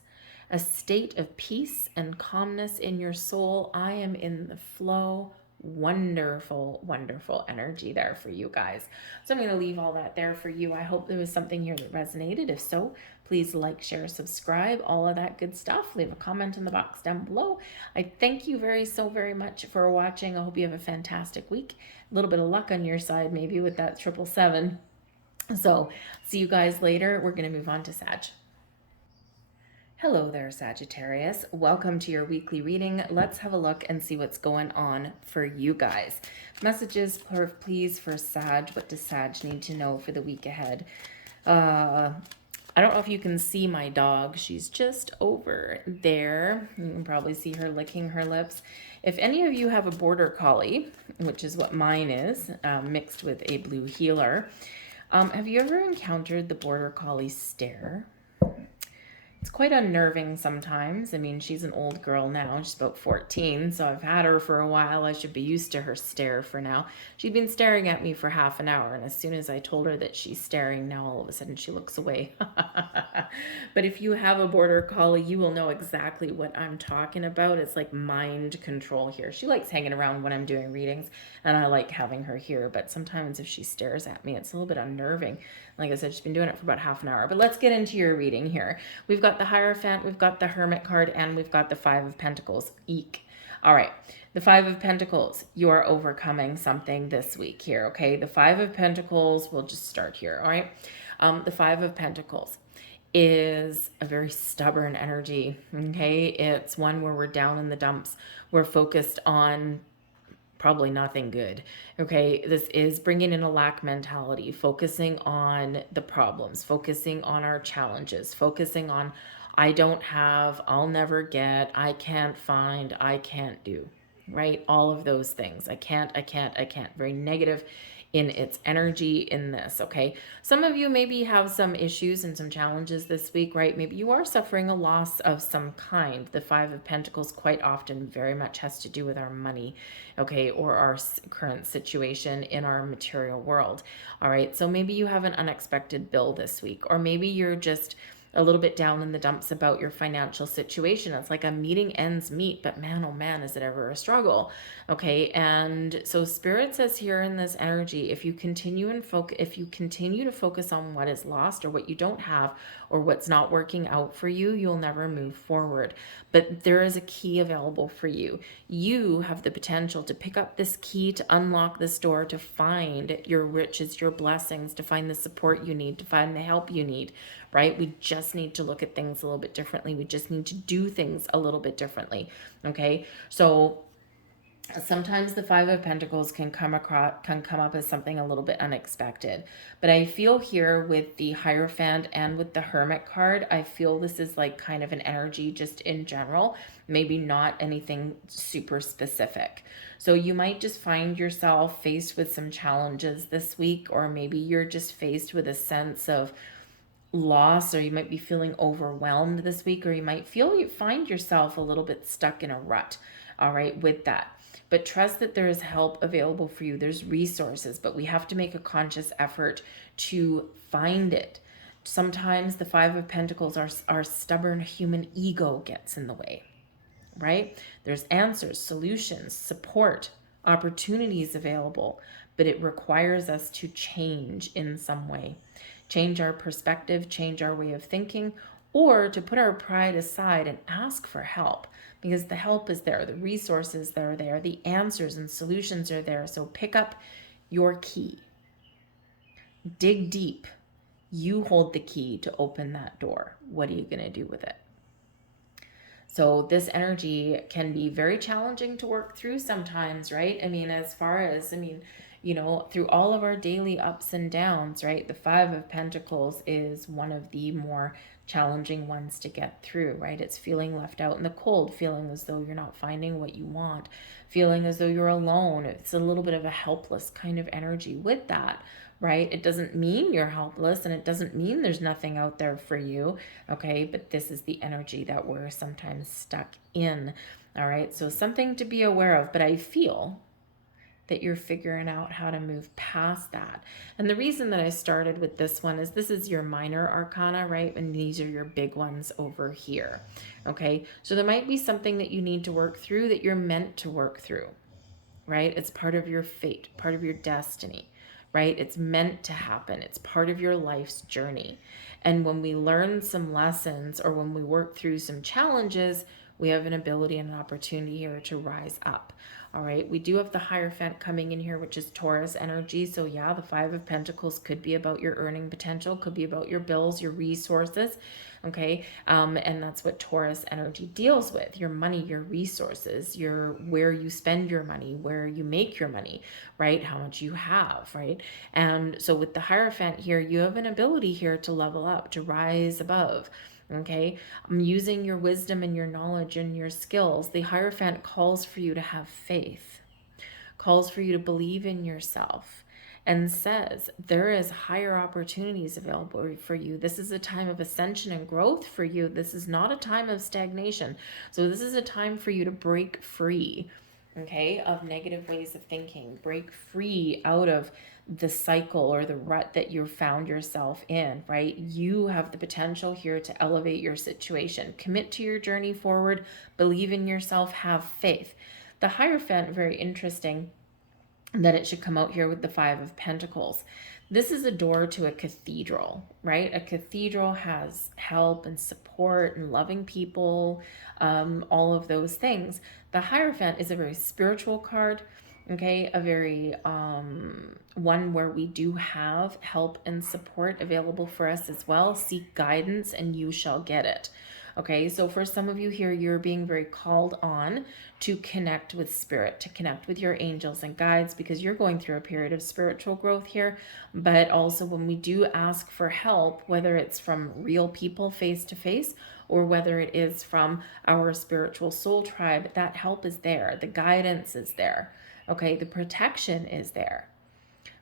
A state of peace and calmness in your soul. I am in the flow. Wonderful, wonderful energy there for you guys. So I'm going to leave all that there for you. I hope there was something here that resonated. If so, please like, share, subscribe, all of that good stuff. Leave a comment in the box down below. I thank you so very much for watching. I hope you have a fantastic week. A little bit of luck on your side, maybe with that 777. So see you guys later. We're going to move on to Sag. Hello there, Sagittarius. Welcome to your weekly reading. Let's have a look and see what's going on for you guys. Messages, please, for Sag. What does Sag need to know for the week ahead? I don't know if you can see my dog. She's just over there. You can probably see her licking her lips. If any of you have a border collie, which is what mine is, mixed with a blue heeler, have you ever encountered the border collie stare? It's quite unnerving sometimes. I mean, she's an old girl now. She's about 14, so I've had her for a while. I should be used to her stare for now. She'd been staring at me for half an hour, and as soon as I told her that she's staring, now all of a sudden she looks away. But if you have a border collie, you will know exactly what I'm talking about. It's like mind control here. She likes hanging around when I'm doing readings, and I like having her here, but sometimes if she stares at me, it's a little bit unnerving. Like I said, she's been doing it for about half an hour. But let's get into your reading here. We've got the Hierophant, we've got the Hermit card, and we've got the Five of Pentacles. Eek. All right. The Five of Pentacles, you are overcoming something this week here, okay? The Five of Pentacles, we'll just start here, all right? The Five of Pentacles is a very stubborn energy, okay? It's one where we're down in the dumps. We're focused on probably nothing good, okay? This is bringing in a lack mentality, focusing on the problems, focusing on our challenges, focusing on I don't have, I'll never get, I can't find, I can't do, right? All of those things. I can't, I can't, I can't. Very negative in its energy in this, okay? Some of you maybe have some issues and some challenges this week, right? Maybe you are suffering a loss of some kind. The Five of Pentacles quite often very much has to do with our money, okay, or our current situation in our material world, all right? So maybe you have an unexpected bill this week, or maybe you're just a little bit down in the dumps about your financial situation. It's like a meeting ends meet, but man, oh man, is it ever a struggle? Okay, and so Spirit says here in this energy, if you continue to focus on what is lost or what you don't have or what's not working out for you, you'll never move forward. But there is a key available for you. You have the potential to pick up this key, to unlock this door, to find your riches, your blessings, to find the support you need, to find the help you need, right? We just need to look at things a little bit differently. We just need to do things a little bit differently, okay? So sometimes the Five of Pentacles can come up as something a little bit unexpected, but I feel here with the Hierophant and with the Hermit card, I feel this is like kind of an energy just in general, maybe not anything super specific. So you might just find yourself faced with some challenges this week, or maybe you're just faced with a sense of loss, or you might be feeling overwhelmed this week, or you find yourself a little bit stuck in a rut, all right, with that. But trust that there is help available for you. There's resources, but we have to make a conscious effort to find it. Sometimes the Five of Pentacles, our stubborn human ego gets in the way, right? There's answers, solutions, support, opportunities available, but it requires us to change in some way. Change our perspective, change our way of thinking, or to put our pride aside and ask for help, because the help is there, the resources are there, the answers and solutions are there. So pick up your key, dig deep. You hold the key to open that door. What are you going to do with it? So this energy can be very challenging to work through sometimes, right? I mean, through all of our daily ups and downs, right? The Five of Pentacles is one of the more challenging ones to get through, right? It's feeling left out in the cold, feeling as though you're not finding what you want, feeling as though you're alone. It's a little bit of a helpless kind of energy with that, right? It doesn't mean you're helpless, and it doesn't mean there's nothing out there for you, okay? But this is the energy that we're sometimes stuck in, all right? So something to be aware of, but I feel that you're figuring out how to move past that. And the reason that I started with this one is this is your minor arcana, right? And these are your big ones over here, okay? So there might be something that you need to work through that you're meant to work through, right? It's part of your fate, part of your destiny, right? It's meant to happen. It's part of your life's journey. And when we learn some lessons, or when we work through some challenges, we have an ability and an opportunity here to rise up. All right, we do have the Hierophant coming in here, which is Taurus energy. So yeah, the Five of Pentacles could be about your earning potential, could be about your bills, your resources, okay? And that's what Taurus energy deals with: your money, your resources, where you spend your money, where you make your money, right? How much you have, right? And so with the Hierophant here, you have an ability here to level up, to rise above. Okay, I'm using your wisdom and your knowledge and your skills. The Hierophant calls for you to have faith, calls for you to believe in yourself, and says there is higher opportunities available for you. This is a time of ascension and growth for you. This is not a time of stagnation. So this is a time for you to break free, okay, of negative ways of thinking, break free out of the cycle or the rut that you found yourself in, right? You have the potential here to elevate your situation. Commit to your journey forward, believe in yourself, have faith. The Hierophant, very interesting that it should come out here with the Five of Pentacles. This is a door to a cathedral, right? A cathedral has help and support and loving people, all of those things. The Hierophant is a very spiritual card, okay? A very one where we do have help and support available for us as well. Seek guidance and you shall get it. Okay, so for some of you here, you're being very called on to connect with spirit, to connect with your angels and guides, because you're going through a period of spiritual growth here. But also when we do ask for help, whether it's from real people face to face, or whether it is from our spiritual soul tribe, that help is there. The guidance is there. Okay, the protection is there,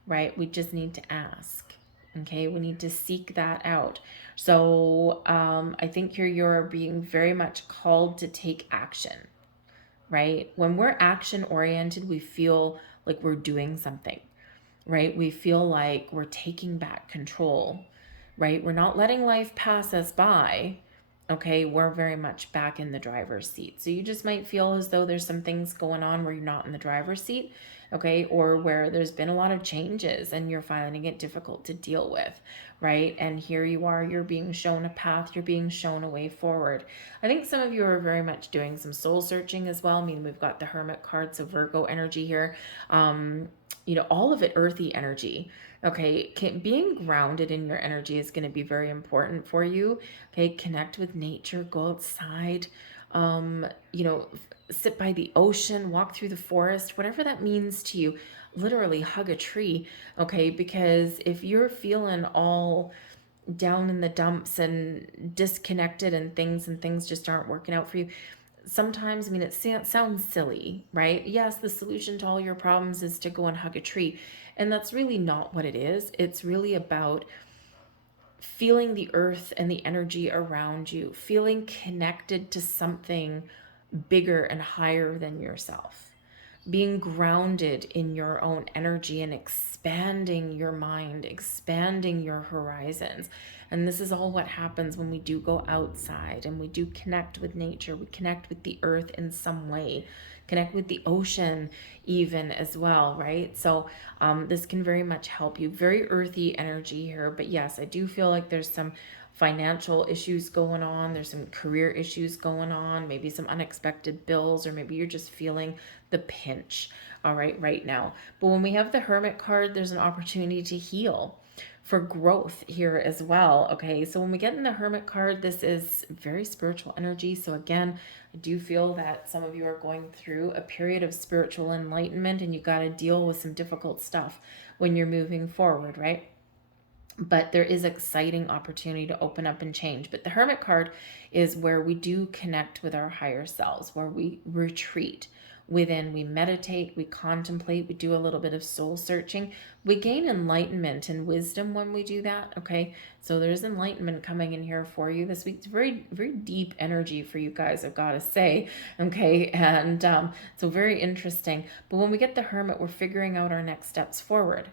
right? We just need to ask. Okay, we need to seek that out. So I think here you're being very much called to take action, right? When we're action oriented, we feel like we're doing something, right? We feel like we're taking back control, right? We're not letting life pass us by. Okay, we're very much back in the driver's seat. So you just might feel as though there's some things going on where you're not in the driver's seat, okay, or where there's been a lot of changes and you're finding it difficult to deal with, right? And here you are, you're being shown a path, you're being shown a way forward. I think some of you are very much doing some soul searching as well. I mean, we've got the Hermit card, so Virgo energy here. All of it earthy energy. Okay, being grounded in your energy is going to be very important for you. Okay, connect with nature, go outside, um, you know, sit by the ocean, walk through the forest, whatever that means to you. Literally hug a tree, okay? Because if you're feeling all down in the dumps and disconnected and things just aren't working out for you, sometimes, I mean, it sounds silly, right? Yes, the solution to all your problems is to go and hug a tree. And that's really not what it is. It's really about feeling the earth and the energy around you, feeling connected to something bigger and higher than yourself, being grounded in your own energy and expanding your mind, expanding your horizons. And this is all what happens when we do go outside and we do connect with nature. We connect with the earth in some way, connect with the ocean even as well, right? So this can very much help you. Very earthy energy here. But yes, I do feel like there's some financial issues going on. There's some career issues going on, maybe some unexpected bills, or maybe you're just feeling the pinch, all right now. But when we have the Hermit card, there's an opportunity to heal, for growth here as well. Okay, so when we get in the Hermit card, this is very spiritual energy. So again, I do feel that some of you are going through a period of spiritual enlightenment and you got to deal with some difficult stuff when you're moving forward, right? But there is exciting opportunity to open up and change. But the Hermit card is where we do connect with our higher selves, where we retreat within, we meditate, we contemplate, we do a little bit of soul searching. We gain enlightenment and wisdom when we do that, okay? So there's enlightenment coming in here for you this week. It's very, very deep energy for you guys, I've got to say, okay? And so very interesting. But when we get the Hermit, we're figuring out our next steps forward.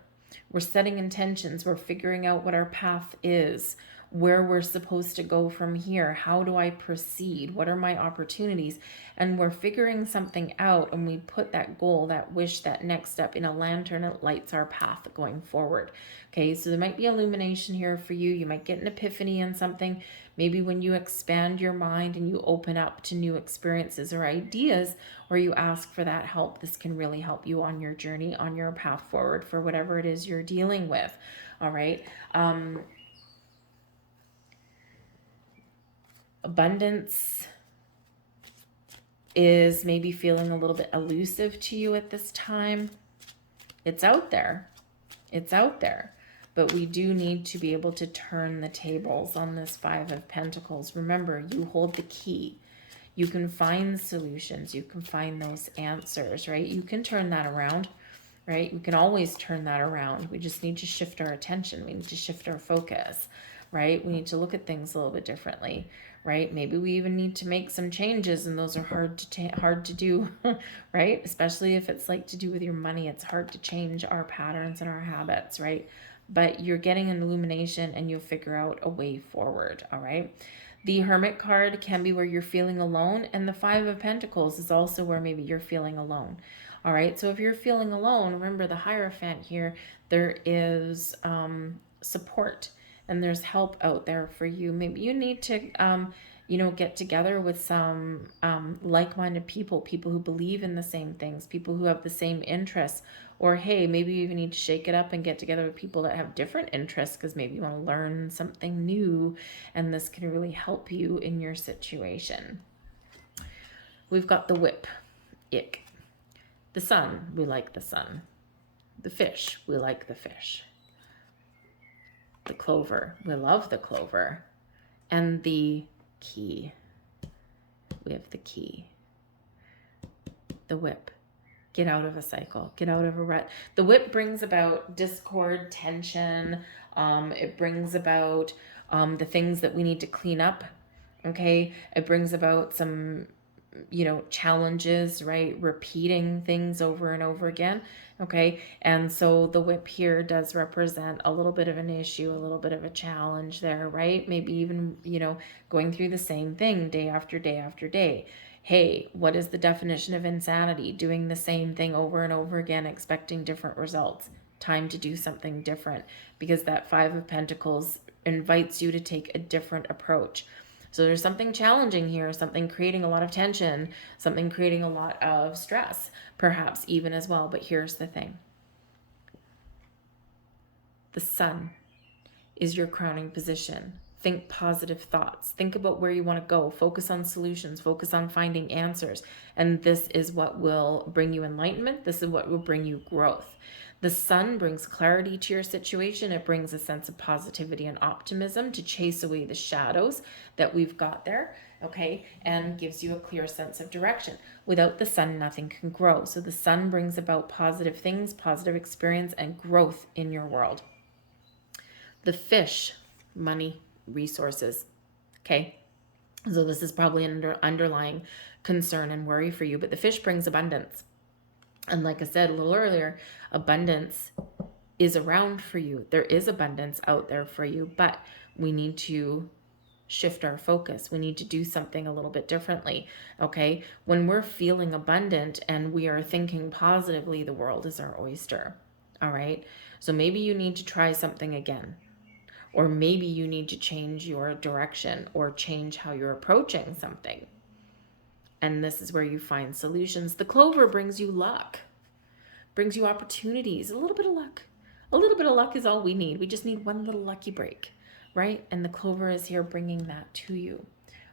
We're setting intentions. We're figuring out what our path is, where we're supposed to go from here. How do I proceed? What are my opportunities? And we're figuring something out, and we put that goal, that wish, that next step in a lantern. It lights our path going forward. Okay, so there might be illumination here for you. You might get an epiphany on something. Maybe when you expand your mind and you open up to new experiences or ideas, or you ask for that help, this can really help you on your journey, on your path forward for whatever it is you're dealing with. All right. Abundance is maybe feeling a little bit elusive to you at this time. It's out there. It's out there. But we do need to be able to turn the tables on this Five of Pentacles. Remember, you hold the key. You can find solutions. You can find those answers, right? You can turn that around, right? We can always turn that around. We just need to shift our attention. We need to shift our focus, right? We need to look at things a little bit differently, right? Maybe we even need to make some changes, and those are hard to do, right? Especially if it's like to do with your money. It's hard to change our patterns and our habits, right? But you're getting an illumination and you'll figure out a way forward, all right? The Hermit card can be where you're feeling alone, and the Five of Pentacles is also where maybe you're feeling alone, all right? So if you're feeling alone, remember the Hierophant here, there is support and there's help out there for you. Maybe you need to get together with some like-minded people who believe in the same things, people who have the same interests, Or hey, maybe you even need to shake it up and get together with people that have different interests, because maybe you want to learn something new and this can really help you in your situation. We've got the whip, ick. The sun, we like the sun. The fish, we like the fish. The clover, we love the clover. And the key, we have the key. The whip, get out of a cycle, get out of a rut. The whip brings about discord, tension. It brings about the things that we need to clean up. Okay, it brings about some, challenges, right? Repeating things over and over again. Okay, and so the whip here does represent a little bit of an issue, a little bit of a challenge there, right? Maybe even, going through the same thing day after day after day. Hey, what is the definition of insanity? Doing the same thing over and over again, expecting different results. Time to do something different, because that Five of Pentacles invites you to take a different approach. So there's something challenging here, something creating a lot of tension, something creating a lot of stress, perhaps even as well. But here's the thing. The sun is your crowning position. Think positive thoughts. Think about where you want to go. Focus on solutions. Focus on finding answers. And this is what will bring you enlightenment. This is what will bring you growth. The sun brings clarity to your situation. It brings a sense of positivity and optimism to chase away the shadows that we've got there, okay? And gives you a clear sense of direction. Without the sun, nothing can grow. So the sun brings about positive things, positive experience, and growth in your world. The fish, money, resources, okay? So this is probably an underlying concern and worry for you, but the fish brings abundance. And like I said a little earlier, abundance is around for you. There is abundance out there for you, but we need to shift our focus. We need to do something a little bit differently, okay? When we're feeling abundant and we are thinking positively, the world is our oyster, all right? So maybe you need to try something again, or maybe you need to change your direction or change how you're approaching something. And this is where you find solutions. The clover brings you luck, brings you opportunities, a little bit of luck. A little bit of luck is all we need. We just need one little lucky break, right? And the clover is here bringing that to you,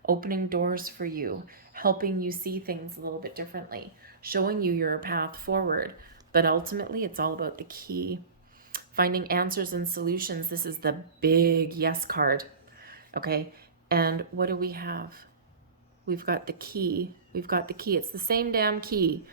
opening doors for you, helping you see things a little bit differently, showing you your path forward. But ultimately, it's all about the key, finding answers and solutions. This is the big yes card, okay? And what do we have? We've got the key. We've got the key. It's the same damn key.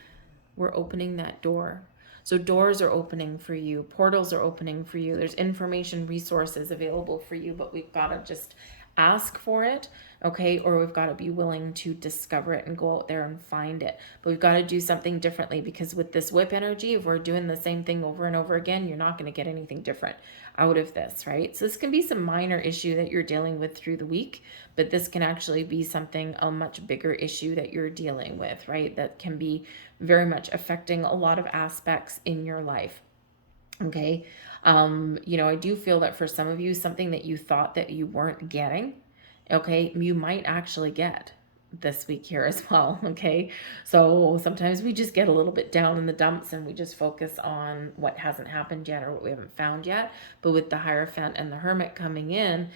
We're opening that door. So doors are opening for you. Portals are opening for you. There's information, resources available for you, but we've got to just ask for it, okay? Or we've got to be willing to discover it and go out there and find it. But we've got to do something differently, because with this whip energy, if we're doing the same thing over and over again, you're not going to get anything different out of this, right? So this can be some minor issue that you're dealing with through the week, but this can actually be something, a much bigger issue that you're dealing with, right? That can be very much affecting a lot of aspects in your life. Okay. I do feel that for some of you, something that you thought that you weren't getting, okay, you might actually get this week here as well. Okay. So sometimes we just get a little bit down in the dumps and we just focus on what hasn't happened yet or what we haven't found yet. But with the Hierophant and the Hermit coming in,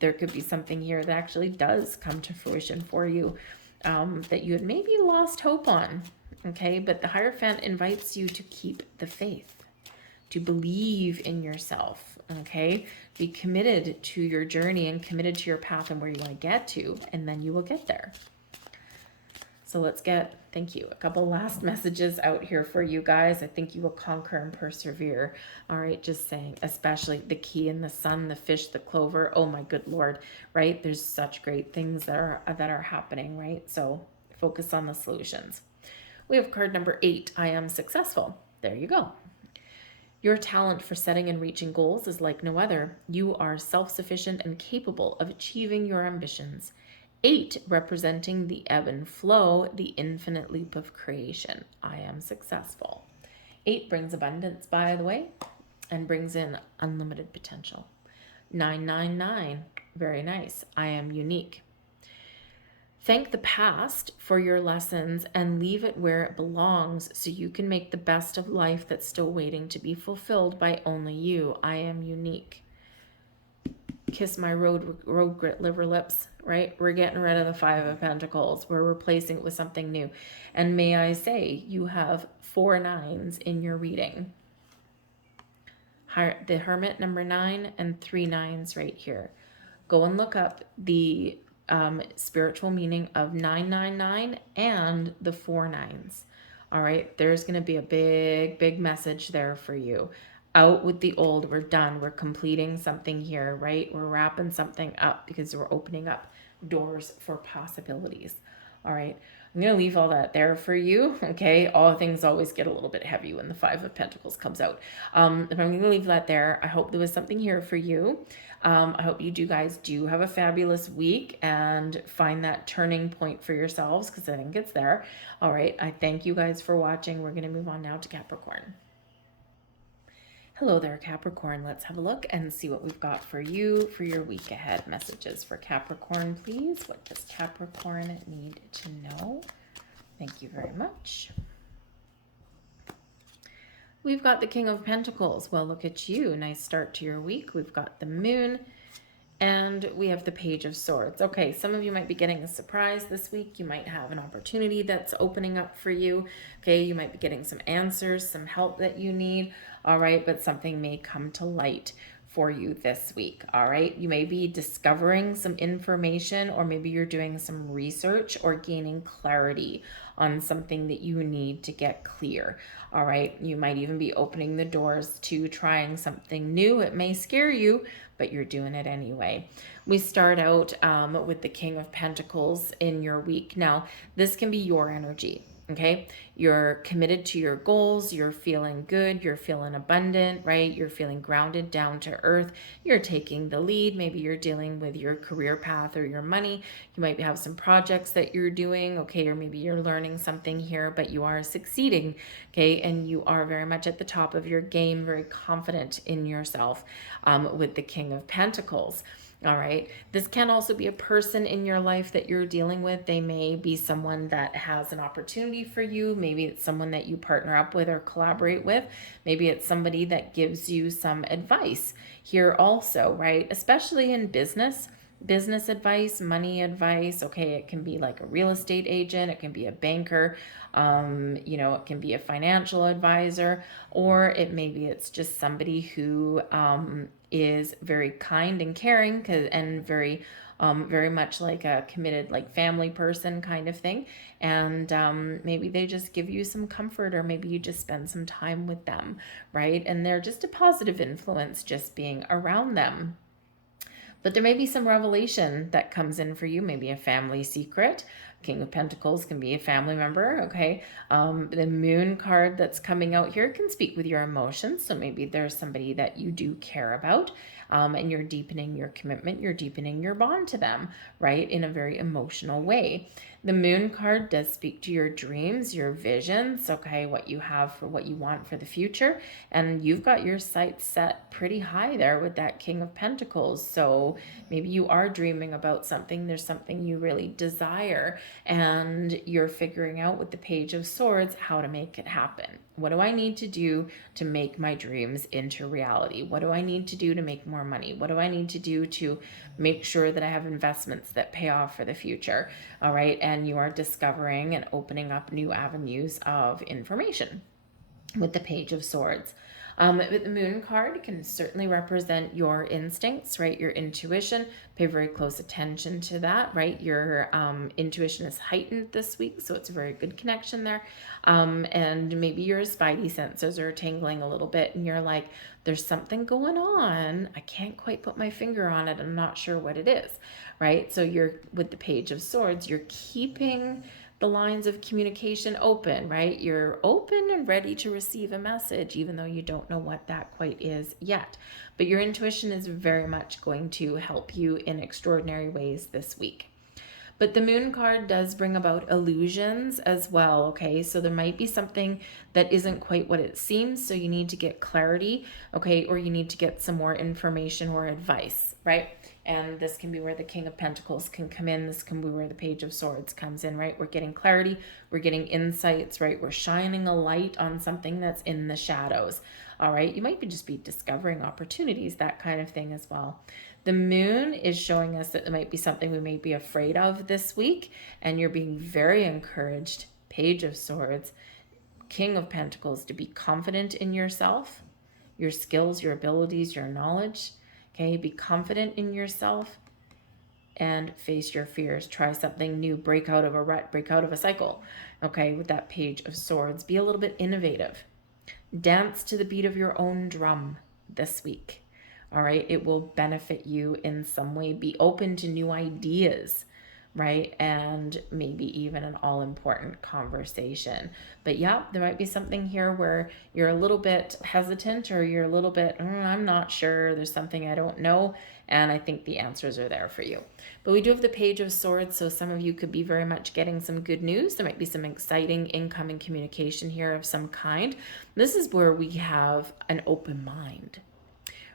there could be something here that actually does come to fruition for you, that you had maybe lost hope on. Okay. But the Hierophant invites you to keep the faith, to believe in yourself, okay? Be committed to your journey and committed to your path and where you want to get to, and then you will get there. So let's get, thank you, a couple last messages out here for you guys. I think you will conquer and persevere. All right, just saying, especially the key in the sun, the fish, the clover. Oh my good Lord, right? There's such great things that are happening, right? So focus on the solutions. We have card number 8, I am successful. There you go. Your talent for setting and reaching goals is like no other. You are self-sufficient and capable of achieving your ambitions. 8 representing the ebb and flow, the infinite loop of creation. I am successful. 8 brings abundance, by the way, and brings in unlimited potential. 999, very nice. I am unique. Thank the past for your lessons and leave it where it belongs so you can make the best of life that's still waiting to be fulfilled by only you. I am unique. Kiss my road grit liver lips, right? We're getting rid of the Five of Pentacles. We're replacing it with something new. And may I say, you have 4 9s in your reading. The Hermit, number 9, and 3 9s right here. Go and look up the spiritual meaning of 999 and the 4 9s. All right, there's going to be a big message there for you. Out with the old. We're done. We're completing something here, right? We're wrapping something up because we're opening up doors for possibilities. All right, I'm going to leave all that there for you, okay? All things always get a little bit heavy when the Five of Pentacles comes out. But I'm going to leave that there. I hope there was something here for you. I hope you guys do have a fabulous week and find that turning point for yourselves, because I think it's there. All right, I thank you guys for watching. We're going to move on now to Capricorn. Hello there, Capricorn. Let's have a look and see what we've got for you for your week ahead. Messages for Capricorn, please. What does Capricorn need to know? Thank you very much. We've got the King of Pentacles. Well, look at you. Nice start to your week. We've got the Moon. And we have the Page of Swords. Okay, some of you might be getting a surprise this week. You might have an opportunity that's opening up for you. Okay, you might be getting some answers, some help that you need. All right, but something may come to light for you this week. All right, you may be discovering some information, or maybe you're doing some research or gaining clarity on something that you need to get clear. All right, you might even be opening the doors to trying something new. It may scare you, but you're doing it anyway. We start out with the King of Pentacles in your week. Now, this can be your energy, okay? You're committed to your goals. You're feeling good. You're feeling abundant, right? You're feeling grounded, down to earth. You're taking the lead. Maybe you're dealing with your career path or your money. You might have some projects that you're doing, okay? Or maybe you're learning something here, but you are succeeding, okay? And you are very much at the top of your game, very confident in yourself with the King of Pentacles. All right. This can also be a person in your life that you're dealing with. They may be someone that has an opportunity for you. Maybe it's someone that you partner up with or collaborate with. Maybe it's somebody that gives you some advice here also, right? Especially in business advice, money advice. Okay, it can be like a real estate agent, it can be a banker, it can be a financial advisor, or it's just somebody who is very kind and caring, and very much like a committed, like family person kind of thing. And maybe they just give you some comfort, or maybe you just spend some time with them, right? And they're just a positive influence just being around them. But there may be some revelation that comes in for you, maybe a family secret. King of Pentacles can be a family member, okay? The Moon card that's coming out here can speak with your emotions. So maybe there's somebody that you do care about, and you're deepening your commitment, you're deepening your bond to them, right? In a very emotional way. The Moon card does speak to your dreams, your visions, okay? What you have for what you want for the future. And you've got your sights set pretty high there with that King of Pentacles. So maybe you are dreaming about something. There's something you really desire, and you're figuring out with the Page of Swords how to make it happen. What do I need to do to make my dreams into reality? What do I need to do to make more money? What do I need to do to make sure that I have investments that pay off for the future? All right. And you are discovering and opening up new avenues of information with the Page of Swords. With the Moon card, can certainly represent your instincts, right? Your intuition. Pay very close attention to that, right? Your intuition is heightened this week, so it's a very good connection there. And maybe your spidey senses are tingling a little bit, and you're like, there's something going on. I can't quite put my finger on it. I'm not sure what it is, right? So you're, with the Page of Swords, you're keeping the lines of communication open, right? You're open and ready to receive a message, even though you don't know what that quite is yet. But your intuition is very much going to help you in extraordinary ways this week. But the Moon card does bring about illusions as well, okay? So there might be something that isn't quite what it seems, so you need to get clarity, okay? Or you need to get some more information or advice, right? And this can be where the King of Pentacles can come in. This can be where the Page of Swords comes in, right? We're getting clarity. We're getting insights, right? We're shining a light on something that's in the shadows. All right. You might just be discovering opportunities, that kind of thing as well. The moon is showing us that there might be something we may be afraid of this week, and you're being very encouraged. Page of Swords, King of Pentacles, to be confident in yourself, your skills, your abilities, your knowledge. Okay, be confident in yourself and face your fears. Try something new, break out of a rut, break out of a cycle. Okay, with that Page of Swords, be a little bit innovative. Dance to the beat of your own drum this week. All right, it will benefit you in some way. Be open to new ideas, right? And maybe even an all-important conversation. But yeah, there might be something here where you're a little bit hesitant, or you're a little bit, I'm not sure, there's something I don't know, and I think the answers are there for you. But we do have the Page of Swords, so some of you could be very much getting some good news. There might be some exciting incoming communication here of some kind. This is where we have an open mind,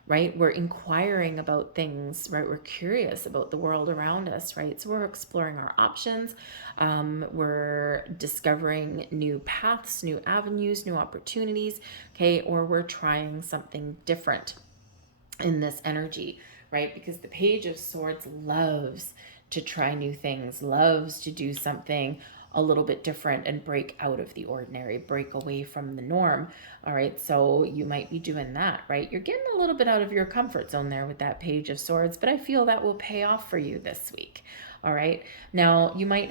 right? We're inquiring about things, right? We're curious about the world around us, right? So we're exploring our options. We're discovering new paths, new avenues, new opportunities, okay? Or we're trying something different in this energy, right? Because the Page of Swords loves to try new things, loves to do something a little bit different and break out of the ordinary, break away from the norm. All right, so you might be doing that, right? You're getting a little bit out of your comfort zone there with that Page of Swords, but I feel that will pay off for you this week. All right, now you might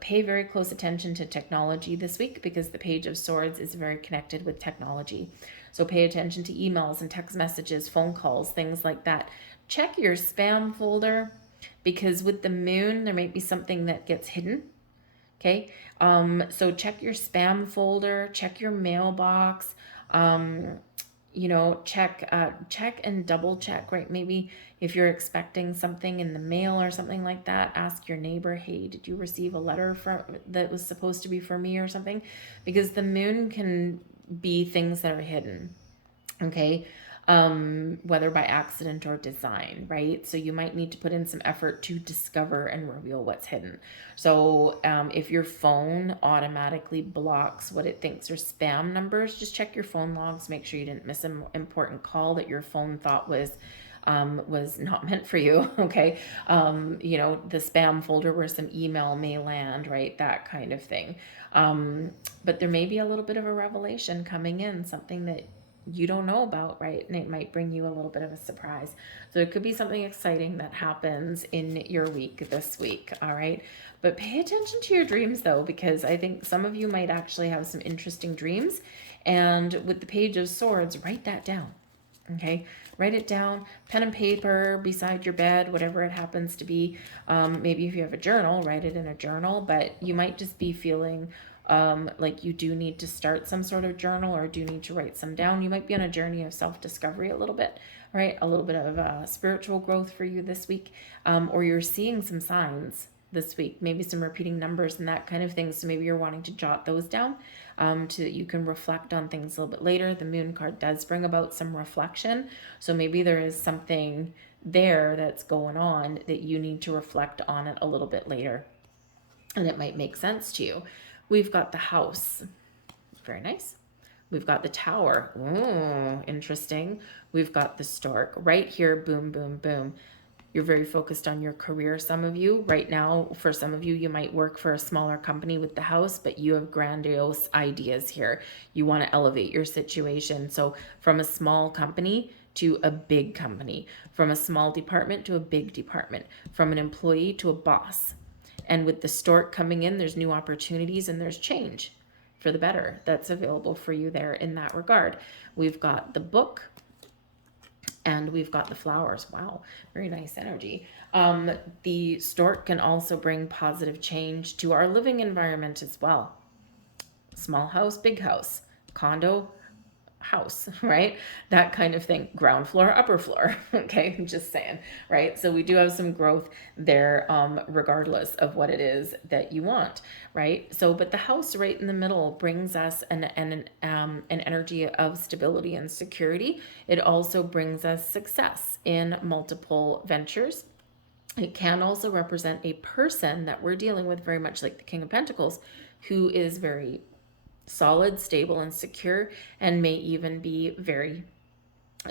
pay very close attention to technology this week, because the Page of Swords is very connected with technology. So pay attention to emails and text messages, phone calls, things like that. Check your spam folder, because with the moon, there might be something that gets hidden. Okay, so check your spam folder, check your mailbox, check and double check, right? Maybe if you're expecting something in the mail or something like that, ask your neighbor, hey, did you receive a letter that was supposed to be for me or something? Because the moon can be things that are hidden, okay? Whether by accident or design, right? So you might need to put in some effort to discover and reveal what's hidden. So if your phone automatically blocks what it thinks are spam numbers, just check your phone logs, make sure you didn't miss an important call that your phone thought was not meant for you. Okay. The spam folder where some email may land, right? That kind of thing. But there may be a little bit of a revelation coming in, something that you don't know about, right? And it might bring you a little bit of a surprise. So it could be something exciting that happens in your week this week. All right. But pay attention to your dreams though, because I think some of you might actually have some interesting dreams. And with the Page of Swords, write that down. Okay. Write it down, pen and paper beside your bed, whatever it happens to be. Maybe if you have a journal, write it in a journal, but you might just be feeling like you do need to start some sort of journal, or do need to write some down. You might be on a journey of self-discovery a little bit, right? A little bit of spiritual growth for you this week, or you're seeing some signs this week, maybe some repeating numbers and that kind of thing. So maybe you're wanting to jot those down so that you can reflect on things a little bit later. The moon card does bring about some reflection. So maybe there is something there that's going on that you need to reflect on it a little bit later, and it might make sense to you. We've got the House. Very nice. We've got the Tower. Ooh, interesting. We've got the Stork right here. Boom, boom, boom. You're very focused on your career, some of you. Right now, for some of you, you might work for a smaller company with the House, but you have grandiose ideas here. You want to elevate your situation. So from a small company to a big company, from a small department to a big department, from an employee to a boss. And with the Stork coming in, there's new opportunities and there's change for the better that's available for you there in that regard. We've got the Book and we've got the Flowers. Wow, very nice energy. The Stork can also bring positive change to our living environment as well. Small house, big house, condo, house, right? That kind of thing. Ground floor, upper floor. Okay, I'm just saying, right? So we do have some growth there, regardless of what it is that you want, right? So, but the House right in the middle brings us an energy of stability and security. It also brings us success in multiple ventures. It can also represent a person that we're dealing with, very much like the King of Pentacles, who is very solid, stable, and secure, and may even be very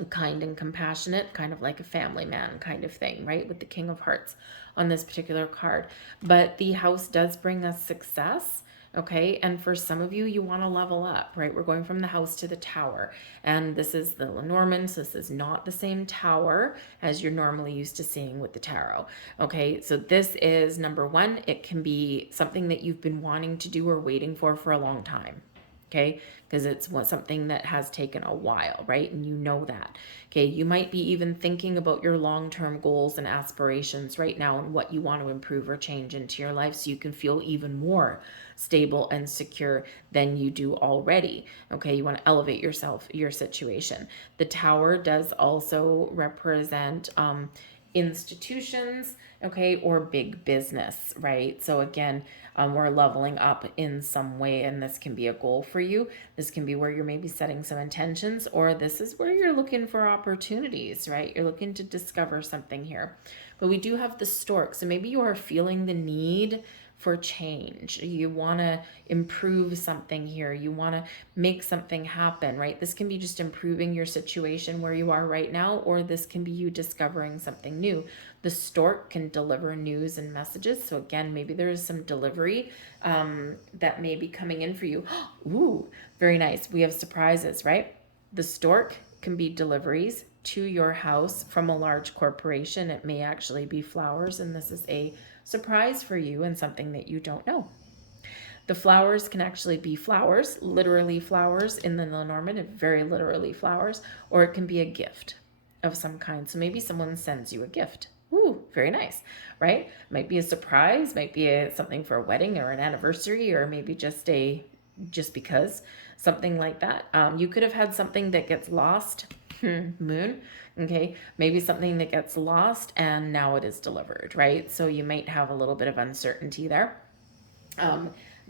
kind and compassionate, kind of like a family man kind of thing, right? With the King of Hearts on this particular card. But the house does bring us success. Okay, and for some of you, you want to level up, right? We're going from the house to the tower, and this is the Lenormand, so this is not the same tower as you're normally used to seeing with the tarot. Okay, so this is number one. It can be something that you've been wanting to do or waiting for a long time. Okay, because it's something that has taken a while, right? And you know that. Okay, you might be even thinking about your long-term goals and aspirations right now and what you want to improve or change into your life so you can feel even more stable and secure than you do already. Okay, you want to elevate yourself, your situation. The tower does also represent institutions, okay, or big business, right? So again, we're leveling up in some way, and this can be a goal for you. This can be where you're maybe setting some intentions, or this is where you're looking for opportunities, right? You're looking to discover something here. But we do have the stork, so maybe you are feeling the need for change. You want to improve something here. You want to make something happen, right? This can be just improving your situation where you are right now, or this can be you discovering something new. The stork can deliver news and messages. So again, maybe there is some delivery that may be coming in for you. Ooh, very nice. We have surprises, right? The stork can be deliveries to your house from a large corporation. It may actually be flowers, and this is a surprise for you and something that you don't know. The flowers can actually be flowers, literally flowers in the Lenormand, very literally flowers, or it can be a gift of some kind. So maybe someone sends you a gift. Ooh, very nice, right? Might be a surprise, might be something for a wedding or an anniversary, or maybe just because, something like that. You could have had something that gets lost. Moon, okay, maybe something that gets lost and now it is delivered, right? So you might have a little bit of uncertainty there.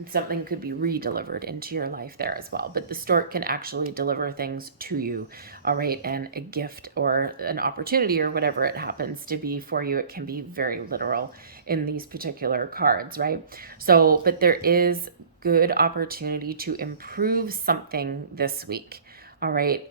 Something could be re-delivered into your life there as well, but the stork can actually deliver things to you, all right? And a gift or an opportunity or whatever it happens to be for you, it can be very literal in these particular cards, right? So, but there is good opportunity to improve something this week, all right?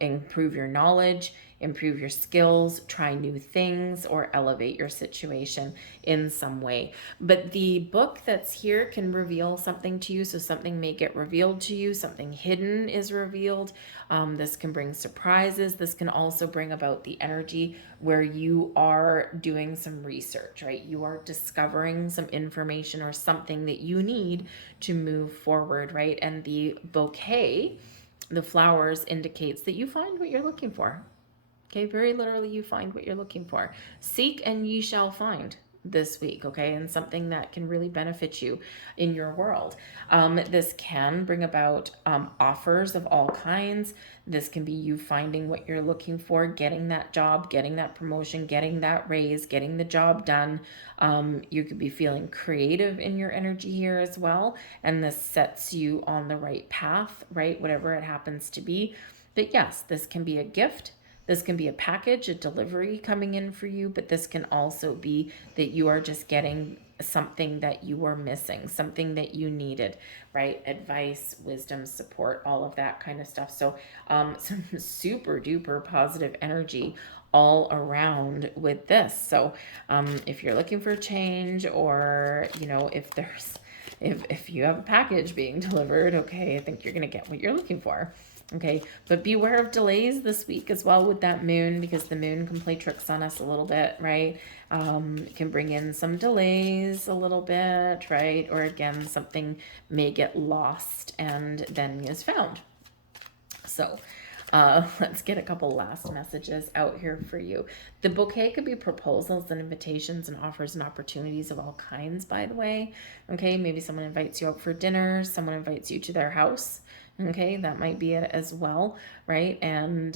Improve your knowledge, improve your skills, try new things, or elevate your situation in some way. But the book that's here can reveal something to you. So something may get revealed to you, something hidden is revealed. This can bring surprises. This can also bring about the energy where you are doing some research, right? You are discovering some information or something that you need to move forward, right? And the bouquet, the flowers, indicates that you find what you're looking for. Okay, very literally, you find what you're looking for. Seek and ye shall find this week, okay, and something that can really benefit you in your world. This can bring about offers of all kinds. This can be you finding what you're looking for, getting that job, getting that promotion, getting that raise, getting the job done. You could be feeling creative in your energy here as well, and this sets you on the right path, right, whatever it happens to be. But yes, this can be a gift. This can be a package, a delivery coming in for you, but this can also be that you are just getting something that you were missing, something that you needed, right? Advice, wisdom, support, all of that kind of stuff. So some super duper positive energy all around with this. So if you're looking for change, or, you know, if you have a package being delivered, okay, I think you're going to get what you're looking for. Okay, but beware of delays this week as well with that moon, because the moon can play tricks on us a little bit, right? It can bring in some delays a little bit, right? Or again, something may get lost and then is found. So let's get a couple last messages out here for you. The bouquet could be proposals and invitations and offers and opportunities of all kinds, by the way. Okay, maybe someone invites you out for dinner, someone invites you to their house. Okay, that might be it as well, right? And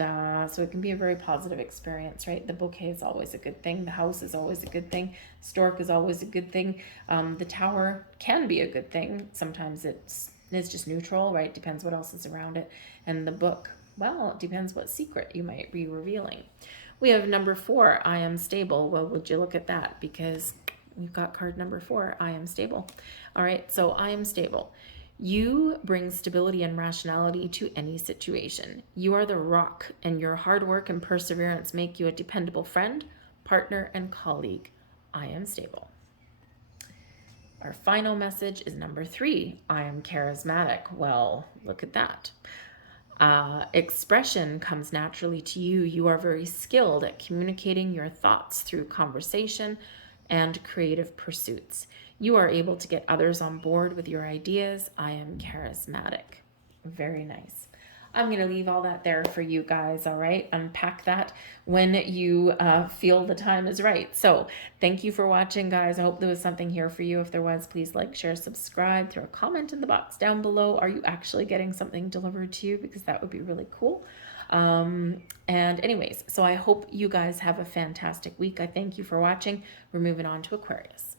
so it can be a very positive experience, right? The bouquet is always a good thing. The house is always a good thing. Stork is always a good thing. The tower can be a good thing. Sometimes it's just neutral, right? Depends what else is around it. And the book, well, it depends what secret you might be revealing. We have number 4, I am stable. Well, would you look at that? Because we've got card number 4, I am stable. All right, so I am stable. You bring stability and rationality to any situation. You are the rock, and your hard work and perseverance make you a dependable friend, partner, and colleague. I am stable. Our final message is number 3. I am charismatic. Well, look at that. Expression comes naturally to you. You are very skilled at communicating your thoughts through conversation and creative pursuits. You are able to get others on board with your ideas. I am charismatic. Very nice. I'm going to leave all that there for you guys, all right? Unpack that when you feel the time is right. So thank you for watching, guys. I hope there was something here for you. If there was, please like, share, subscribe, throw a comment in the box down below. Are you actually getting something delivered to you? Because that would be really cool. And anyways, so I hope you guys have a fantastic week. I thank you for watching. We're moving on to Aquarius.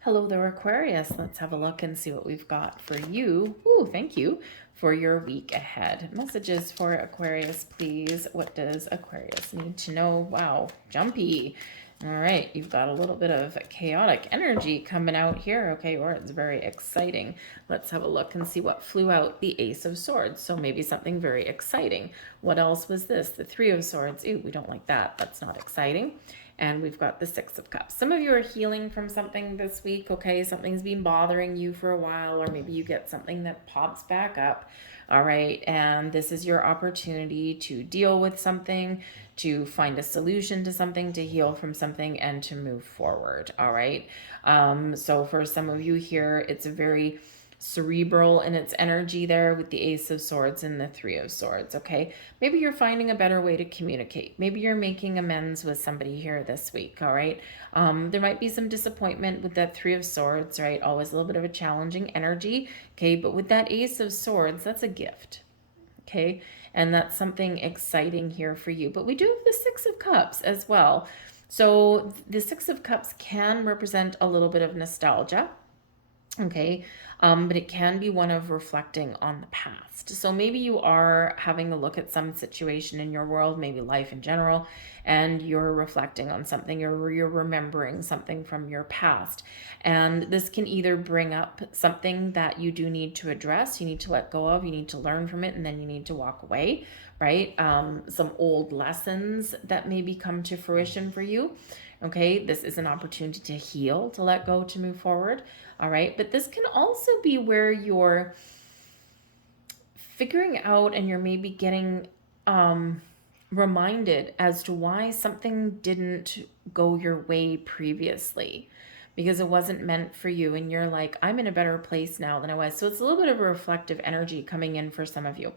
Hello there, Aquarius. Let's have a look and see what we've got for you. Ooh, thank you for your week ahead. Messages for Aquarius, please. What does Aquarius need to know? Wow, jumpy. All right, you've got a little bit of chaotic energy coming out here, okay, or it's very exciting. Let's have a look and see what flew out. The Ace of Swords, so maybe something very exciting. What else was this? The Three of Swords. Ooh, we don't like that. That's not exciting. And we've got the Six of Cups. Some of you are healing from something this week, okay? Something's been bothering you for a while, or maybe you get something that pops back up, all right? And this is your opportunity to deal with something, to find a solution to something, to heal from something, and to move forward, all right? So for some of you here, it's a very cerebral in its energy there with the Ace of Swords and the Three of Swords, okay? Maybe you're finding a better way to communicate. Maybe you're making amends with somebody here this week, all right? There might be some disappointment with that Three of Swords, right? Always a little bit of a challenging energy, okay? But with that Ace of Swords, that's a gift, okay? And that's something exciting here for you. But we do have the Six of Cups as well. So the Six of Cups can represent a little bit of nostalgia, okay, but it can be one of reflecting on the past. So maybe you are having a look at some situation in your world, maybe life in general, and you're reflecting on something, or you're remembering something from your past. And this can either bring up something that you do need to address, you need to let go of, you need to learn from it, and then you need to walk away, right? Some old lessons that maybe come to fruition for you. Okay, this is an opportunity to heal, to let go, to move forward. All right, but this can also be where you're figuring out and you're maybe getting reminded as to why something didn't go your way previously, because it wasn't meant for you, and you're like, I'm in a better place now than I was. So it's a little bit of a reflective energy coming in for some of you.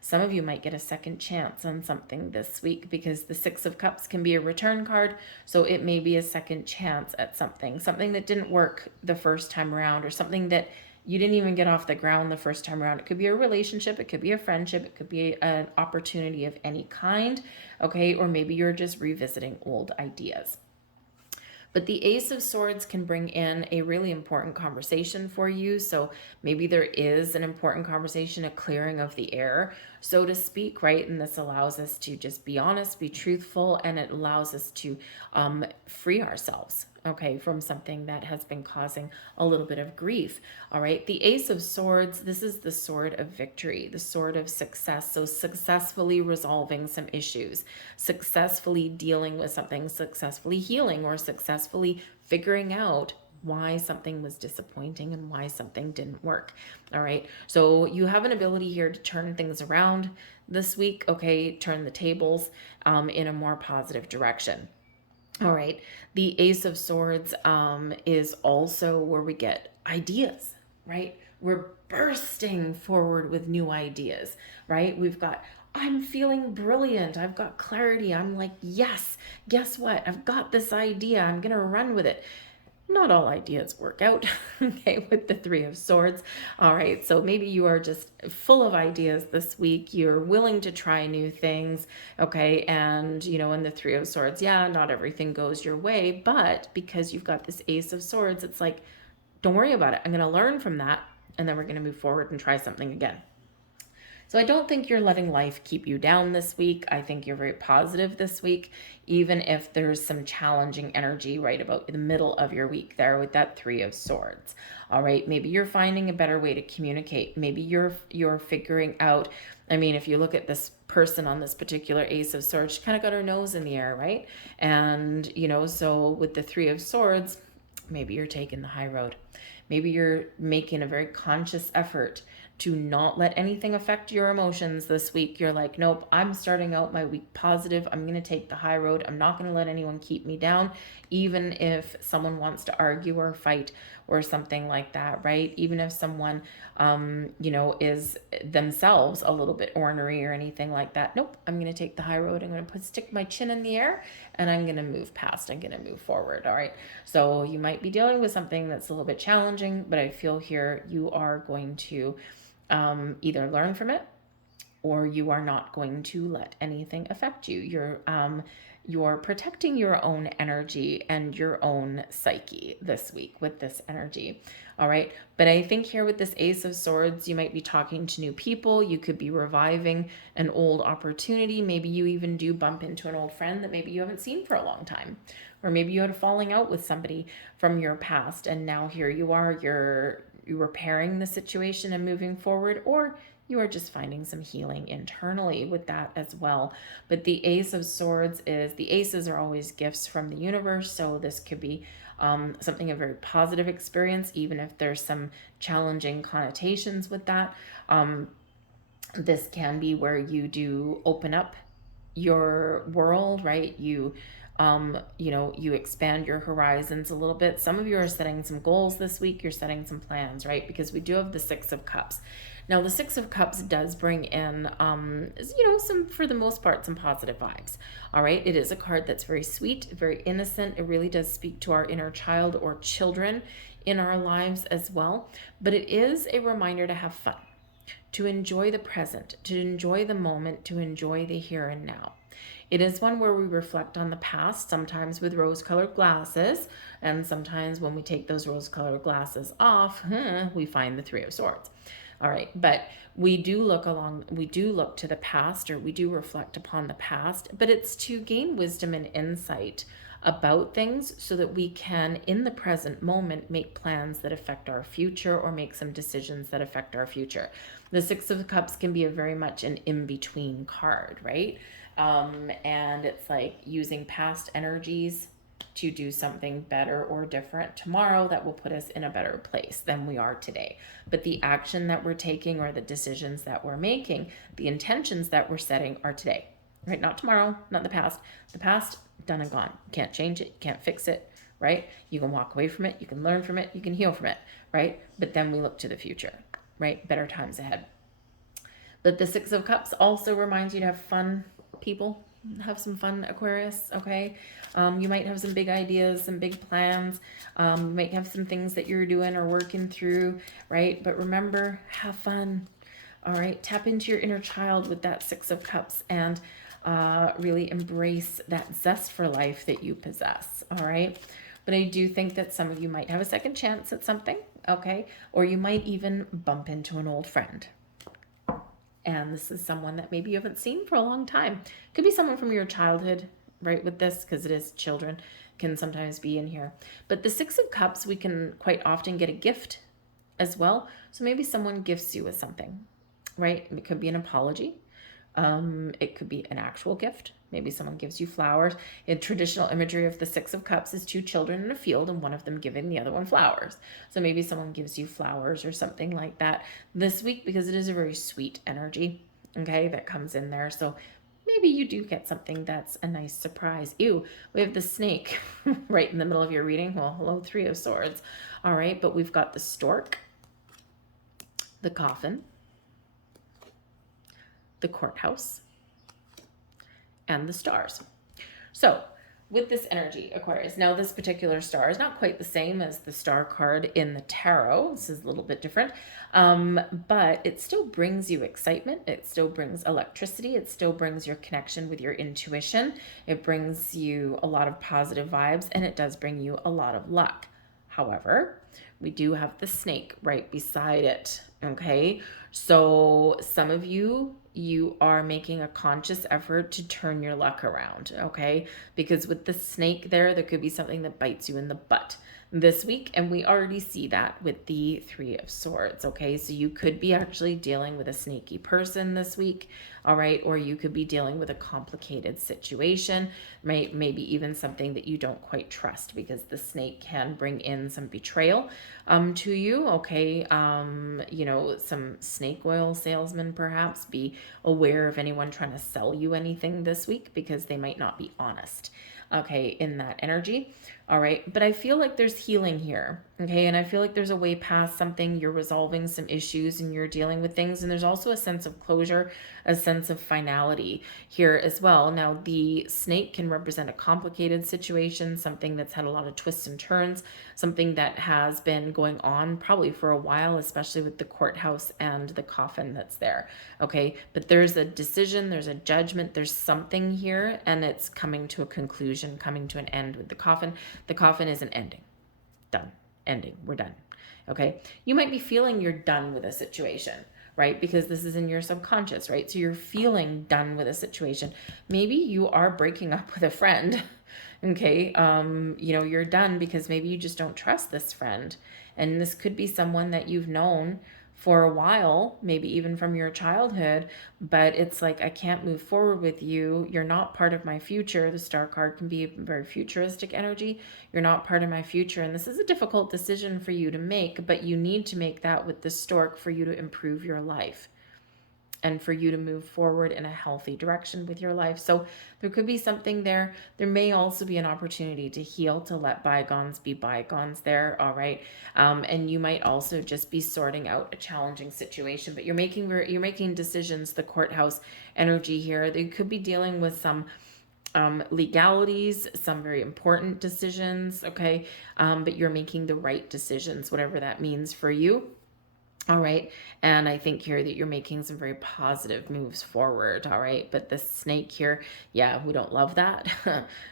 Some of you might get a second chance on something this week, because the Six of Cups can be a return card. So it may be a second chance at something that didn't work the first time around, or something that you didn't even get off the ground the first time around. It could be a relationship, it could be a friendship, it could be an opportunity of any kind, okay? Or maybe you're just revisiting old ideas. But the Ace of Swords can bring in a really important conversation for you. So maybe there is an important conversation, a clearing of the air, so to speak, right? And this allows us to just be honest, be truthful, and it allows us to free ourselves, okay, from something that has been causing a little bit of grief. All right, the Ace of Swords, this is the sword of victory, the sword of success. So successfully resolving some issues, successfully dealing with something, successfully healing, or successfully figuring out why something was disappointing and why something didn't work. All right, so you have an ability here to turn things around this week, okay, turn the tables in a more positive direction. All right, the Ace of Swords is also where we get ideas, right? We're bursting forward with new ideas, right? We've got, I'm feeling brilliant. I've got clarity. I'm like, yes, guess what? I've got this idea. I'm going to run with it. Not all ideas work out, okay, with the Three of Swords. All right, so maybe you are just full of ideas this week. You're willing to try new things, okay, and, you know, in the Three of Swords, yeah, not everything goes your way, but because you've got this Ace of Swords, it's like, don't worry about it. I'm going to learn from that, and then we're going to move forward and try something again. So I don't think you're letting life keep you down this week. I think you're very positive this week, even if there's some challenging energy right about the middle of your week there with that Three of Swords. All right, maybe you're finding a better way to communicate. Maybe you're figuring out, I mean, if you look at this person on this particular Ace of Swords, she kind of got her nose in the air, right? And, so with the Three of Swords, maybe you're taking the high road. Maybe you're making a very conscious effort to not let anything affect your emotions this week. You're like, nope, I'm starting out my week positive. I'm going to take the high road. I'm not going to let anyone keep me down, even if someone wants to argue or fight or something like that, right? Even if someone, is themselves a little bit ornery or anything like that. Nope, I'm going to take the high road. I'm going to stick my chin in the air and I'm going to move past. I'm going to move forward. All right. So you might be dealing with something that's a little bit challenging, but I feel here you are going to either learn from it or you are not going to let anything affect you. You're protecting your own energy and your own psyche this week with this energy. All right. But I think here with this Ace of Swords, you might be talking to new people. You could be reviving an old opportunity. Maybe you even do bump into an old friend that maybe you haven't seen for a long time. Or maybe you had a falling out with somebody from your past. And now here you are, you're repairing the situation and moving forward, or you are just finding some healing internally with that as well. But the Ace of Swords the aces are always gifts from the universe. So this could be something a very positive experience, even if there's some challenging connotations with that. This can be where you do open up your world, right? You expand your horizons a little bit. Some of you are setting some goals this week. You're setting some plans, right? Because we do have the Six of Cups. Now, the Six of Cups does bring in, for the most part, some positive vibes. All right. It is a card that's very sweet, very innocent. It really does speak to our inner child or children in our lives as well. But it is a reminder to have fun, to enjoy the present, to enjoy the moment, to enjoy the here and now. It is one where we reflect on the past, sometimes with rose-colored glasses, and sometimes when we take those rose-colored glasses off, we find the Three of Swords. All right, but we do look to the past, or we do reflect upon the past, but it's to gain wisdom and insight about things so that we can, in the present moment, make plans that affect our future or make some decisions that affect our future. The Six of Cups can be a very much an in-between card, right? And it's like using past energies to do something better or different tomorrow that will put us in a better place than we are today. But the action that we're taking or the decisions that we're making, the intentions that we're setting are today, right? Not tomorrow, not the past. The past, done and gone. You can't change it. You can't fix it, right? You can walk away from it. You can learn from it. You can heal from it, right? But then we look to the future, right? Better times ahead. But the Six of Cups also reminds you to have fun, people. Have some fun, Aquarius, okay? You might have some big ideas, some big plans. You might have some things that you're doing or working through, right? But remember, have fun, all right? Tap into your inner child with that Six of Cups and really embrace that zest for life that you possess, all right? But I do think that some of you might have a second chance at something, okay? Or you might even bump into an old friend. And this is someone that maybe you haven't seen for a long time. Could be someone from your childhood, right, with this, because it is children, can sometimes be in here. But the Six of Cups, we can quite often get a gift as well. So maybe someone gifts you with something, right? It could be an apology. It could be an actual gift. Maybe someone gives you flowers. In traditional imagery of the Six of Cups is two children in a field and one of them giving the other one flowers. So maybe someone gives you flowers or something like that this week, because it is a very sweet energy, okay, that comes in there. So maybe you do get something that's a nice surprise. Ew, we have the snake right in the middle of your reading. Well, hello, Three of Swords. All right, but we've got the stork, the coffin, the courthouse, and the stars. So with this energy, Aquarius, now this particular star is not quite the same as the star card in the tarot. This is a little bit different, but it still brings you excitement. It still brings electricity. It still brings your connection with your intuition. It brings you a lot of positive vibes, and it does bring you a lot of luck. However, We do have the snake right beside it, okay? So some of you, you are making a conscious effort to turn your luck around, okay? Because with the snake there could be something that bites you in the butt this week, and we already see that with the Three of Swords, okay? So you could be actually dealing with a sneaky person this week, all right? Or you could be dealing with a complicated situation, maybe even something that you don't quite trust, because the snake can bring in some betrayal to you, okay? You know, some snake oil salesmen perhaps. Be aware of anyone trying to sell you anything this week, because they might not be honest, okay, in that energy. All right. But I feel like there's healing here. Okay. And I feel like there's a way past something. You're resolving some issues and you're dealing with things. And there's also a sense of closure, a sense of finality here as well. Now, the snake can represent a complicated situation, something that's had a lot of twists and turns, something that has been going on probably for a while, especially with the courthouse and the coffin that's there. Okay. But there's a decision, there's a judgment, there's something here, and it's coming to a conclusion, coming to an end with the coffin. The coffin is an ending. Done. Ending. We're done. Okay. You might be feeling you're done with a situation, right? Because this is in your subconscious, right? So you're feeling done with a situation. Maybe you are breaking up with a friend. Okay. You know, you're done because maybe you just don't trust this friend. And this could be someone that you've known for a while, maybe even from your childhood, but it's like, I can't move forward with you. You're not part of my future. The star card can be a very futuristic energy. You're not part of my future. And this is a difficult decision for you to make, but you need to make that with the stork for you to improve your life and for you to move forward in a healthy direction with your life. So there could be something there. There may also be an opportunity to heal, to let bygones be bygones there. All right. And you might also just be sorting out a challenging situation, but you're making decisions, the courthouse energy here. They could be dealing with some legalities, some very important decisions. Okay. But you're making the right decisions, whatever that means for you. All right. And I think here that you're making some very positive moves forward. All right. But the snake here, yeah, we don't love that.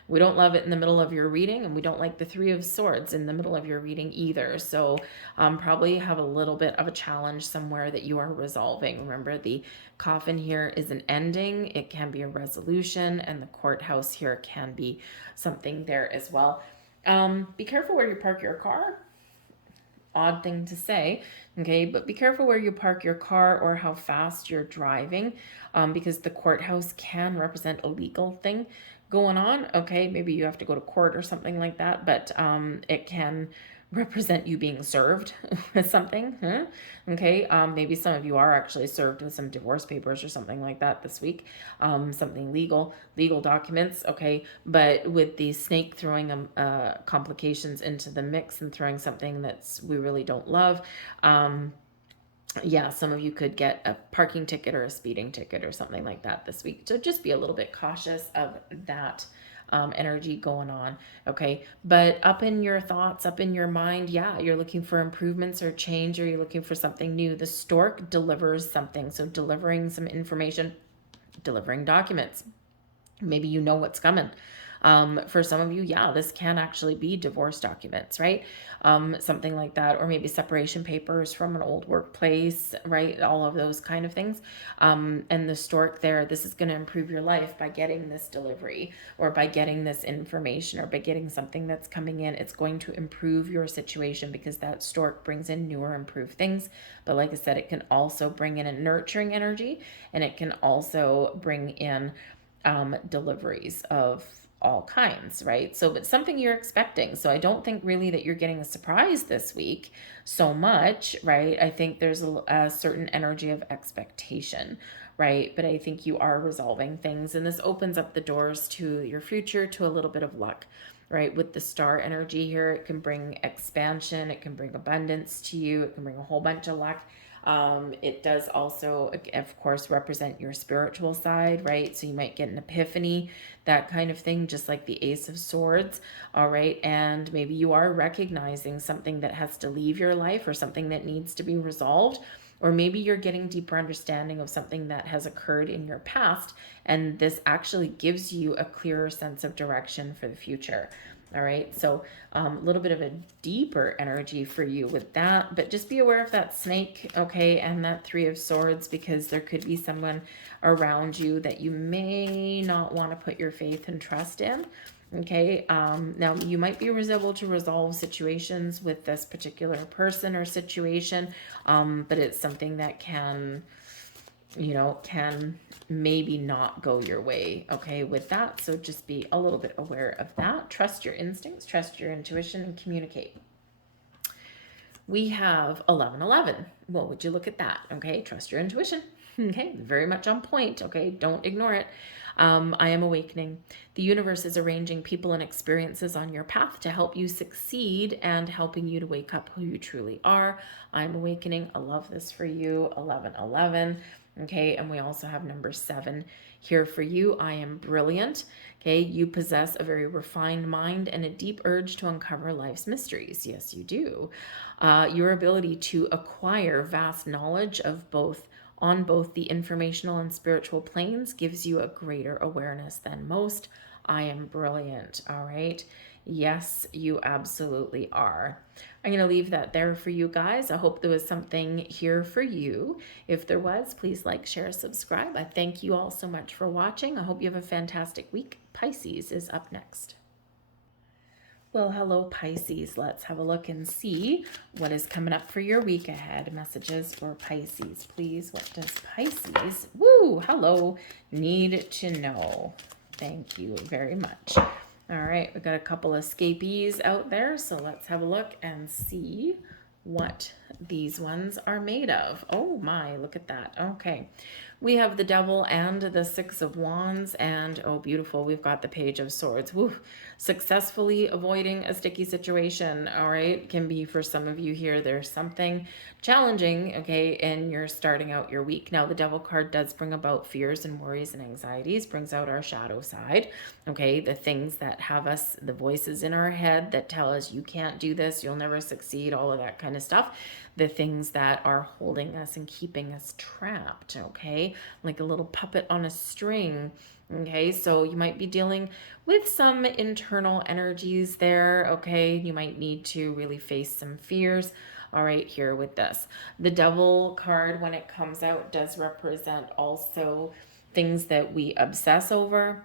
We don't love it in the middle of your reading, and we don't like the Three of Swords in the middle of your reading either. So probably have a little bit of a challenge somewhere that you are resolving. Remember, the coffin here is an ending. It can be a resolution, and the courthouse here can be something there as well. Be careful where you park your car. Odd thing to say, okay, but be careful where you park your car or how fast you're driving, because the courthouse can represent a legal thing going on. Okay, maybe you have to go to court or something like that, but it can represent you being served with something. Okay, maybe some of you are actually served with some divorce papers or something like that this week, something legal documents. Okay, but with the snake throwing complications into the mix and throwing something that's we really don't love, yeah, some of you could get a parking ticket or a speeding ticket or something like that this week. So just be a little bit cautious of that energy going on. Okay. But up in your thoughts, up in your mind, yeah, you're looking for improvements or change, or you're looking for something new. The stork delivers something. So delivering some information, delivering documents. Maybe you know what's coming. For some of you, yeah, this can actually be divorce documents, right? Something like that, or maybe separation papers from an old workplace, right? All of those kind of things. And the stork there, this is going to improve your life by getting this delivery, or by getting this information, or by getting something that's coming in. It's going to improve your situation, because that stork brings in newer, improved things. But like I said, it can also bring in a nurturing energy, and it can also bring in deliveries of all kinds, right? So, but something you're expecting. So I don't think really that you're getting a surprise this week so much, right? I think there's a certain energy of expectation, right? But I think you are resolving things, and this opens up the doors to your future, to a little bit of luck, right? With the star energy here, it can bring expansion, it can bring abundance to you, it can bring a whole bunch of luck. It does also, of course, represent your spiritual side, right? So you might get an epiphany, that kind of thing, just like the Ace of Swords, all right? And maybe you are recognizing something that has to leave your life, or something that needs to be resolved, or maybe you're getting deeper understanding of something that has occurred in your past, and this actually gives you a clearer sense of direction for the future. All right, so a little bit of a deeper energy for you with that, but just be aware of that snake, okay, and that Three of Swords, because there could be someone around you that you may not want to put your faith and trust in. Okay, now you might be able to resolve situations with this particular person or situation, but it's something that can, you know, can maybe not go your way, okay, with that. So just be a little bit aware of that. Trust your instincts, trust your intuition, and communicate. We have 1111. Well, would you look at that? Okay, trust your intuition. Okay, very much on point. Okay, don't ignore it. I am awakening. The universe is arranging people and experiences on your path to help you succeed and helping you to wake up who you truly are. I'm awakening. I love this for you. 1111. Okay, and we also have number 7 here for you. I am brilliant. Okay, you possess a very refined mind and a deep urge to uncover life's mysteries. Yes, you do. Your ability to acquire vast knowledge of both on both the informational and spiritual planes gives you a greater awareness than most. I am brilliant. All right. Yes, you absolutely are. I'm going to leave that there for you guys. I hope there was something here for you. If there was, please like, share, subscribe. I thank you all so much for watching. I hope you have a fantastic week. Pisces is up next. Well, hello, Pisces. Let's have a look and see what is coming up for your week ahead. Messages for Pisces, please. What does Pisces, hello, need to know? Thank you very much. All right, we've got a couple of escapees out there, so let's have a look and see what these ones are made of. Oh my, look at that. Okay. We have the Devil and the Six of Wands, and oh, beautiful, we've got the Page of Swords. Woo. Successfully avoiding a sticky situation, all right, can be for some of you here. There's something challenging, okay, and you're starting out your week. Now, the Devil card does bring about fears and worries and anxieties, brings out our shadow side, okay, the things that have us, the voices in our head that tell us you can't do this, you'll never succeed, all of that kind of stuff. The things that are holding us and keeping us trapped, okay, like a little puppet on a string. Okay, so you might be dealing with some internal energies there, okay? You might need to really face some fears. All right, here with this. The Devil card, when it comes out, does represent also things that we obsess over.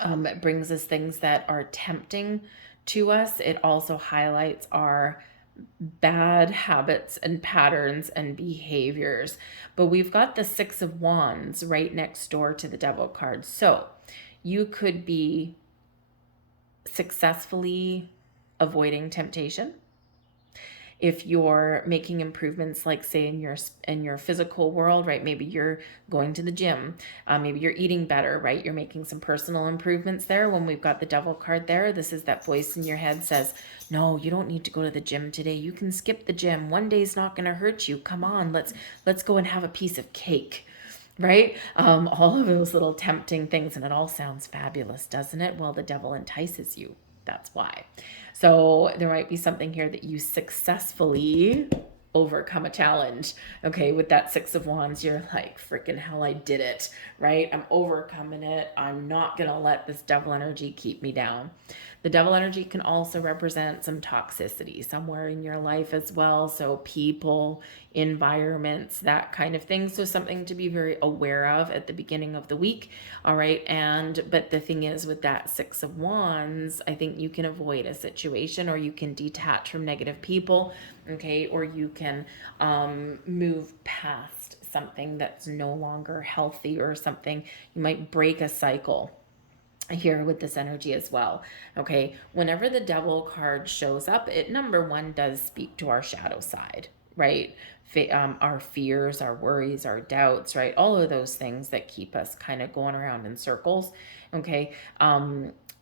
It brings us things that are tempting to us. It also highlights our bad habits and patterns and behaviors. But we've got the Six of Wands right next door to the Devil card. So you could be successfully avoiding temptation. If you're making improvements, like say in your physical world, right? Maybe you're going to the gym, maybe you're eating better, right? You're making some personal improvements there. When we've got the Devil card there, this is that voice in your head says, no, you don't need to go to the gym today. You can skip the gym. One day's not going to hurt you. Come on, let's go and have a piece of cake. Right? All of those little tempting things, and it all sounds fabulous, doesn't it? Well, the Devil entices you. That's why. So there might be something here that you successfully overcome a challenge. Okay, with that Six of Wands, you're like, freaking hell, I did it, right? I'm overcoming it. I'm not going to let this Devil energy keep me down. The Devil energy can also represent some toxicity somewhere in your life as well. So people, environments, that kind of thing. So something to be very aware of at the beginning of the week. All right. But the thing is, with that Six of Wands, I think you can avoid a situation, or you can detach from negative people. Okay. Or you can move past something that's no longer healthy, or something. You might break a cycle here with this energy as well. Okay, whenever the Devil card shows up, it, number one, does speak to our shadow side, right? Our fears, our worries, our doubts, right? All of those things that keep us kind of going around in circles. Okay,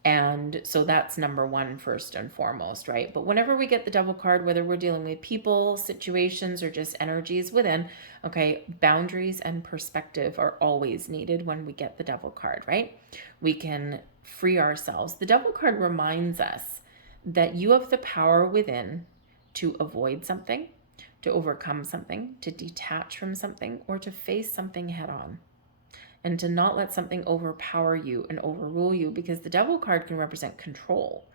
and so that's number one, first and foremost, right? But whenever we get the Devil card, whether we're dealing with people, situations, or just energies within, okay, boundaries and perspective are always needed when we get the Devil card, right? We can free ourselves. The Devil card reminds us that you have the power within to avoid something, to overcome something, to detach from something, or to face something head on. and to not let something overpower you and overrule you, because the Devil card can represent control.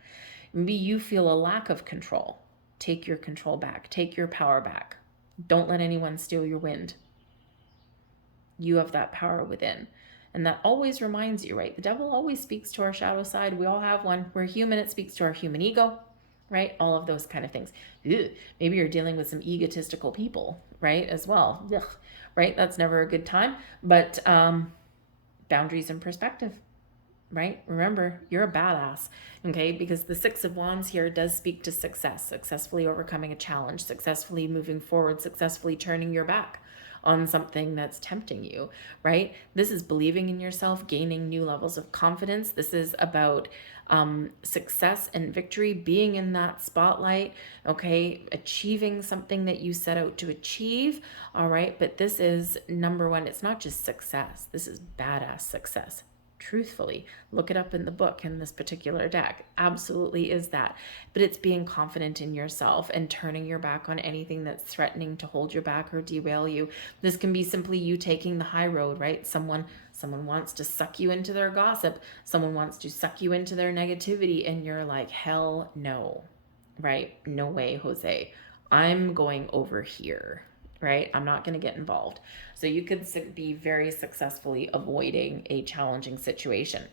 Maybe you feel a lack of control. Take your control back. Take your power back. Don't let anyone steal your wind. You have that power within. And that always reminds you, right? The devil always speaks to our shadow side. We all have one. We're human. It speaks to our human ego, right? All of those kind of things. Ugh. Maybe you're dealing with some egotistical people, right? As well. Ugh. Right? That's never a good time. But boundaries and perspective, right? Remember, you're a badass, okay? Because the Six of Wands here does speak to success, successfully overcoming a challenge, successfully moving forward, successfully turning your back on something that's tempting you, right? This is believing in yourself, gaining new levels of confidence. This is about success and victory, being in that spotlight, okay? Achieving something that you set out to achieve, all right? But this is number one. It's not just success. This is badass success. Truthfully, look it up in the book in this particular deck. Absolutely is that. But it's being confident in yourself and turning your back on anything that's threatening to hold your back or derail you. This can be simply you taking the high road, right? Someone wants to suck you into their gossip. Someone wants to suck you into their negativity, and you're like, hell no, right? No way, Jose. I'm going over here, right? I'm not going to get involved. So you could be very successfully avoiding a challenging situation.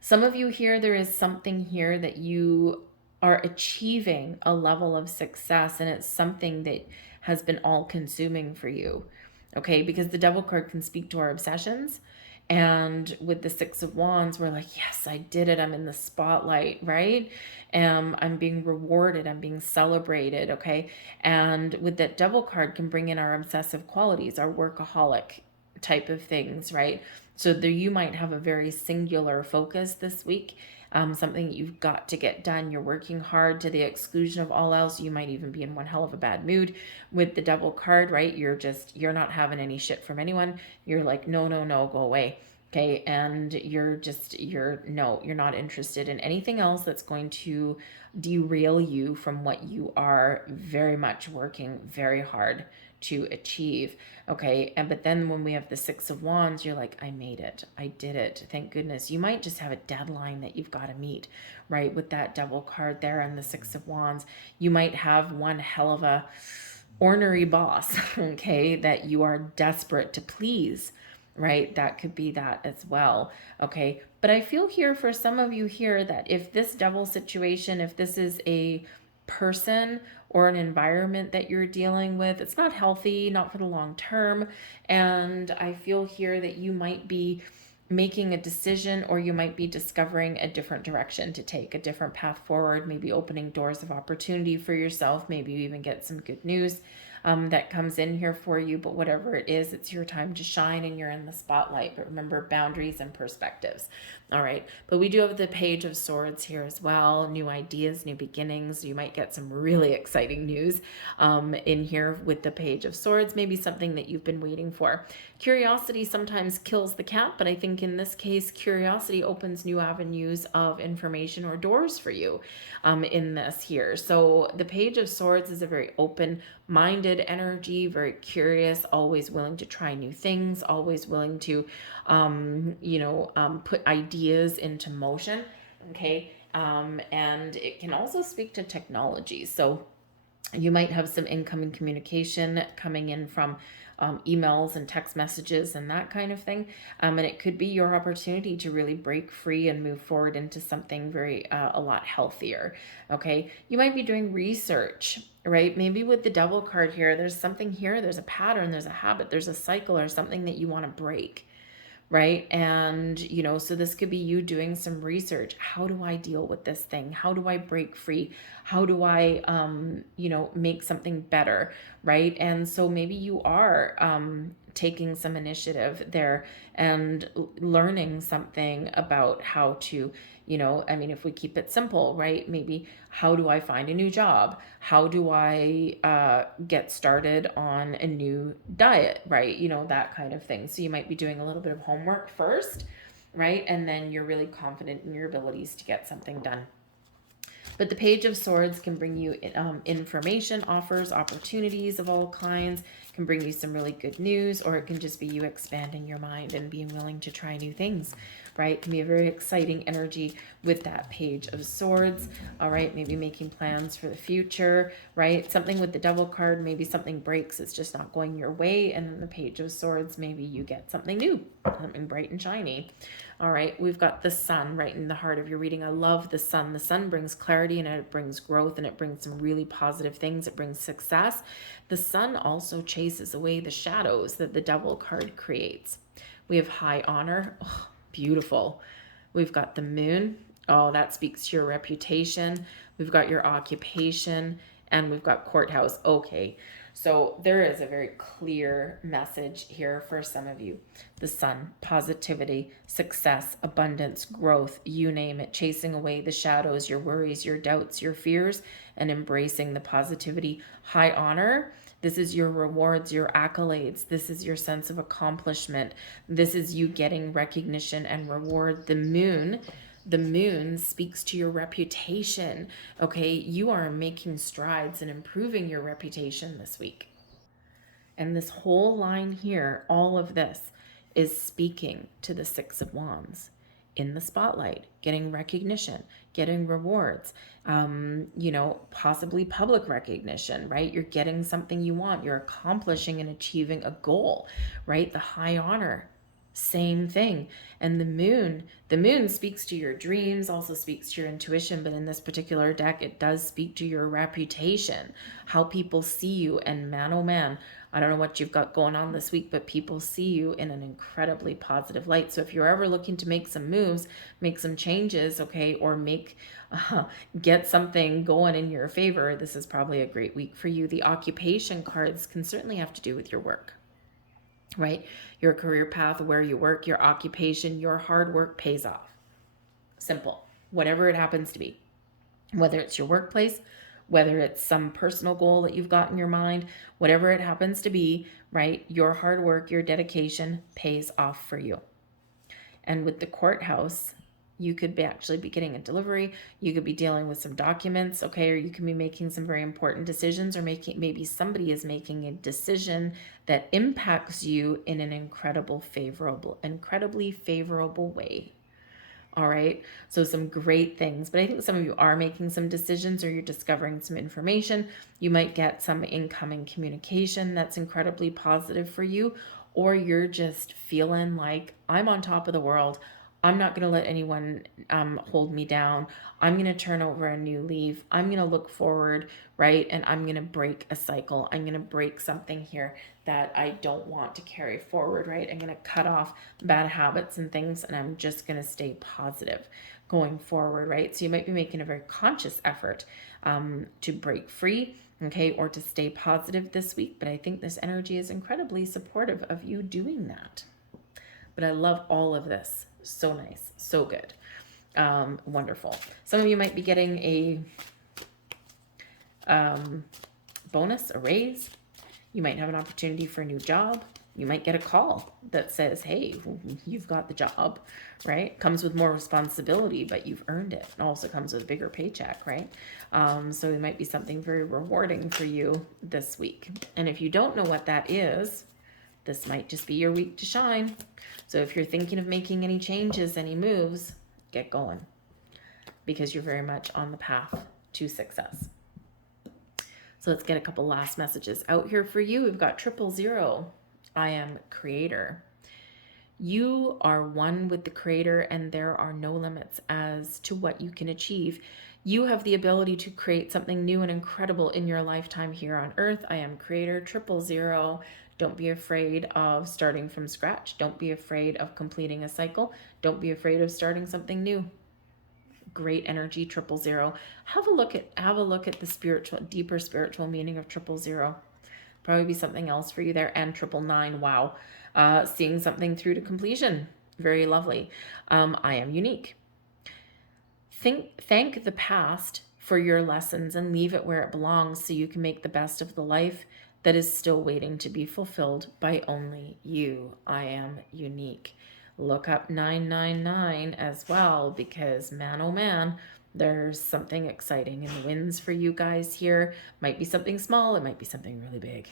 Some of you here, there is something here that you are achieving a level of success, and it's something that has been all consuming for you. Okay, because the Devil card can speak to our obsessions. And with the Six of Wands, we're like, yes, I did it. I'm in the spotlight, right? I'm being rewarded. I'm being celebrated, okay? And with that Devil card can bring in our obsessive qualities, our workaholic type of things, right? So there you might have a very singular focus this week, something that you've got to get done. You're working hard to the exclusion of all else. You might even be in one hell of a bad mood with the Devil card, right? You're not having any shit from anyone. You're like, no, go away. Okay. And you're not interested in anything else that's going to derail you from what you are very much working very hard to achieve. Okay. But then when we have the Six of Wands, you're like, I made it. I did it. Thank goodness. You might just have a deadline that you've got to meet, right? With that Devil card there and the Six of Wands, you might have one hell of a ornery boss, okay, that you are desperate to please, right? That could be that as well. Okay. But I feel here for some of you here that if this Devil situation, if this is a person or an environment that you're dealing with, it's not healthy, not for the long term. And I feel here that you might be making a decision, or you might be discovering a different direction to take, a different path forward, maybe opening doors of opportunity for yourself. Maybe you even get some good news that comes in here for you. But whatever it is, it's your time to shine and you're in the spotlight. But remember, boundaries and perspectives. All right. But we do have the Page of Swords here as well. New ideas, new beginnings. You might get some really exciting news in here with the Page of Swords. Maybe something that you've been waiting for. Curiosity sometimes kills the cat, but I think in this case, curiosity opens new avenues of information or doors for you in this here. So the Page of Swords is a very open-minded energy, very curious, always willing to try new things, always willing to, put ideas into motion. Okay. And it can also speak to technology. So you might have some incoming communication coming in from emails and text messages and that kind of thing. And it could be your opportunity to really break free and move forward into something very, a lot healthier. Okay. You might be doing research, right? Maybe with the Devil card here, there's something here, there's a pattern, there's a habit, there's a cycle or something that you want to break. Right. And, so this could be you doing some research. How do I deal with this thing? How do I break free? How do I, make something better? Right. And so maybe you are taking some initiative there and learning something about how to, if we keep it simple, right? Maybe how do I find a new job? How do I get started on a new diet, right? That kind of thing. So you might be doing a little bit of homework first, right? And then you're really confident in your abilities to get something done. But the Page of Swords can bring you information, offers, opportunities of all kinds. can bring you some really good news, or it can just be you expanding your mind and being willing to try new things, right? It can be a very exciting energy with that Page of Swords, all right? Maybe making plans for the future, right? Something with the Devil card, maybe something breaks, it's just not going your way, and then the Page of Swords, maybe you get something new, something bright and shiny. All right, we've got the Sun right in the heart of your reading. I love the Sun. The Sun brings clarity, and it brings growth, and it brings some really positive things. It brings success. The Sun also chases away the shadows that the Devil card creates. We have high honor. Oh, beautiful. We've got the Moon. Oh, that speaks to your reputation. We've got your occupation, and we've got courthouse. Okay, so there is a very clear message here for some of you. The Sun, positivity, success, abundance, growth, you name it, chasing away the shadows, your worries, your doubts, your fears, and embracing the positivity. High honor. This is your rewards, your accolades. This is your sense of accomplishment. This is you getting recognition and reward. The moon speaks to your reputation. Okay, you are making strides and improving your reputation this week. And this whole line here, all of this is speaking to the Six of Wands in the spotlight, getting recognition, getting rewards, possibly public recognition, right? You're getting something you want. You're accomplishing and achieving a goal, right? The high honor, same thing. And the moon speaks to your dreams, also speaks to your intuition, but in this particular deck, it does speak to your reputation, how people see you. And man, oh man, I don't know what you've got going on this week, but people see you in an incredibly positive light. So if you're ever looking to make some moves, make some changes, okay, or get something going in your favor, this is probably a great week for you. The occupation cards can certainly have to do with your work, right? Your career path, where you work, your occupation, your hard work pays off. Simple. Whatever it happens to be, whether it's your workplace, whether it's some personal goal that you've got in your mind, whatever it happens to be, right? Your hard work, your dedication pays off for you. And with the courthouse, you could actually be getting a delivery. You could be dealing with some documents, okay? Or you can be making some very important decisions, or maybe somebody is making a decision that impacts you in an incredibly favorable way. All right, so some great things, but I think some of you are making some decisions, or you're discovering some information. You might get some incoming communication that's incredibly positive for you, or you're just feeling like, I'm on top of the world. I'm not going to let anyone hold me down. I'm going to turn over a new leaf. I'm going to look forward, right? And I'm going to break a cycle. I'm going to break something here that I don't want to carry forward, right? I'm going to cut off bad habits and things, and I'm just going to stay positive going forward, right? So you might be making a very conscious effort to break free, okay, or to stay positive this week. But I think this energy is incredibly supportive of you doing that. But I love all of this. So nice, so good, wonderful. Some of you might be getting a bonus, a raise. You might have an opportunity for a new job. You might get a call that says, hey, you've got the job, right? Comes with more responsibility, but you've earned it. It also comes with a bigger paycheck, right? So it might be something very rewarding for you this week. And if you don't know what that is, this might just be your week to shine. So if you're thinking of making any changes, any moves, get going, because you're very much on the path to success. So let's get a couple last messages out here for you. We've got 000. I am creator. You are one with the creator, and there are no limits as to what you can achieve. You have the ability to create something new and incredible in your lifetime here on earth. I am creator, 000. Don't be afraid of starting from scratch. Don't be afraid of completing a cycle. Don't be afraid of starting something new. Great energy, 000. Have a look at the spiritual, deeper spiritual meaning of 000. Probably be something else for you there. And 999. Wow. Seeing something through to completion. Very lovely. I am unique. Thank the past for your lessons and leave it where it belongs, so you can make the best of the life that is still waiting to be fulfilled by only you. I am unique. Look up 999 as well, because man, oh man, there's something exciting in the winds for you guys here. Might be something small, it might be something really big.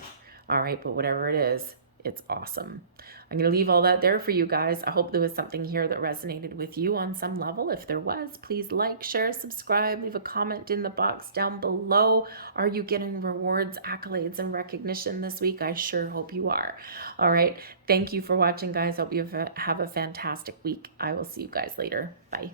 All right, but whatever it is, it's awesome. I'm going to leave all that there for you guys. I hope there was something here that resonated with you on some level. If there was, please like, share, subscribe, leave a comment in the box down below. Are you getting rewards, accolades, and recognition this week? I sure hope you are. All right. Thank you for watching, guys. Hope you have a fantastic week. I will see you guys later. Bye.